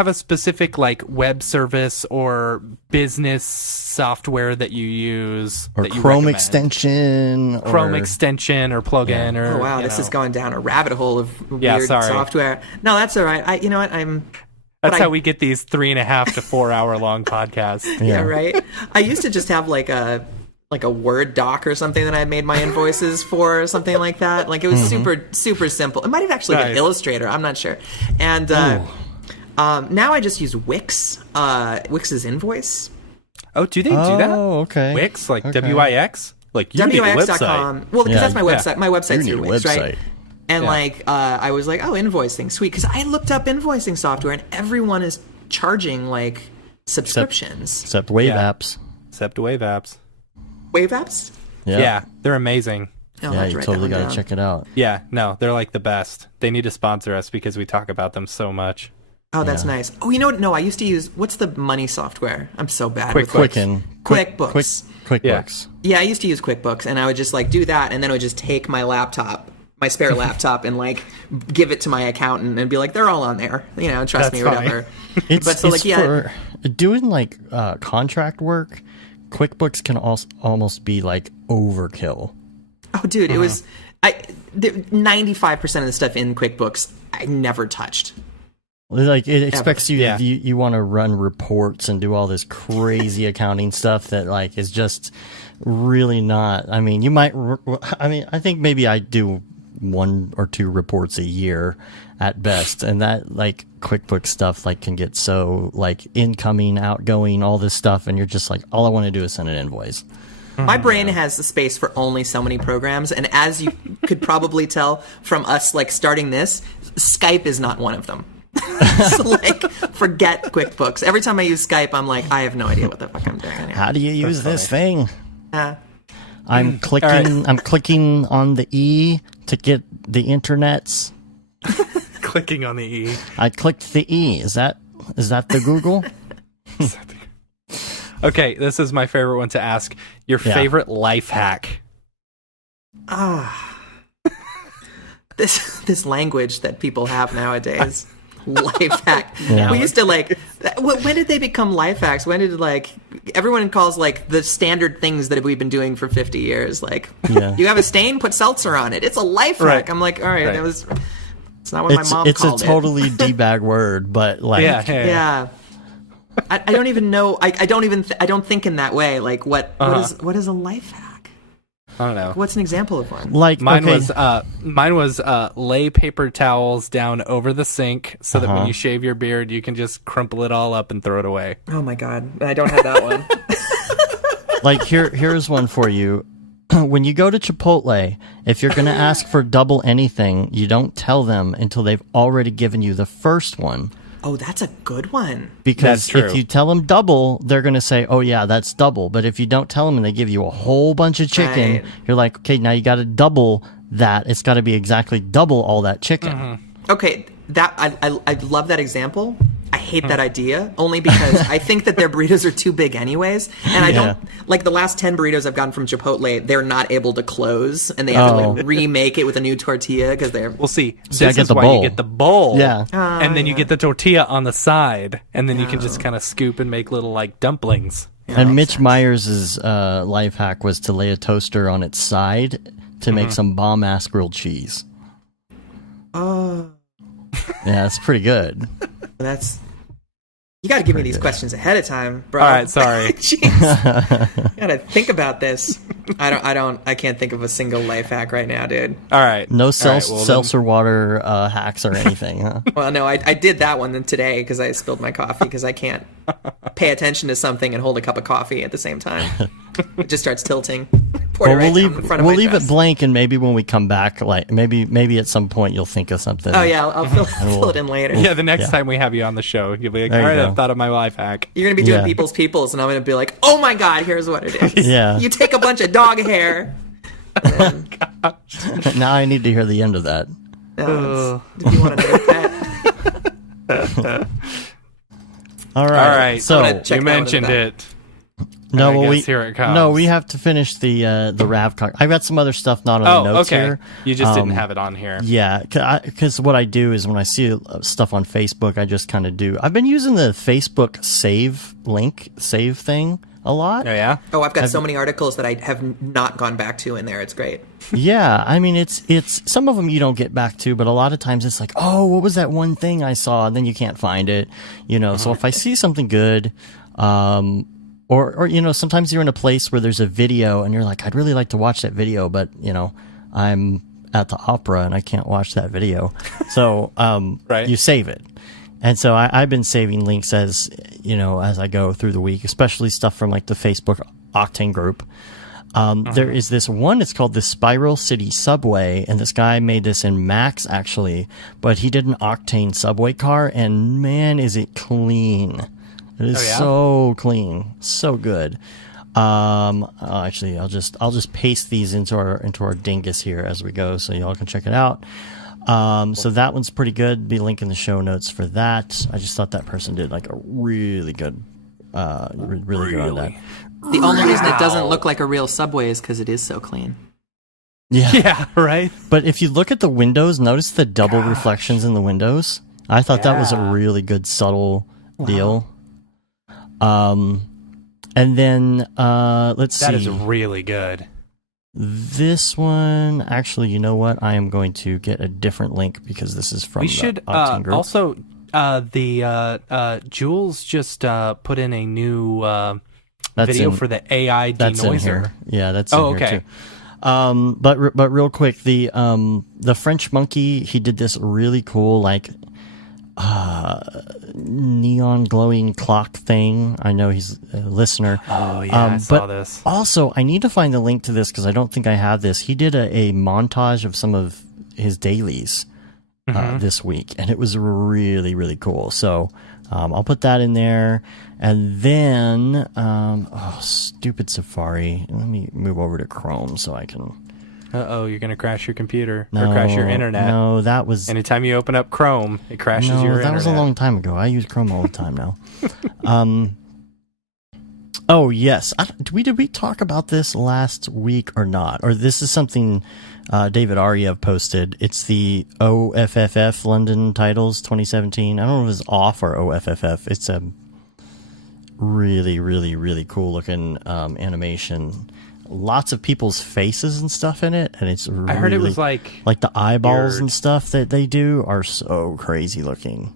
a specific like web service or business software that you use Or that you Chrome recommend? extension. Chrome or, extension or plugin or Oh wow, you this know. is going down a rabbit hole of Yeah, weird sorry. software. No, that's all right. You know what? That's but how we get these 3.5 to 4 hour long podcasts. Yeah, right. I used to just have like a Word doc or something that I made my invoices for or something like that. Like it was super simple. It might have actually been Nice. Illustrator. I'm not sure. And now I just use Wix. Wix's invoice. Oh, do they do that? Oh, okay. Wix, like Okay. Wix? Like you need a website. Wix.com. Well, because Yeah, that's my yeah. website. My website's You through need a Wix, website. right? And I was like, oh, invoicing, sweet. Because I looked up invoicing software, and everyone is charging like subscriptions. Except Wave Yeah. apps. Except Wave apps. Wave apps. Yeah, they're amazing. I'll Yeah, have to you write totally that one got to down. check it out. Yeah, no, they're like the best. They need to sponsor us because we talk about them so much. Oh, that's nice. Oh, you know what? No, I used to use what's the money software? I'm so bad with Quicken. QuickBooks. QuickBooks. Yeah, I used to use QuickBooks, and I would just like do that, and then I would just take my laptop, my spare laptop, and like give it to my accountant and be like, they're all on there, you know, trust me or That's funny. whatever. It's, But so, it's like, yeah. for doing like contract work. QuickBooks can also almost be like overkill. Oh, dude, it was 95% of the stuff in QuickBooks I never touched. Like it expects you, Yeah. you want to run reports and do all this crazy accounting stuff that like is just really not. I mean, you might. I think maybe I do 1 or 2 reports a year at best, and that like QuickBooks stuff like can get so like incoming, outgoing, all this stuff, and you're just like, all I want to do is send an invoice. My brain has the space for only so many programs, and as you could probably tell from us like starting this, Skype is not one of them. So like, forget QuickBooks. Every time I use Skype, I'm like, I have no idea what the fuck I'm doing. How do you use this thing? Yeah. I'm clicking. I'm clicking on the E to get the internets. Clicking on the E. I clicked the E. Is that the Google? Okay, this is my favorite one to ask. Your Yeah. favorite life hack. This language that people have nowadays. Life hack. Yeah. We used to like. When did they become life hacks? When did like everyone calls like the standard things that we've been doing for 50 years? Like, Yeah. you have a stain, put seltzer on it. It's a life Right. hack. I'm like, all right, Right. that was. It's not what my mom It's a called totally d-bag word, but like Yeah. I don't even know. I don't think in that way. Like, what is a life hack? I don't know. What's an example of one? Like Mine okay. was lay paper towels down over the sink so that when you shave your beard, you can just crumple it all up and throw it away. Oh my god, I don't have that one. Like here's one for you. When you go to Chipotle, if you're going to ask for double anything, you don't tell them until they've already given you the first one. Oh, that's a good one. Because That's true. if you tell them double, they're going to say, oh, yeah, that's double. But if you don't tell them and they give you a whole bunch of chicken, Right. you're like, okay, now you got to double that. It's got to be exactly double all that chicken. Okay, that I love that example. I hate that idea only because I think that their burritos are too big anyways, and I don't like the last 10 burritos I've gotten from Chipotle. They're not able to close, and they have to like remake it with a new tortilla because they're. We'll see. So I This get is the why bowl. you get the bowl. Yeah. And then you get the tortilla on the side, and then you can just kind of scoop and make little like dumplings. And Mitch Myers' life hack was to lay a toaster on its side to make some bomb-ass grilled cheese. Oh, Yeah, it's pretty good. that's. You got to give me these questions ahead of time, bro. All right, sorry. Jeez. Gotta think about this. I can't think of a single life hack right now, dude. All right. No All right, well, then- seltzer water hacks or anything, huh? Well, no, I did that one today because I spilled my coffee because I can't pay attention to something and hold a cup of coffee at the same time. It just starts tilting. Pour it right down in front of we'll my leave chest. it blank, and maybe when we come back, like maybe at some point you'll think of something. Oh yeah, I'll fill it in later. Yeah, the next Yeah. time we have you on the show, you'll be like, There all you right, go. I've thought of my life hack. You're gonna be doing Yeah. people's, and I'm gonna be like, oh my god, here's what it is. Yeah. You take a bunch of dog hair. Now I need to hear the end of that. If you want another pet. All All right. right. So I'm gonna check you that one in mentioned the it. no, I well, guess here it comes. no, we have to finish the Ravcock. I've got some other stuff not on the Oh, notes okay. here. You just didn't have it on here. Yeah, because what I do is when I see stuff on Facebook, I just kind of do. I've been using the Facebook save thing a lot. Oh, yeah? Oh, I've got so many articles that I have not gone back to in there. It's great. Yeah, I mean it's some of them you don't get back to, but a lot of times it's like, oh, what was that one thing I saw, and then you can't find it, So if I see something good, or sometimes you're in a place where there's a video and you're like, I'd really like to watch that video, but I'm at the opera and I can't watch that video, so Right. you save it. And so I've been saving links as I go through the week, especially stuff from like the Facebook Octane group. There is this one, it's called the Spiral City Subway, and this guy made this in Max actually, but he did an Octane subway car, and man, is it clean. It is so clean, so good. Actually, I'll just paste these into our dingus here as we go, so y'all can check it out. So that one's pretty good. Be link in the show notes for that. I just thought that person did like a really good, really good on that. The only reason it doesn't look like a real subway is because it is so clean. Yeah. Yeah, right? But if you look at the windows, notice the double reflections in the windows. I thought that was a Yeah. really good subtle deal. And then let's see. That is really good. This one, actually, you know what? I am going to get a different link because this is from We the should Octane group. also, Jules just put in a new That's video in- for the AI That's in denoiser. here. Yeah, that's Oh, in here okay. too. But real quick, the French monkey, he did this really cool like neon glowing clock thing. I know he's a listener. Oh, yeah, I saw but this. Also, I need to find the link to this because I don't think I have this. He did a montage of some of his dailies this week, and it was really, really cool. So I'll put that in there. And then, stupid Safari. Let me move over to Chrome so I can... Uh-oh, you're going to crash your computer or crash your internet. No, that was... Anytime you open up Chrome, it crashes your internet. that was a long time ago. I use Chrome all the time now. Oh, yes. Did we talk about this last week or not? Or this is something David Ariev posted. It's the OFFF London Titles 2017. I don't know if it's OFF or OFFF. It's a really, really, really cool looking animation. Lots of people's faces and stuff in it, and it's really, I heard it was like the eyeballs weird. and stuff that they do are so crazy looking.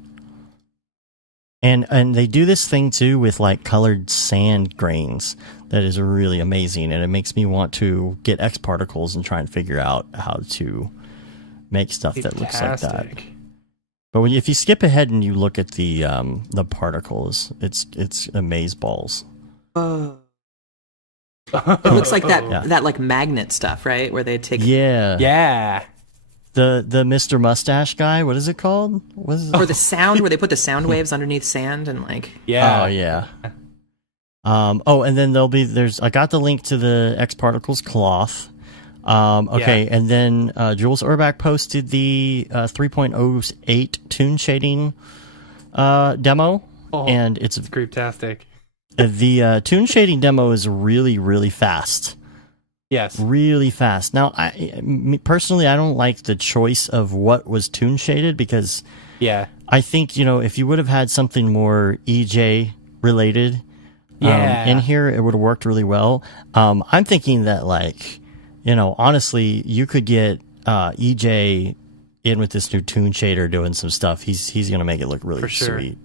And they do this thing too with like colored sand grains. that is really amazing, and it makes me want to get X particles and try and figure out how to make stuff that looks like that. But if you skip ahead and you look at the particles, it's amazeballs. It looks like that like magnet stuff, right? Where they take yeah. The Mr. Mustache guy, what is it called? What is it? Or the sound where they put the sound waves underneath sand and like yeah. Oh yeah. And then I got the link to the X Particles cloth. Okay, and then Jules Urbach posted the 3.08 tune shading demo, and it's creeptastic. The tune shading demo is really, really fast. Yes, really fast. Now, personally, I don't like the choice of what was tune shaded because I think if you would have had something more EJ related in here, it would have worked really well. I'm thinking that honestly, you could get EJ in with this new tune shader doing some stuff. He's going to make it look really sweet.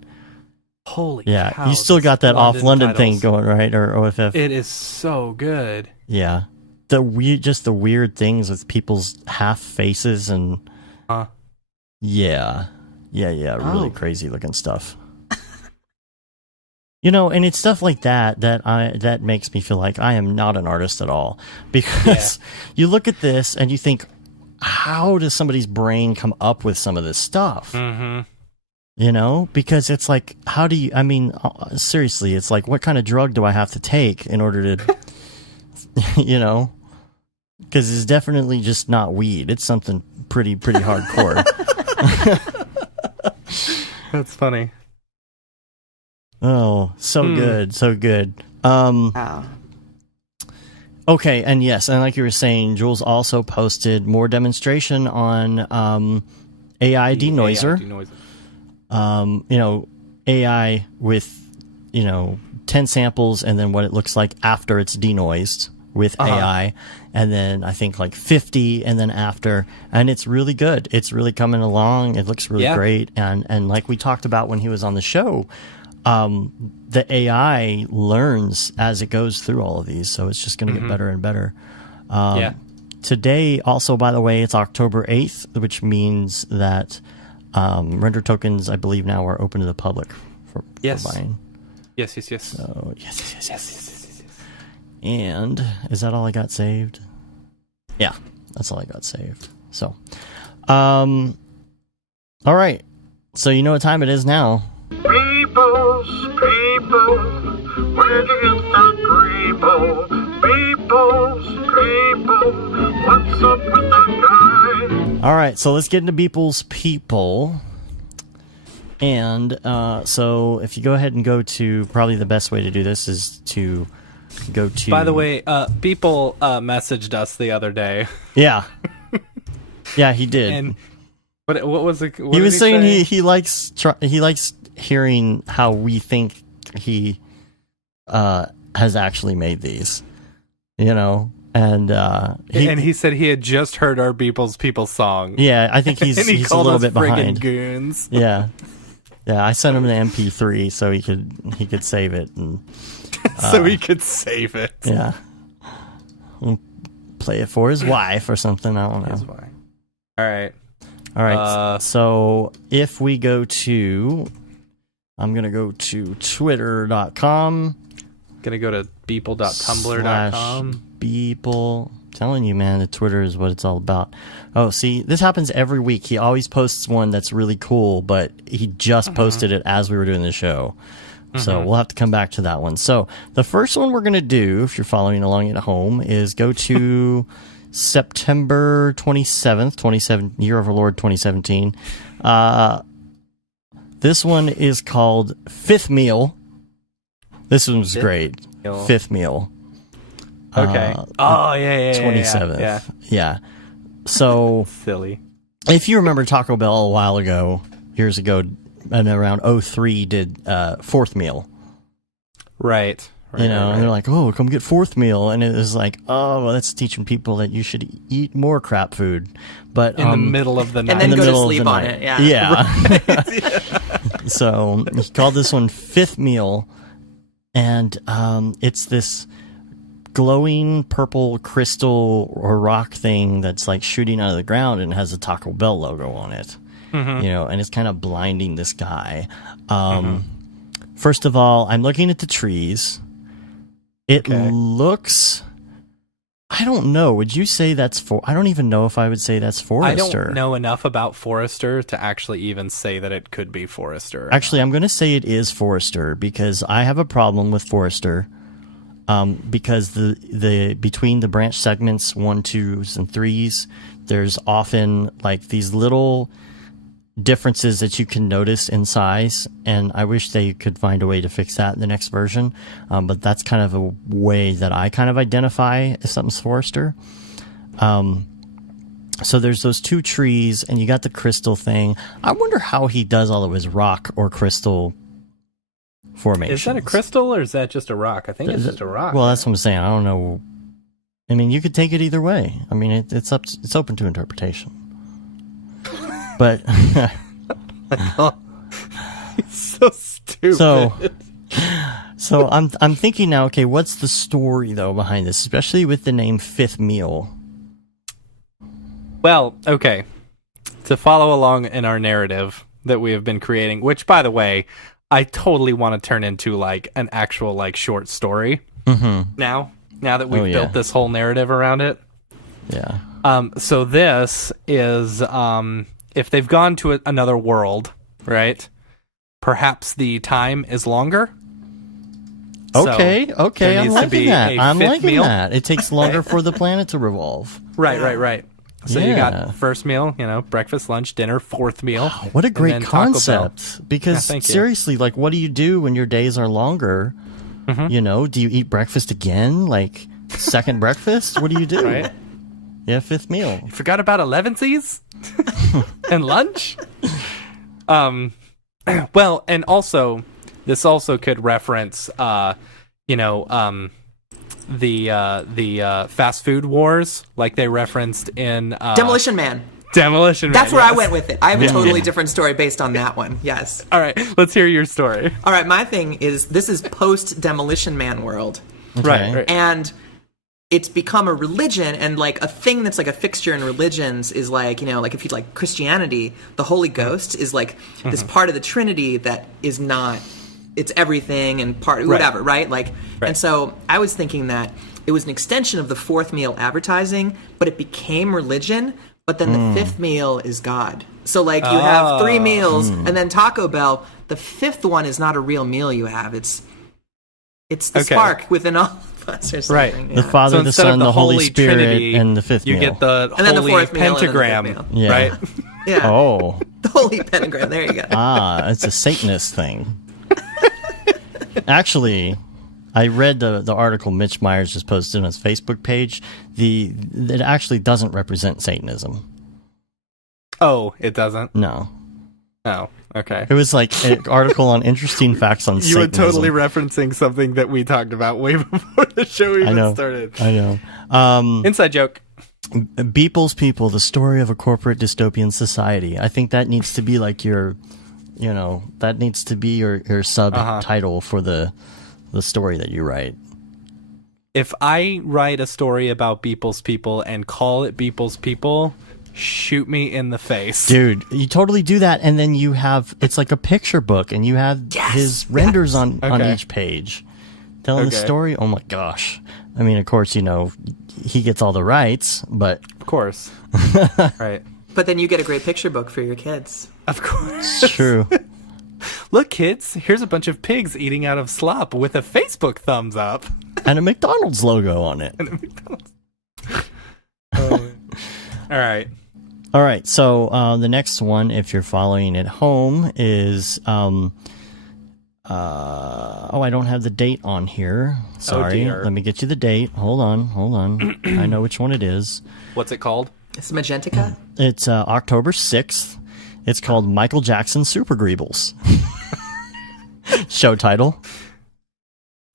Holy cow. You still got that off London thing going, right? Or OFF. It is so good. Yeah. The weird things with people's half faces and really crazy looking stuff. And it's stuff like that makes me feel like I am not an artist at all, because you look at this and you think, how does somebody's brain come up with some of this stuff? Mm-hmm. Because it's like, seriously, it's like, what kind of drug do I have to take in order to, because it's definitely just not weed. It's something pretty hardcore. That's funny. Oh, so good, so good. wow. Okay, and yes, and like you were saying, Jules also posted more demonstration on AI denoiser. AI with 10 samples, and then what it looks like after it's denoised with AI, and then I think 50, and then after, and it's really good. It's really coming along. It looks really great, and like we talked about when he was on the show. The AI learns as it goes through all of these, so it's just going to get better and better. Today, also, by the way, it's October 8th, which means that render tokens, I believe, now are open to the public for buying. Yes. So, yes. And is that all I got saved? Yeah, that's all I got saved. So, all right. So you know what time it is now. Greebles, where'd you get that Greeble? Greebles, what's up with that guy? All right, so let's get into Beeple's people. And so if you go ahead and go to, probably the best way to do this is to go to... By the way, Beeple messaged us the other day. Yeah. Yeah, he did. And what was it? He was saying he likes hearing how we think he has actually made these, and he said he had just heard our Beeple's People song. Yeah, I think he's a little bit behind. Goons. Yeah, I sent him an MP3 so he could save it, and so he could save it. Yeah, play it for his wife or something. I don't know. His wife. All right. So if we go to, I'm going to go to twitter.com. Going to go to beeple.tumblr.com. Beeple. Telling you, man, the Twitter is what it's all about. Oh, see, this happens every week. He always posts one that's really cool, but he just posted it as we were doing the show. So we'll have to come back to that one. So the first one we're going to do, if you're following along at home, is go to September 27th, Year of Our Lord 2017. This one is called Fifth Meal. This one's great. Fifth Meal. Okay. 27th. Yeah. So silly. If you remember Taco Bell a while ago, years ago, and around 03 did Fourth Meal. Right. And they're like, oh, come get Fourth Meal. And it was like, oh, well, that's teaching people that you should eat more crap food. But in the middle of the night. And then go to sleep on it. Yeah. Right. So he called this one Fifth Meal. And it's this glowing purple crystal or rock thing that's like shooting out of the ground and has a Taco Bell logo on it. You know, and it's kind of blinding this guy. First of all, I'm looking at the trees. It looks... I don't know. Would you say that's I don't even know if I would say that's Forester. I don't know enough about Forester to actually even say that it could be Forester. Actually, I'm going to say it is Forester because I have a problem with Forester. Because the between the branch segments 1, 2s, and 3s, there's often like these little differences that you can notice in size, and I wish they could find a way to fix that in the next version. But that's kind of a way that I kind of identify if something's Forester. So there's those 2 trees, and you got the crystal thing. I wonder how he does all of his rock or crystal formations. Is that a crystal or is that just a rock? I think it's just a rock. Well, that's what I'm saying. I don't know. I mean, you could take it either way. I mean, it's open to interpretation. But It's so stupid. So I'm thinking now. Okay, what's the story though behind this, especially with the name Fifth Meal? Well, okay. To follow along in our narrative that we have been creating, which, by the way, I totally want to turn into like an actual like short story. Now that we've built this whole narrative around it. Yeah. So this is if they've gone to another world, right? Perhaps the time is longer. Okay, So okay, there I'm needs to liking be that. a I'm fifth liking meal. that. It takes longer for the planet to revolve. Right. So you Yeah. got first meal, breakfast, lunch, dinner, fourth meal. What a and great then Taco Bell. concept. Because thank you. seriously, like, what do you do when your days are longer? You know, do you eat breakfast again? Like, second breakfast? What do you do? Right. Yeah, fifth meal. You forgot about 11sies and lunch. Well, and also this also could reference, the fast food wars, like they referenced in Demolition Man. Demolition Man. That's where yes. I went with it. I have a totally different story based on that one. Yes. All right, let's hear your story. All right, my thing is this is post Demolition Man world. Okay. Right. And it's become a religion, and like a thing that's like a fixture in religions is like, like if you like Christianity, the Holy Ghost is like this part of the Trinity that is not, it's everything and part whatever, right? Like, and so I was thinking that it was an extension of the fourth meal advertising, but it became religion. But then the fifth meal is God. So like you have 3 meals, and then Taco Bell, the fifth one is not a real meal you have. It's the spark within all of us or something. Right. Yeah. The Father, So the instead Son, of the the Holy Holy Spirit, Trinity, and the fifth You meal. get the And then the holy fourth meal and then the fifth pentagram, meal. Yeah. right? Yeah. Oh. The Holy Pentagram. There you go. It's a Satanist thing. Actually, I read the article Mitch Myers just posted on his Facebook page. It actually doesn't represent Satanism. Oh, it doesn't? No. Oh, okay. It was like an article on interesting facts on You Satanism. were totally referencing something that we talked about way before the show even started. I know. Inside joke. Beeple's People, the story of a corporate dystopian society. I think that needs to be like your subtitle for the story that you write. If I write a story about Beeple's People and call it Beeple's People, shoot me in the face. Dude, you totally do that, and then you have, it's like a picture book, and you have his renders on each page. Telling the story, oh my gosh. I mean, of course, he gets all the rights, but... Of course. Right. But then you get a great picture book for your kids. Of course. It's true. Look, kids, here's a bunch of pigs eating out of slop with a Facebook thumbs up. And a McDonald's logo on it. All right. All right, so the next one, if you're following at home, is I don't have the date on here. Sorry, dear. let me get you the date. Hold on. I know which one it is. What's it called? It's Magentica. It's October 6th. It's called Michael Jackson Super Greebles. Show title.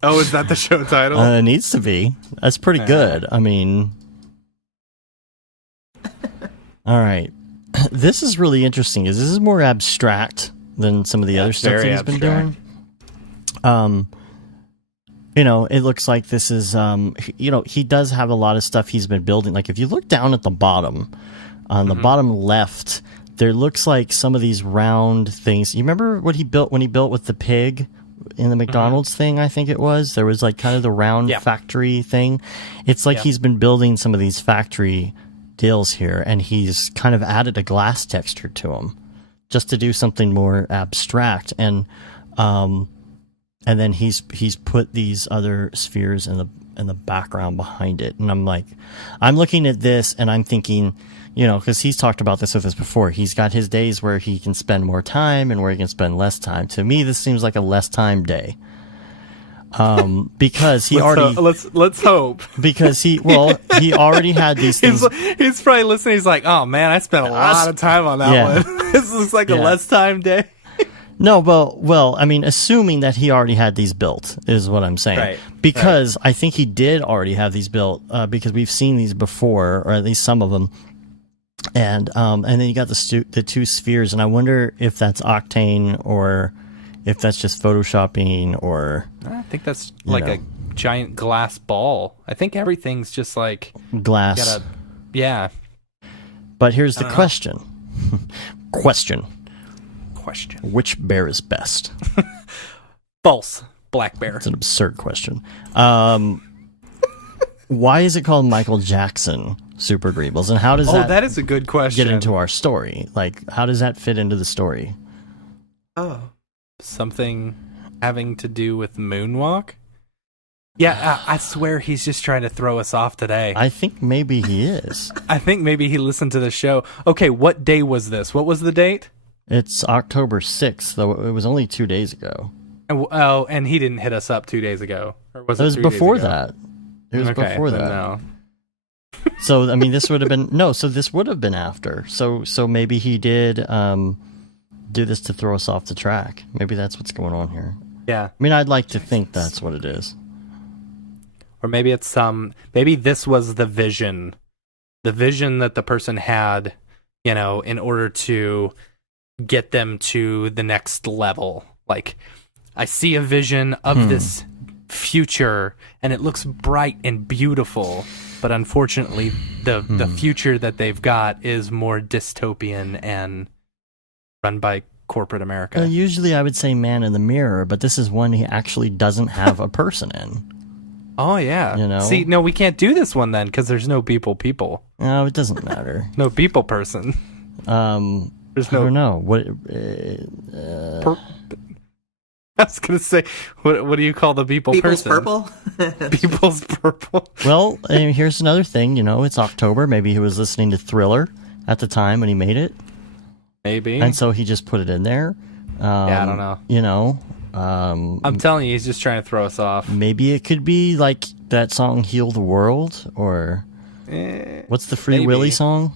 Oh, is that the show title? It needs to be. That's pretty good. I mean... All right. This is really interesting. This is more abstract than some of the other stuff that he's been doing. it looks like this is, he does have a lot of stuff he's been building. Like if you look down at the bottom, on the bottom left, there looks like some of these round things. You remember what he built when he built with the pig in the McDonald's thing? I think it was. There was like kind of the round factory thing. It's like he's been building some of these factory deals here, and he's kind of added a glass texture to them just to do something more abstract. And then he's put these other spheres in the background behind it. And I'm looking at this and I'm thinking, because he's talked about this with us before. He's got his days where he can spend more time and where he can spend less time. To me, this seems like a less time day. Because he let's hope. Because he already had these things. He's probably listening. He's like, oh man, I spent a lot of time on that one. This looks like a less time day. No, well, I mean, assuming that he already had these built is what I'm saying. Right. Because I think he did already have these built, because we've seen these before, or at least some of them. And then you got the two spheres, and I wonder if that's Octane or if that's just photoshopping, or I think that's like a giant glass ball. I think everything's just like glass. Yeah. But here's the question. Question. Which bear is best? False. Black bear. It's an absurd question. Why is it called Michael Jackson Super Greebles, and how does that is a good question. Get into our story? Like, how does that fit into the story? Oh, something having to do with moonwalk? Yeah, I swear he's just trying to throw us off today. I think maybe he is. I think maybe he listened to the show. Okay, what day was this? What was the date? It's October 6th, though it was only 2 days ago. And he didn't hit us up 2 days ago. Or was it 3 days ago? Before that. It was before that. No. So, I mean, this would have been... No, so this would have been after. So maybe he did do this to throw us off the track. Maybe that's what's going on here. Yeah. I mean, I'd like to think that's what it is. Or maybe it's maybe this was the vision. The vision that the person had, in order to get them to the next level. Like, I see a vision of this future, and it looks bright and beautiful, but unfortunately the future that they've got is more dystopian and run by corporate America. Usually I would say man in the mirror, but this is one he actually doesn't have a person in. Oh yeah. See, no, we can't do this one then because there's no people. No, it doesn't matter. No people person. There's no. I don't know what. I was gonna say, what do you call the people person? Purple. People's purple. Well, I mean, here's another thing. It's October. Maybe he was listening to Thriller at the time when he made it. Maybe. And so he just put it in there. I don't know. I'm telling you, he's just trying to throw us off. Maybe it could be like that song "Heal the World," or what's the Free Willy song?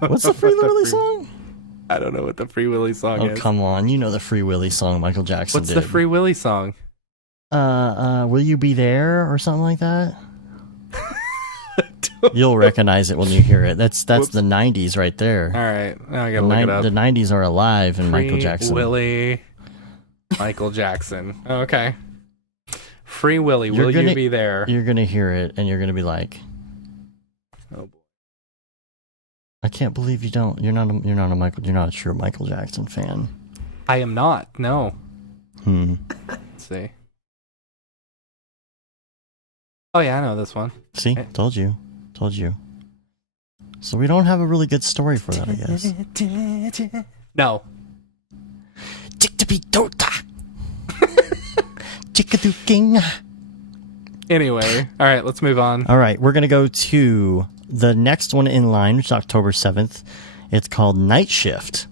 What's the Free Willy song? I don't know what the Free Willy song is. Oh, come on. You know the Free Willy song Michael Jackson did. What's the Free Willy song? Will You Be There or something like that? You'll recognize it when you hear it. That's the 90s right there. All right. Now I got to look it up. The 90s are alive in Michael Jackson. Free Willy, Michael Jackson. Okay. Free Willy, Will You Be There? You're going to hear it and you're going to be like, oh boy. I can't believe you don't. You're not a true Michael Jackson fan. I am not. No. Let's see. Oh yeah, I know this one. See, told you. So we don't have a really good story for that, I guess. No. Anyway, all right, let's move on. All right, we're gonna go to the next one in line, which is October 7th. It's called Night Shift.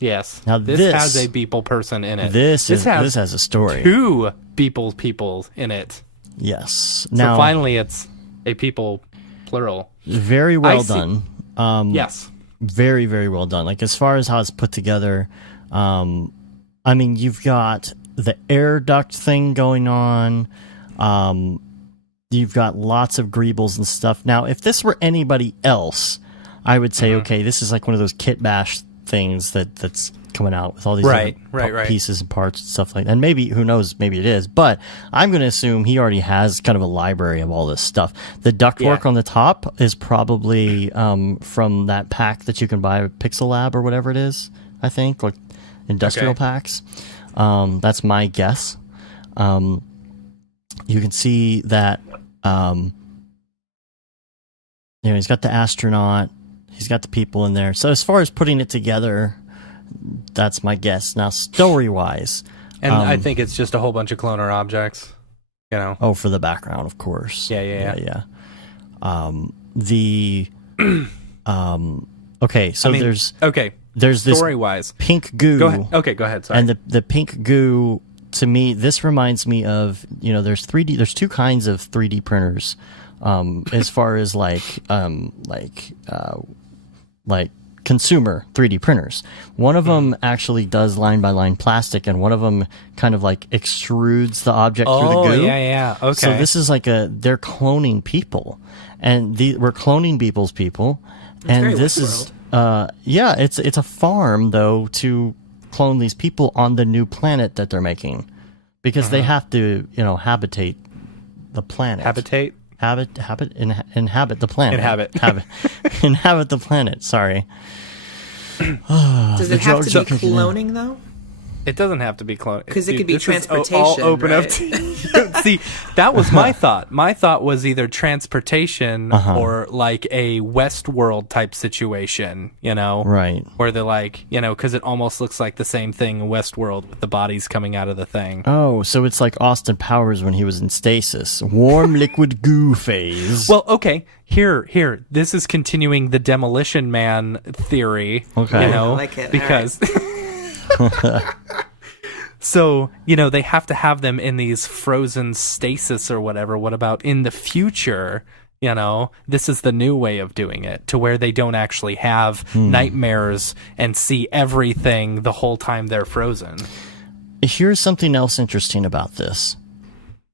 Yes. Now this has a people person in it. This has a story. 2 people in it. Yes. Now, so finally, it's a people plural. Very well done. Yes. Very, very well done. Like, as far as how it's put together, I mean, you've got the air duct thing going on. You've got lots of Greebles and stuff. Now, if this were anybody else, I would say, okay, this is like one of those kit bash things that's coming out with all these Right, different right. pieces and parts and stuff like that. And maybe, who knows, maybe it is. But I'm going to assume he already has kind of a library of all this stuff. The ductwork on the top is probably from that pack that you can buy at Pixel Lab or whatever it is, I think, like industrial packs. That's my guess. You can see that, he's got the astronaut, he's got the people in there. So as far as putting it together, that's my guess. Now, story-wise... And I think it's just a whole bunch of cloner objects, Oh, for the background, of course. Yeah. Okay, so there's this story-wise. pink goo. Go ahead. Okay, go ahead. Sorry. And the pink goo, to me, this reminds me of, there's two kinds of 3D printers, as far as like consumer 3D printers. One of them actually does line by line plastic, and one of them kind of like extrudes the object through the goo. Yeah. Okay. So this is like they're cloning people, and we're cloning people's people, and this is it's a farm though to clone these people on the new planet that they're making, because they have to habitate the planet. Inhabit the planet. Inhabit the planet. Sorry. Does it have to be cloning though? It doesn't have to be cloned. Because it could be This is transportation, all open right? up to See, that was my thought. My thought was either transportation or like a Westworld type situation, Right. Where they're like, because it almost looks like the same thing in Westworld with the bodies coming out of the thing. Oh, so it's like Austin Powers when he was in stasis. Warm liquid goo phase. Well, okay. Here. This is continuing the Demolition Man theory. Okay. I like it. Because... So, they have to have them in these frozen stasis or whatever. What about in the future? This is the new way of doing it, to where they don't actually have nightmares and see everything the whole time they're frozen. Here's something else interesting about this.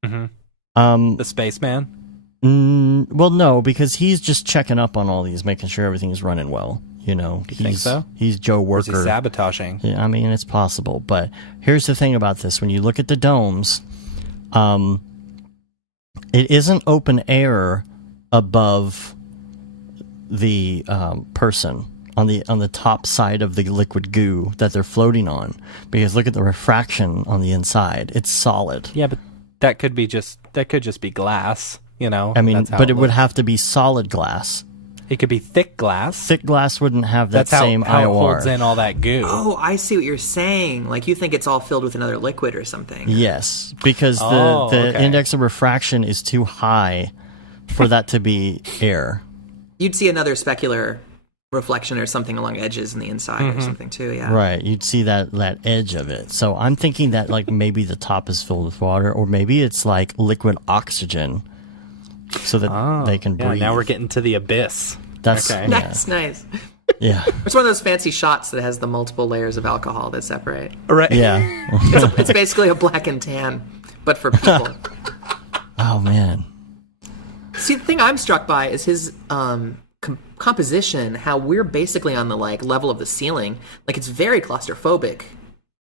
The spaceman? Well, no, because he's just checking up on all these, making sure everything's running well. You think so? He's Joe Worker. Or is he sabotaging? Yeah, I mean, it's possible. But here's the thing about this. When you look at the domes, it isn't open air above the person on the top side of the liquid goo that they're floating on. Because look at the refraction on the inside. It's solid. Yeah, but that could just be glass, I mean, but it would have to be solid glass. It could be thick glass. Thick glass wouldn't have that same how IOR. it holds in all that goo. Oh, I see what you're saying. Like you think it's all filled with another liquid or something. Yes, because the index of refraction is too high for that to be air. You'd see another specular reflection or something along edges in the inside or something too, yeah. Right, you'd see that edge of it. So I'm thinking that like maybe the top is filled with water, or maybe it's like liquid oxygen, so that they can breathe. Now we're getting to the abyss. That's okay. Nice. Yeah. It's one of those fancy shots that has the multiple layers of alcohol that separate. Right. Yeah. It's basically a black and tan, but for people. Oh man. See, the thing I'm struck by is his composition. How we're basically on the level of the ceiling. Like it's very claustrophobic.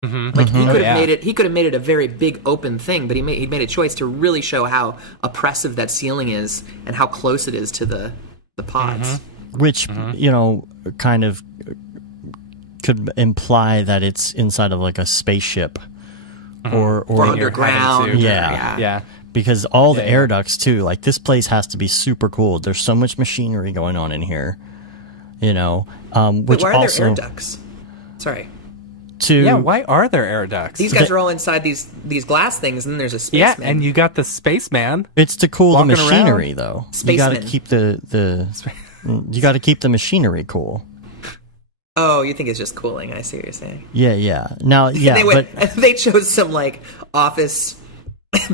Like he could have made it. He could have made it a very big open thing, but he made a choice to really show how oppressive that ceiling is and how close it is to the pods. Which kind of could imply that it's inside of like a spaceship or underground. Yeah. Because all the air ducts too. Like this place has to be super cool. There's so much machinery going on in here. Which why are also there air ducts? Sorry. Why are there air ducts? These guys are all inside these glass things, and then there's a spaceman. Yeah, and you got the spaceman. It's to cool the machinery, around. though. Spaceman. You got to keep you got to keep the machinery cool. Oh, you think it's just cooling? I see what you're saying. Yeah. Now, they chose some office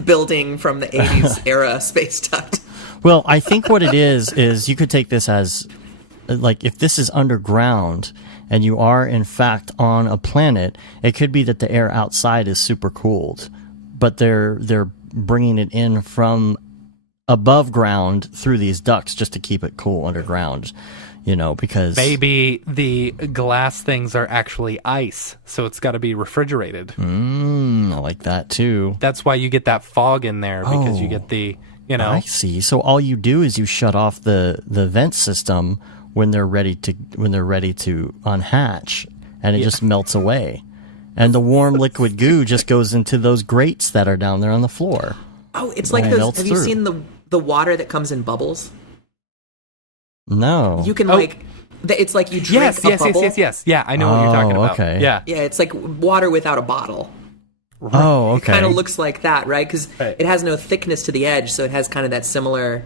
building from the 80s era space duct. Well, I think what it is you could take this as like if this is underground and you are in fact on a planet, it could be that the air outside is super cooled, but they're bringing it in from above ground through these ducts just to keep it cool underground. because maybe the glass things are actually ice, so it's got to be refrigerated. I like that too. That's why you get that fog in there, because you get the, I see. So all you do is you shut off the vent system when they're ready to unhatch, and it just melts away, and the warm liquid goo just goes into those grates that are down there on the floor. Oh, it's like those. Have you seen the water that comes in bubbles? No. You can it's like you drink a bubble. Yes. Yeah, I know what you're talking about. Okay. Yeah, it's like water without a bottle. Oh, okay. It kind of looks like that, right? Because it has no thickness to the edge, so it has kind of that similar.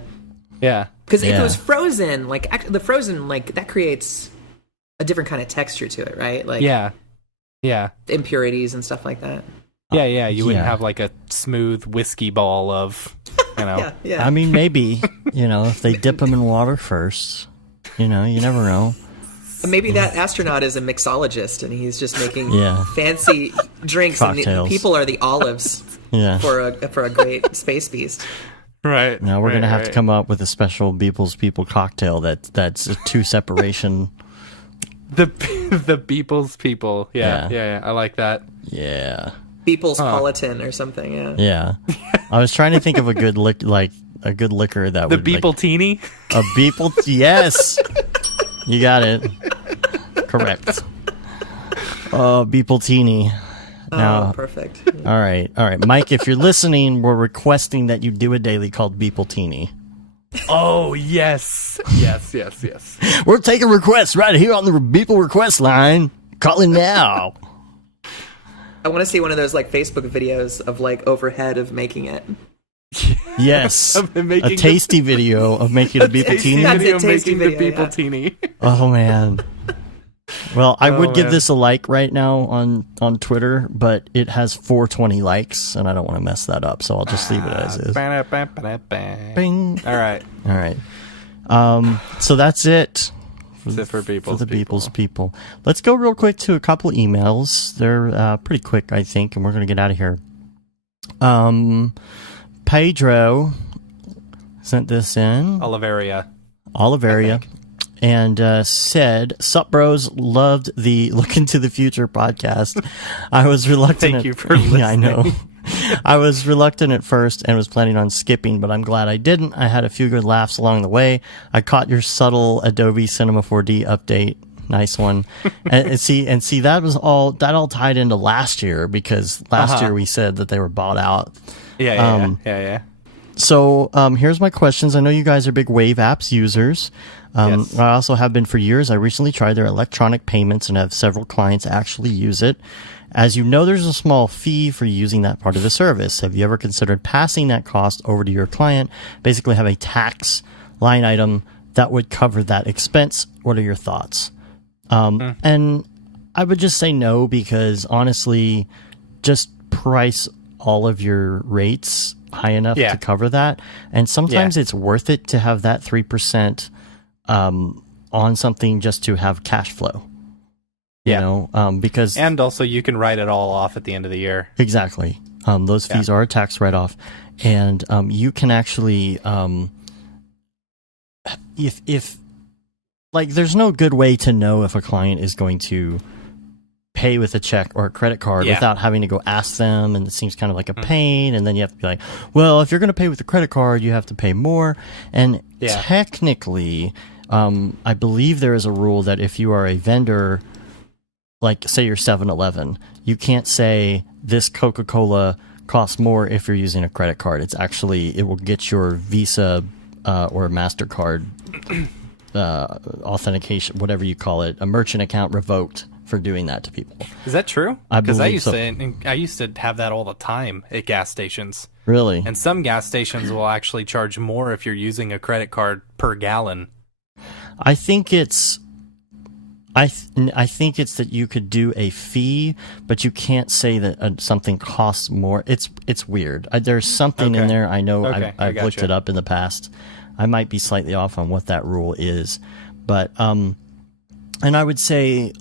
Yeah. Because if it was frozen, the frozen, that creates a different kind of texture to it, right? Like yeah, impurities and stuff like that. Yeah. You wouldn't have like a smooth whiskey ball of, Yeah. I mean, maybe if they dip them in water first, you never know. Maybe that astronaut is a mixologist and he's just making fancy drinks, Cocktails. and the people are the olives for a great space beast. Right. Now we're gonna have to come up with a special Beeple's People cocktail that's a two separation. The Beeple's People. Yeah. I like that. Yeah. Beeple's Politan or something. Yeah. I was trying to think of a good a good liquor that would Beepletini. A Beeple. Yes. You got it. Correct. Beepletini. Now, perfect. All right, Mike. If you're listening, we're requesting that you do a daily called Beepletini. Oh yes. We're taking requests right here on the Beeple request line. Call in now. I want to see one of those Facebook videos of overhead of making it. Yes, a tasty video of making a Beepletini. That's a tasty making video, the Beepletini. Oh man. Well, I would give this a like right now on Twitter, but it has 420 likes, and I don't want to mess that up, so I'll just leave it as is. Bing. All right. So that's it. That's it for Beeple's People. Let's go real quick to a couple emails. They're pretty quick, I think, and we're going to get out of here. Pedro sent this in. Oliveria. And said, "Sup, bros? Loved the Look into the Future podcast. I was reluctant. Thank you for listening. Yeah, I know. I was reluctant at first and was planning on skipping, but I'm glad I didn't. I had a few good laughs along the way. I caught your subtle Adobe Cinema 4D update. Nice one. and see that all tied into last year, because last year we said that they were bought out. Yeah. So here's my questions. I know you guys are big Wave apps users. Yes. I also have been for years. I recently tried their electronic payments and have several clients actually use it. As you know, there's a small fee for using that part of the service. Have you ever considered passing that cost over to your client? Basically have a tax line item that would cover that expense. What are your thoughts? And I would just say no, because honestly, just price all of your rates high enough to cover that. And sometimes it's worth it to have that 3% on something just to have cash flow. Because... And also you can write it all off at the end of the year. Exactly. Those fees are a tax write-off. And you can actually... if there's no good way to know if a client is going to pay with a check or a credit card without having to go ask them, and it seems kind of like a pain, and then you have to be like, well, if you're going to pay with a credit card, you have to pay more. And technically, I believe there is a rule that if you are a vendor, like say you're 7-Eleven, you can't say this Coca-Cola costs more if you're using a credit card. It's actually, it will get your Visa or MasterCard authentication, whatever you call it, a merchant account revoked for doing that to people. Is that true? Because I used to have that all the time at gas stations. Really? And some gas stations will actually charge more if you're using a credit card per gallon. I think it's I think it's that you could do a fee, but you can't say that something costs more. It's weird. There's something in there. I know. I've looked it up in the past. I might be slightly off on what that rule is, but and I would say,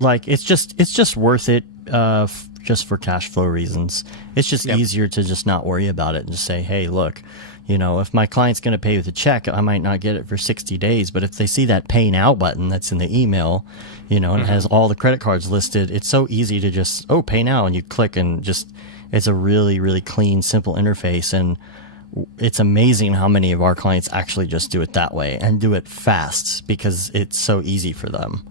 like, it's just worth it just for cash flow reasons. It's just easier to just not worry about it and just say, hey, look, if my client's going to pay with a check, I might not get it for 60 days. But if they see that pay now button that's in the email, and it has all the credit cards listed, it's so easy to just, pay now. And you click and just, it's a really, really clean, simple interface. And it's amazing how many of our clients actually just do it that way and do it fast because it's so easy for them.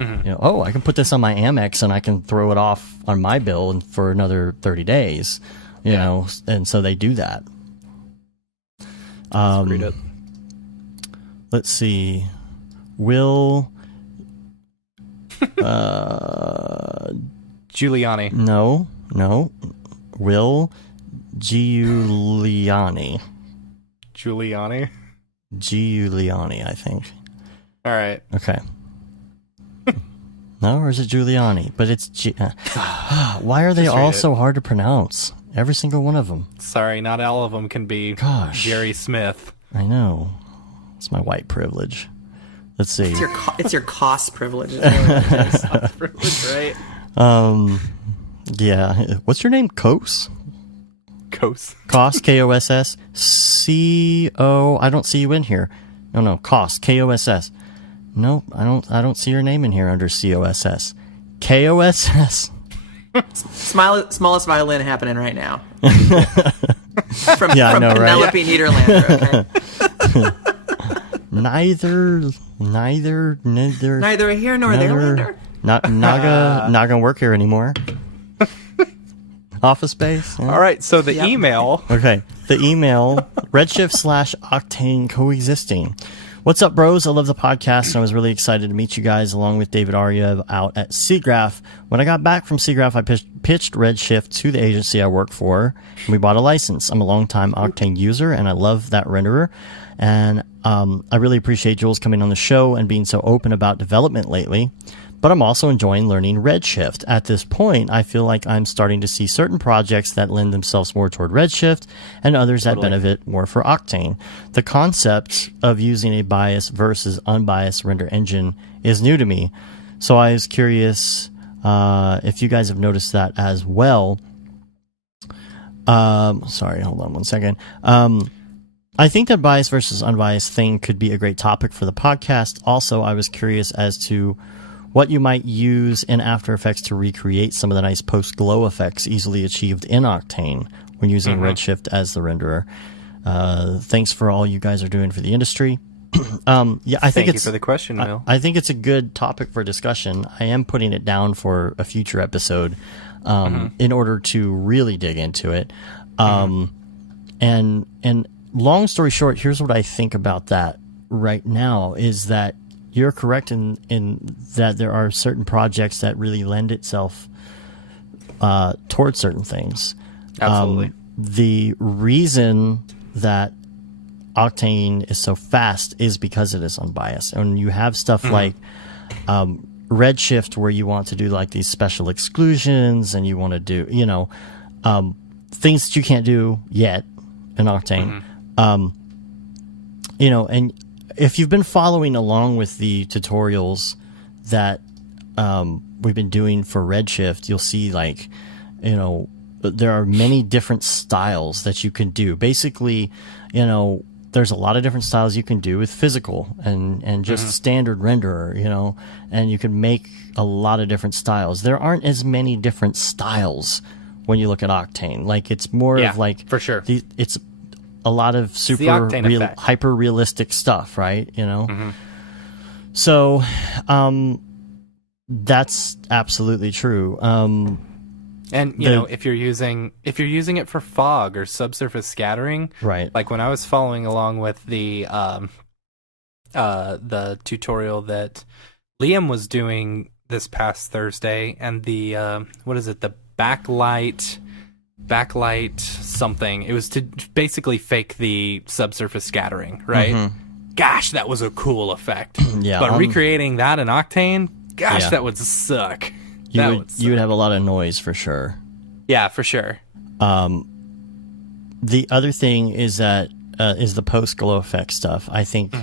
I can put this on my Amex and I can throw it off on my bill for another 30 days, and so they do that. Let's see. Will Giuliani. No. Will Giuliani, I think. All right. Okay. No, or is it Giuliani? But it's why are they all so hard to pronounce? Every single one of them. Sorry, not all of them can be Jerry Smith. I know. It's my white privilege. Let's see. It's your cost privilege. Cost privilege, right? Yeah. What's your name? Kos? Kos. Kos, Koss. C-O. I don't see you in here. No. Kos, Koss. No, I don't see your name in here under COSS. KOSS. Smallest violin happening right now. from I know, Penelope right? Niederlander. Okay. Neither here nor there. Not gonna work here anymore. Office Space. Yeah. All right, so the email. Okay, the email Redshift/Octane coexisting. What's up, bros? I love the podcast, and I was really excited to meet you guys along with David Arya out at Seagraph. When I got back from Seagraph, I pitched Redshift to the agency I work for, and we bought a license. I'm a longtime Octane user, and I love that renderer. And I really appreciate Jules coming on the show and being so open about development lately. But I'm also enjoying learning Redshift. At this point, I feel like I'm starting to see certain projects that lend themselves more toward Redshift and others that benefit more for Octane. The concept of using a biased versus unbiased render engine is new to me. So I was curious if you guys have noticed that as well. Sorry, hold on one second. I think that biased versus unbiased thing could be a great topic for the podcast. Also, I was curious as to what you might use in After Effects to recreate some of the nice post-glow effects easily achieved in Octane when using Redshift as the renderer. Thanks for all you guys are doing for the industry. I think Thank you for the question, Will. I think it's a good topic for discussion. I am putting it down for a future episode in order to really dig into it. And long story short, here's what I think about that right now is that you're correct in that there are certain projects that really lend itself towards certain things. Absolutely. The reason that Octane is so fast is because it is unbiased. And you have stuff like Redshift where you want to do like these special exclusions and you want to do, things that you can't do yet in Octane. And if you've been following along with the tutorials that we've been doing for Redshift, you'll see there are many different styles that you can do. Basically, there's a lot of different styles you can do with physical and just standard renderer, and you can make a lot of different styles. There aren't as many different styles when you look at Octane. Like it's more of like for sure. It's a lot of super hyper realistic stuff, right? So that's absolutely true. And if you're using it for fog or subsurface scattering, right? Like when I was following along with the tutorial that Liam was doing this past Thursday, and the the backlight something. It was to basically fake the subsurface scattering, right? Gosh, that was a cool effect. But recreating that in Octane, that would suck. You would have a lot of noise for sure. Yeah, for sure. The other thing is that is the post glow effect stuff. I think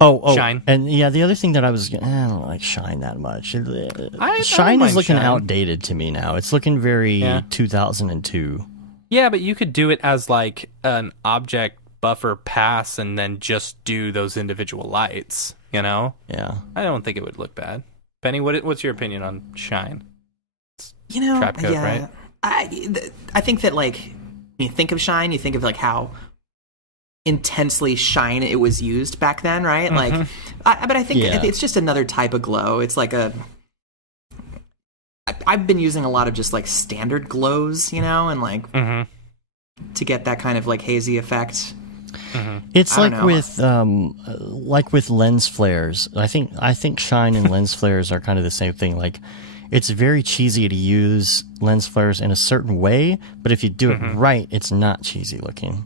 Shine. And yeah, the other thing that I don't like Shine that much. don't Shine is mind looking Shine. outdated to me now. It's looking very 2002. Yeah, but you could do it as like an object buffer pass and then just do those individual lights, you know? Yeah. I don't think it would look bad. Benny, what's your opinion on Shine? You know, Trap code, right? I think that, like, when you think of Shine, you think of, like, how intensely shine it was used back then, right? Like, but I think it's just another type of glow. It's like I've been using a lot of just, like, standard glows, you know, and, like, to get that kind of, like, hazy effect. It's like with lens flares. I think Shine and lens flares are kind of the same thing. Like, it's very cheesy to use lens flares in a certain way, but if you do it right, it's not cheesy looking.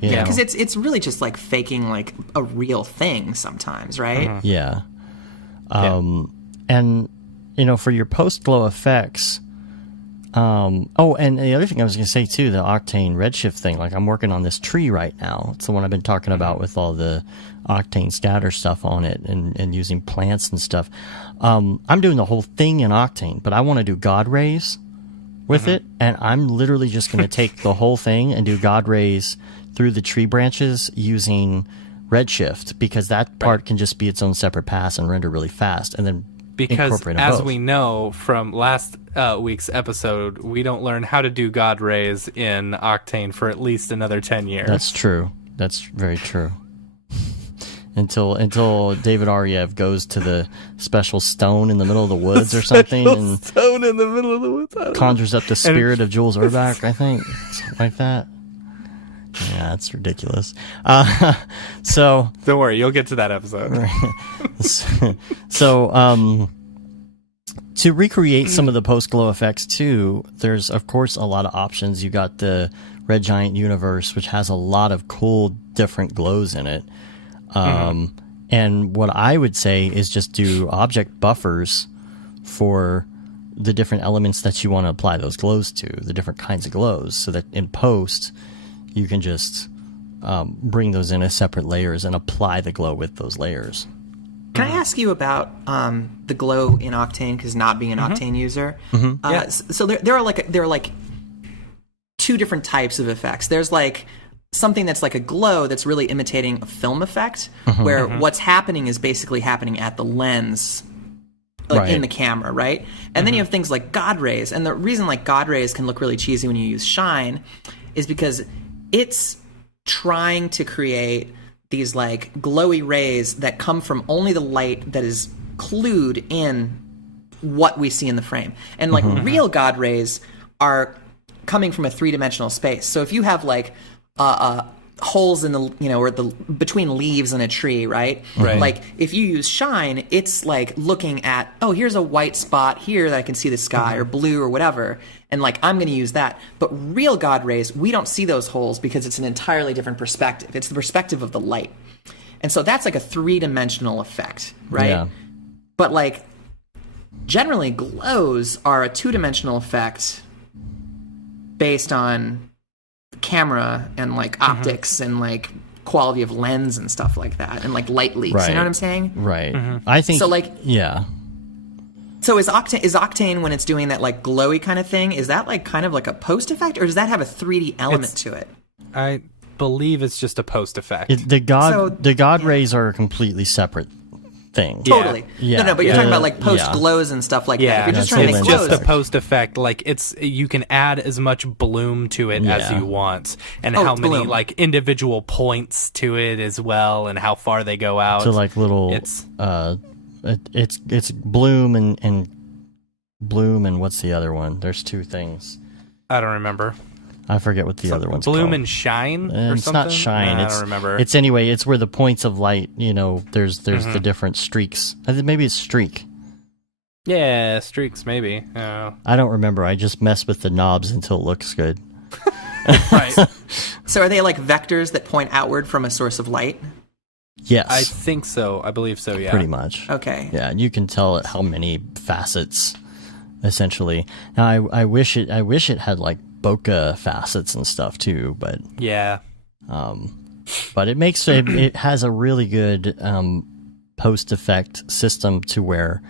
Yeah, because it's really just like faking like a real thing sometimes, right? Yeah. And you know, for your post glow effects. And the other thing I was going to say too, the Octane redshift thing. Like, I'm working on this tree right now. It's the one I've been talking about with all the Octane scatter stuff on it and using plants and stuff. I'm doing the whole thing in Octane, but I want to do God rays with it, and I'm literally just going to take the whole thing and do God rays through the tree branches using redshift, because that part can just be its own separate pass and render really fast, and then because as we know from last week's episode, we don't learn how to do God rays in Octane for at least another 10 years. That's true. That's very true. Until David Ariev goes to the special stone in the middle of the woods or something, and stone in the middle of the woods conjures up the spirit of Jules Urbach, I think, something like that. Yeah, it's ridiculous. So don't worry, you'll get to that episode. So, to recreate some of the post glow effects too, there's of course a lot of options. You got the Red Giant universe, which has a lot of cool different glows in it. And what I would say is just do object buffers for the different elements that you want to apply those glows to, the different kinds of glows, so that in post you can just bring those in as separate layers and apply the glow with those layers. Can I ask you about the glow in Octane? Because not being an Octane user, so there are like two different types of effects. There's like something that's like a glow that's really imitating a film effect, where what's happening is basically happening at the lens, like in the camera, right? And then you have things like God rays, and the reason like God rays can look really cheesy when you use Shine is because it's trying to create these like glowy rays that come from only the light that is clued in what we see in the frame. And like real God rays are coming from a three-dimensional space. So if you have like holes in the, you know, or the between leaves in a tree, right? Like if you use Shine, it's like looking at, oh, here's a white spot here that I can see the sky or blue or whatever, and like I'm going to use that. But real God rays, we don't see those holes because it's an entirely different perspective. It's the perspective of the light, and so that's like a three-dimensional effect, right? Yeah. But like generally, glows are a two-dimensional effect based on camera and like optics and like quality of lens and stuff like that, and like light leaks. You know what I'm saying? Right. I think so. Like, yeah. So is Octane when it's doing that like glowy kind of thing? Is that like kind of like a post effect, or does that have a 3D element to it? I believe it's just a post effect. The God rays are a completely separate thing. Totally. Yeah. No, but you're talking about like post glows and stuff like that. If you're just trying to make it's glows, just a post effect. Like you can add as much bloom to it as you want, and how many bloom. like individual points to it as well, and how far they go out. So like little, it's bloom and bloom, and what's the other one? There's two things. I don't remember. I forget what the other one's bloom called. And shine, or it's something? not shine. I don't remember. It's anyway. It's where the points of light. You know, there's the different streaks. I think maybe it's streak. Yeah, streaks maybe. I don't remember. I just mess with the knobs until it looks good. Right. So are they like vectors that point outward from a source of light? Yes, I think so. I believe so. Yeah, pretty much. Okay. Yeah, and you can tell it how many facets, essentially. Now, I wish it had like bokeh facets and stuff too, but yeah. But it makes it has a really good post effect system to where,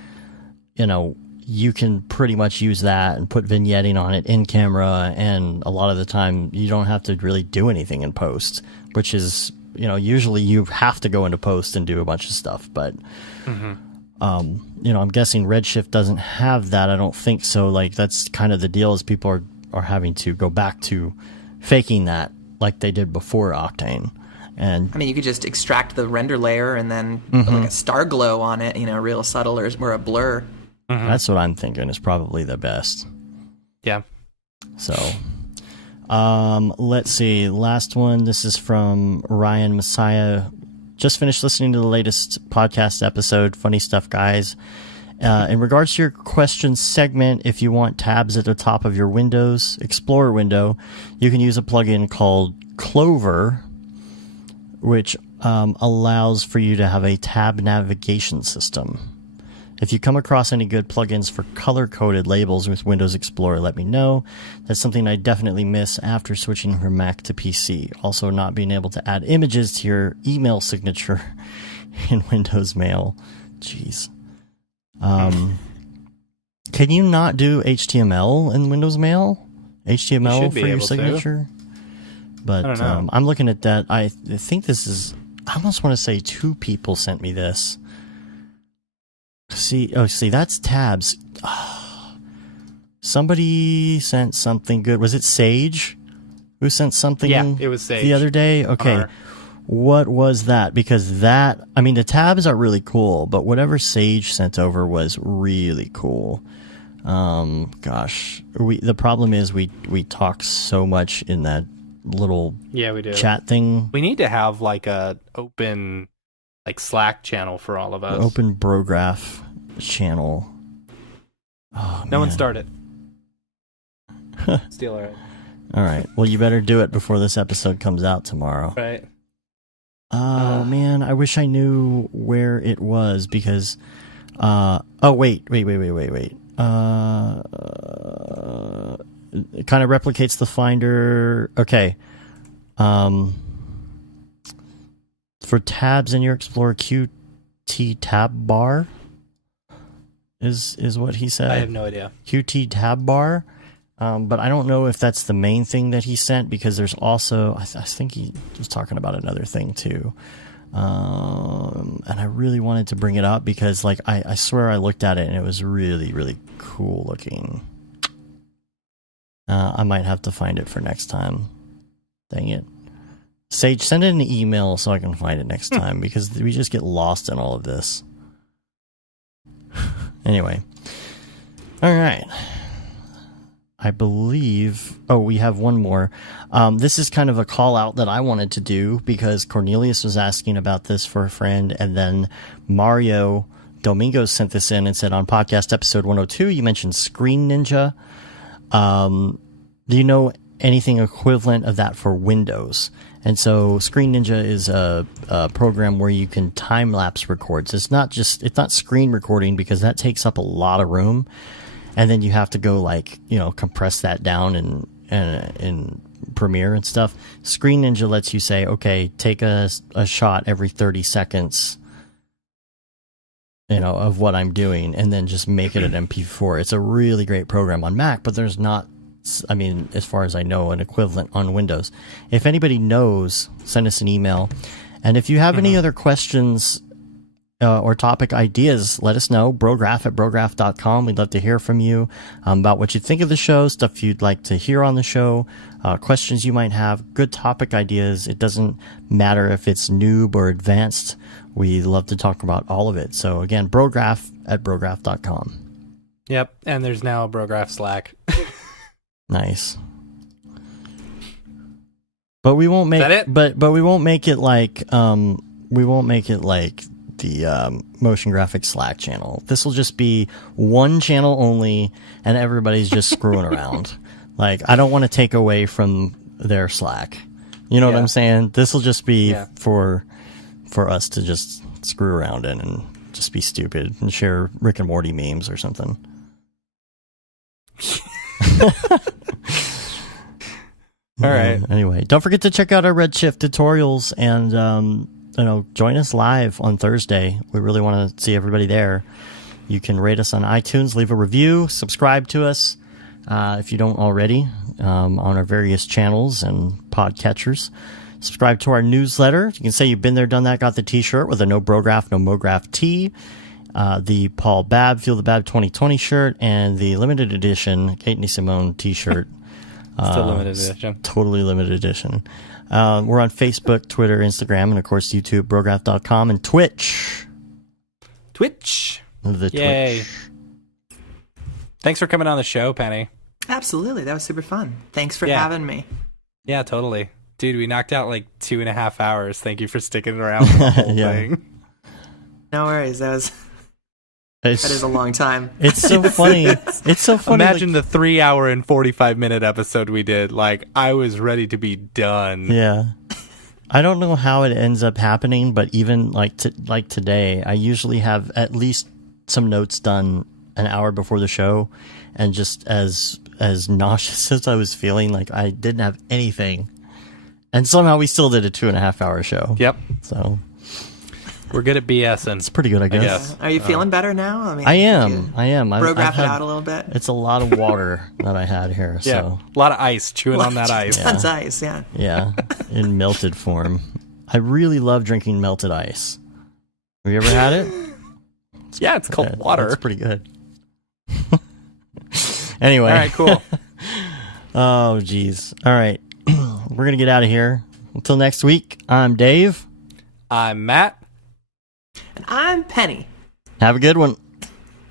you know, you can pretty much use that and put vignetting on it in camera, and a lot of the time you don't have to really do anything in post, which is, you know, usually you have to go into post and do a bunch of stuff. But you know, I'm guessing Redshift doesn't have that. I don't think so. Like, that's kind of the deal, is people are having to go back to faking that like they did before Octane. And I mean, you could just extract the render layer and then put like a star glow on it, you know, real subtle, or a blur. That's what I'm thinking is probably the best. Yeah. So, let's see. Last one. This is from Ryan Messiah. Just finished listening to the latest podcast episode. Funny stuff, guys. In regards to your question segment, if you want tabs at the top of your Windows Explorer window, you can use a plugin called Clover, which allows for you to have a tab navigation system. If you come across any good plugins for color-coded labels with Windows Explorer, let me know. That's something I definitely miss after switching from Mac to PC. Also, not being able to add images to your email signature in Windows Mail. Jeez. Can you not do HTML in Windows Mail? HTML for your signature? But I don't know. I'm looking at that. I think this is... I almost want to say 2 people sent me this. See, that's tabs. Somebody sent something good. Was it Sage who sent something? Yeah, it was Sage. The other day? Okay. What was that? Because that, I mean, the tabs are really cool, but whatever Sage sent over was really cool. Gosh, the problem is we talk so much in that little we do. chat thing. We need to have like a open like Slack channel for all of us. Open Brograph channel. Oh, no one start it. Steal it. All right. Well, you better do it before this episode comes out tomorrow. Right. Oh, man. I wish I knew where it was because... oh, wait. It kind of replicates the Finder. Okay. For tabs in your Explorer, QT tab bar is what he said. I have no idea. QT tab bar. But I don't know if that's the main thing that he sent, because there's also, I think he was talking about another thing too. And I really wanted to bring it up because, like, I swear I looked at it and it was really, really cool looking. I might have to find it for next time. Dang it. Sage, send it an email so I can find it next time, because we just get lost in all of this. Anyway. All right. I believe... Oh, we have one more. This is kind of a call-out that I wanted to do, because Cornelius was asking about this for a friend, and then Mario Domingos sent this in and said, on podcast episode 102, you mentioned Screen Ninja. Do you know anything equivalent of that for Windows? And so Screen Ninja is a program where you can time-lapse record. So it's not screen recording, because that takes up a lot of room. And then you have to go, like, you know, compress that down in Premiere and stuff. Screen Ninja lets you say, okay, take a shot every 30 seconds, you know, of what I'm doing, and then just make it an MP4. It's a really great program on Mac, but there's not, I mean, as far as I know, an equivalent on Windows. If anybody knows, send us an email. And if you have any other questions or topic ideas, let us know. Brograph@brograph.com. We'd love to hear from you about what you think of the show, stuff you'd like to hear on the show, questions you might have, good topic ideas. It doesn't matter if it's noob or advanced. We love to talk about all of it. So again, Brograph@brograph.com. Yep, and there's now a Brograph Slack. Nice. But we won't make Is that it? But we won't make it like the motion graphics Slack channel. This will just be one channel only, and everybody's just screwing around. Like, I don't want to take away from their Slack. You know what I'm saying? This will just be for us to just screw around in and just be stupid and share Rick and Morty memes or something. All right. Anyway, don't forget to check out our Redshift tutorials and join us live on Thursday. We really want to see everybody there. You can rate us on iTunes, leave a review, subscribe to us if you don't already on our various channels and podcatchers. Subscribe to our newsletter. You can say you've been there, done that, got the t-shirt with a no Brograph, no Mograph tee, the Paul Babb, Feel the Babb 2020 shirt, and the limited edition Kate and Simone t-shirt. Still limited edition. Totally limited edition. We're on Facebook, Twitter, Instagram, and of course YouTube, Brograph.com, and Twitch. The Yay. Twitch. Thanks for coming on the show, Penny. Absolutely. That was super fun. Thanks for having me. Yeah, totally. Dude, we knocked out like 2.5 hours. Thank you for sticking around for the whole thing. No worries. That is a long time. It's so funny. It's so funny. Imagine the 3 hour and 45-minute episode we did. Like, I was ready to be done. Yeah. I don't know how it ends up happening, but even like today, I usually have at least some notes done an hour before the show, and just as nauseous as I was feeling, like I didn't have anything. And somehow we still did a 2.5 hour show. Yep. So we're good at BSing. It's pretty good, I guess. Are you feeling better now? I am. Brograph it out a little bit. It's a lot of water that I had here. Yeah. So A lot of ice, chewing on that ice. Tons of ice, yeah. Yeah, in melted form. I really love drinking melted ice. Have you ever had it? Yeah, it's called water. It's pretty good. Anyway. All right, cool. Oh, geez. All right. We're going to get out of here. Until next week, I'm Dave. I'm Matt. And I'm Penny. Have a good one.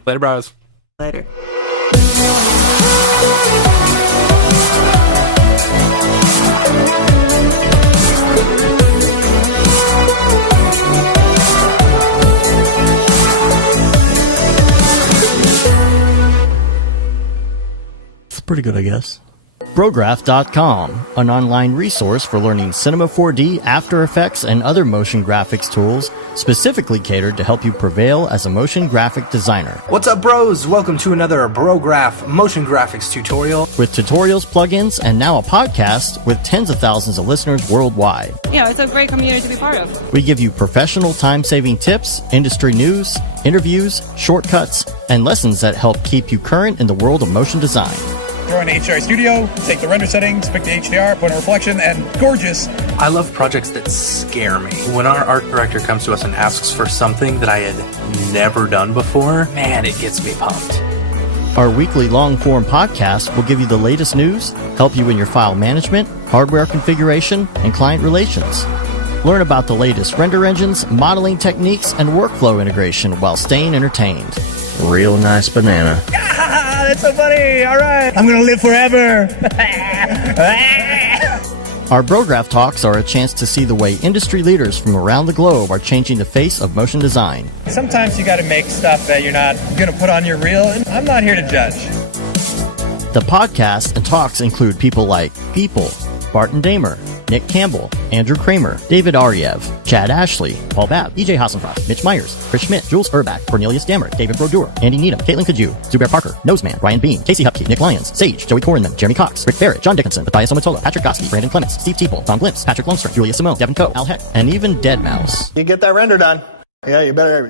Later, bros. Later. It's pretty good, I guess. Brograph.com, an online resource for learning Cinema 4D, After Effects, and other motion graphics tools, specifically catered to help you prevail as a motion graphic designer. What's up, bros? Welcome to another Brograph motion graphics tutorial. With tutorials, plugins, and now a podcast with tens of thousands of listeners worldwide. Yeah, it's a great community to be part of. We give you professional time-saving tips, industry news, interviews, shortcuts, and lessons that help keep you current in the world of motion design. Join HDR Studio, take the render settings, pick the HDR, put in reflection, and gorgeous. I love projects that scare me. When our art director comes to us and asks for something that I had never done before, man, it gets me pumped. Our weekly long-form podcast will give you the latest news, help you in your file management, hardware configuration, and client relations. Learn about the latest render engines, modeling techniques, and workflow integration while staying entertained. Real nice banana. That's so funny. All right. I'm going to live forever. Our Brograph Talks are a chance to see the way industry leaders from around the globe are changing the face of motion design. Sometimes you got to make stuff that you're not going to put on your reel. And I'm not here to judge. The podcasts and talks include people like People, Barton Damer, Nick Campbell, Andrew Kramer, David Ariev, Chad Ashley, Paul Babb, EJ Hasselfrost, Mitch Myers, Chris Schmidt, Jules Urbach, Cornelius Dammert, David Brodeur, Andy Needham, Caitlin Kaju, Zubair Parker, Noseman, Ryan Bean, Casey Hupke, Nick Lyons, Sage, Joey Korenman, Jeremy Cox, Rick Barrett, John Dickinson, Matthias Omatola, Patrick Goski, Brandon Clements, Steve Teeple, Tom Glimpse, Patrick Lundstrom, Julia Simone, Devin Coe, Al Heck, and even Deadmau5. You get that render done. Yeah, you better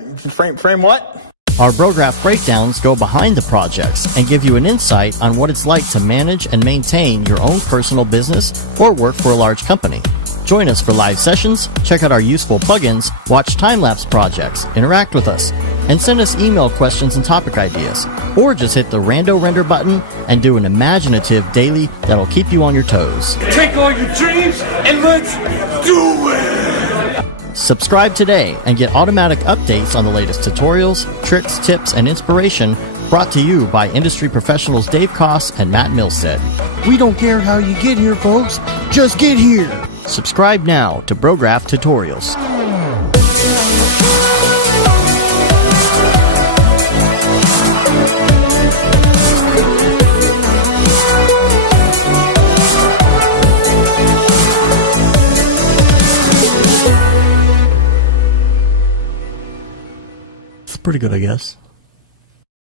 frame what? Our Brograph breakdowns go behind the projects and give you an insight on what it's like to manage and maintain your own personal business or work for a large company. Join us for live sessions, check out our useful plugins, watch time-lapse projects, interact with us, and send us email questions and topic ideas. Or just hit the Rando Render button and do an imaginative daily that'll keep you on your toes. Take all your dreams and let's do it! Subscribe today and get automatic updates on the latest tutorials, tricks, tips, and inspiration brought to you by industry professionals Dave Koss and Matt Milstead. We don't care how you get here, folks. Just get here. Subscribe now to Brograph Tutorials. It's pretty good, I guess.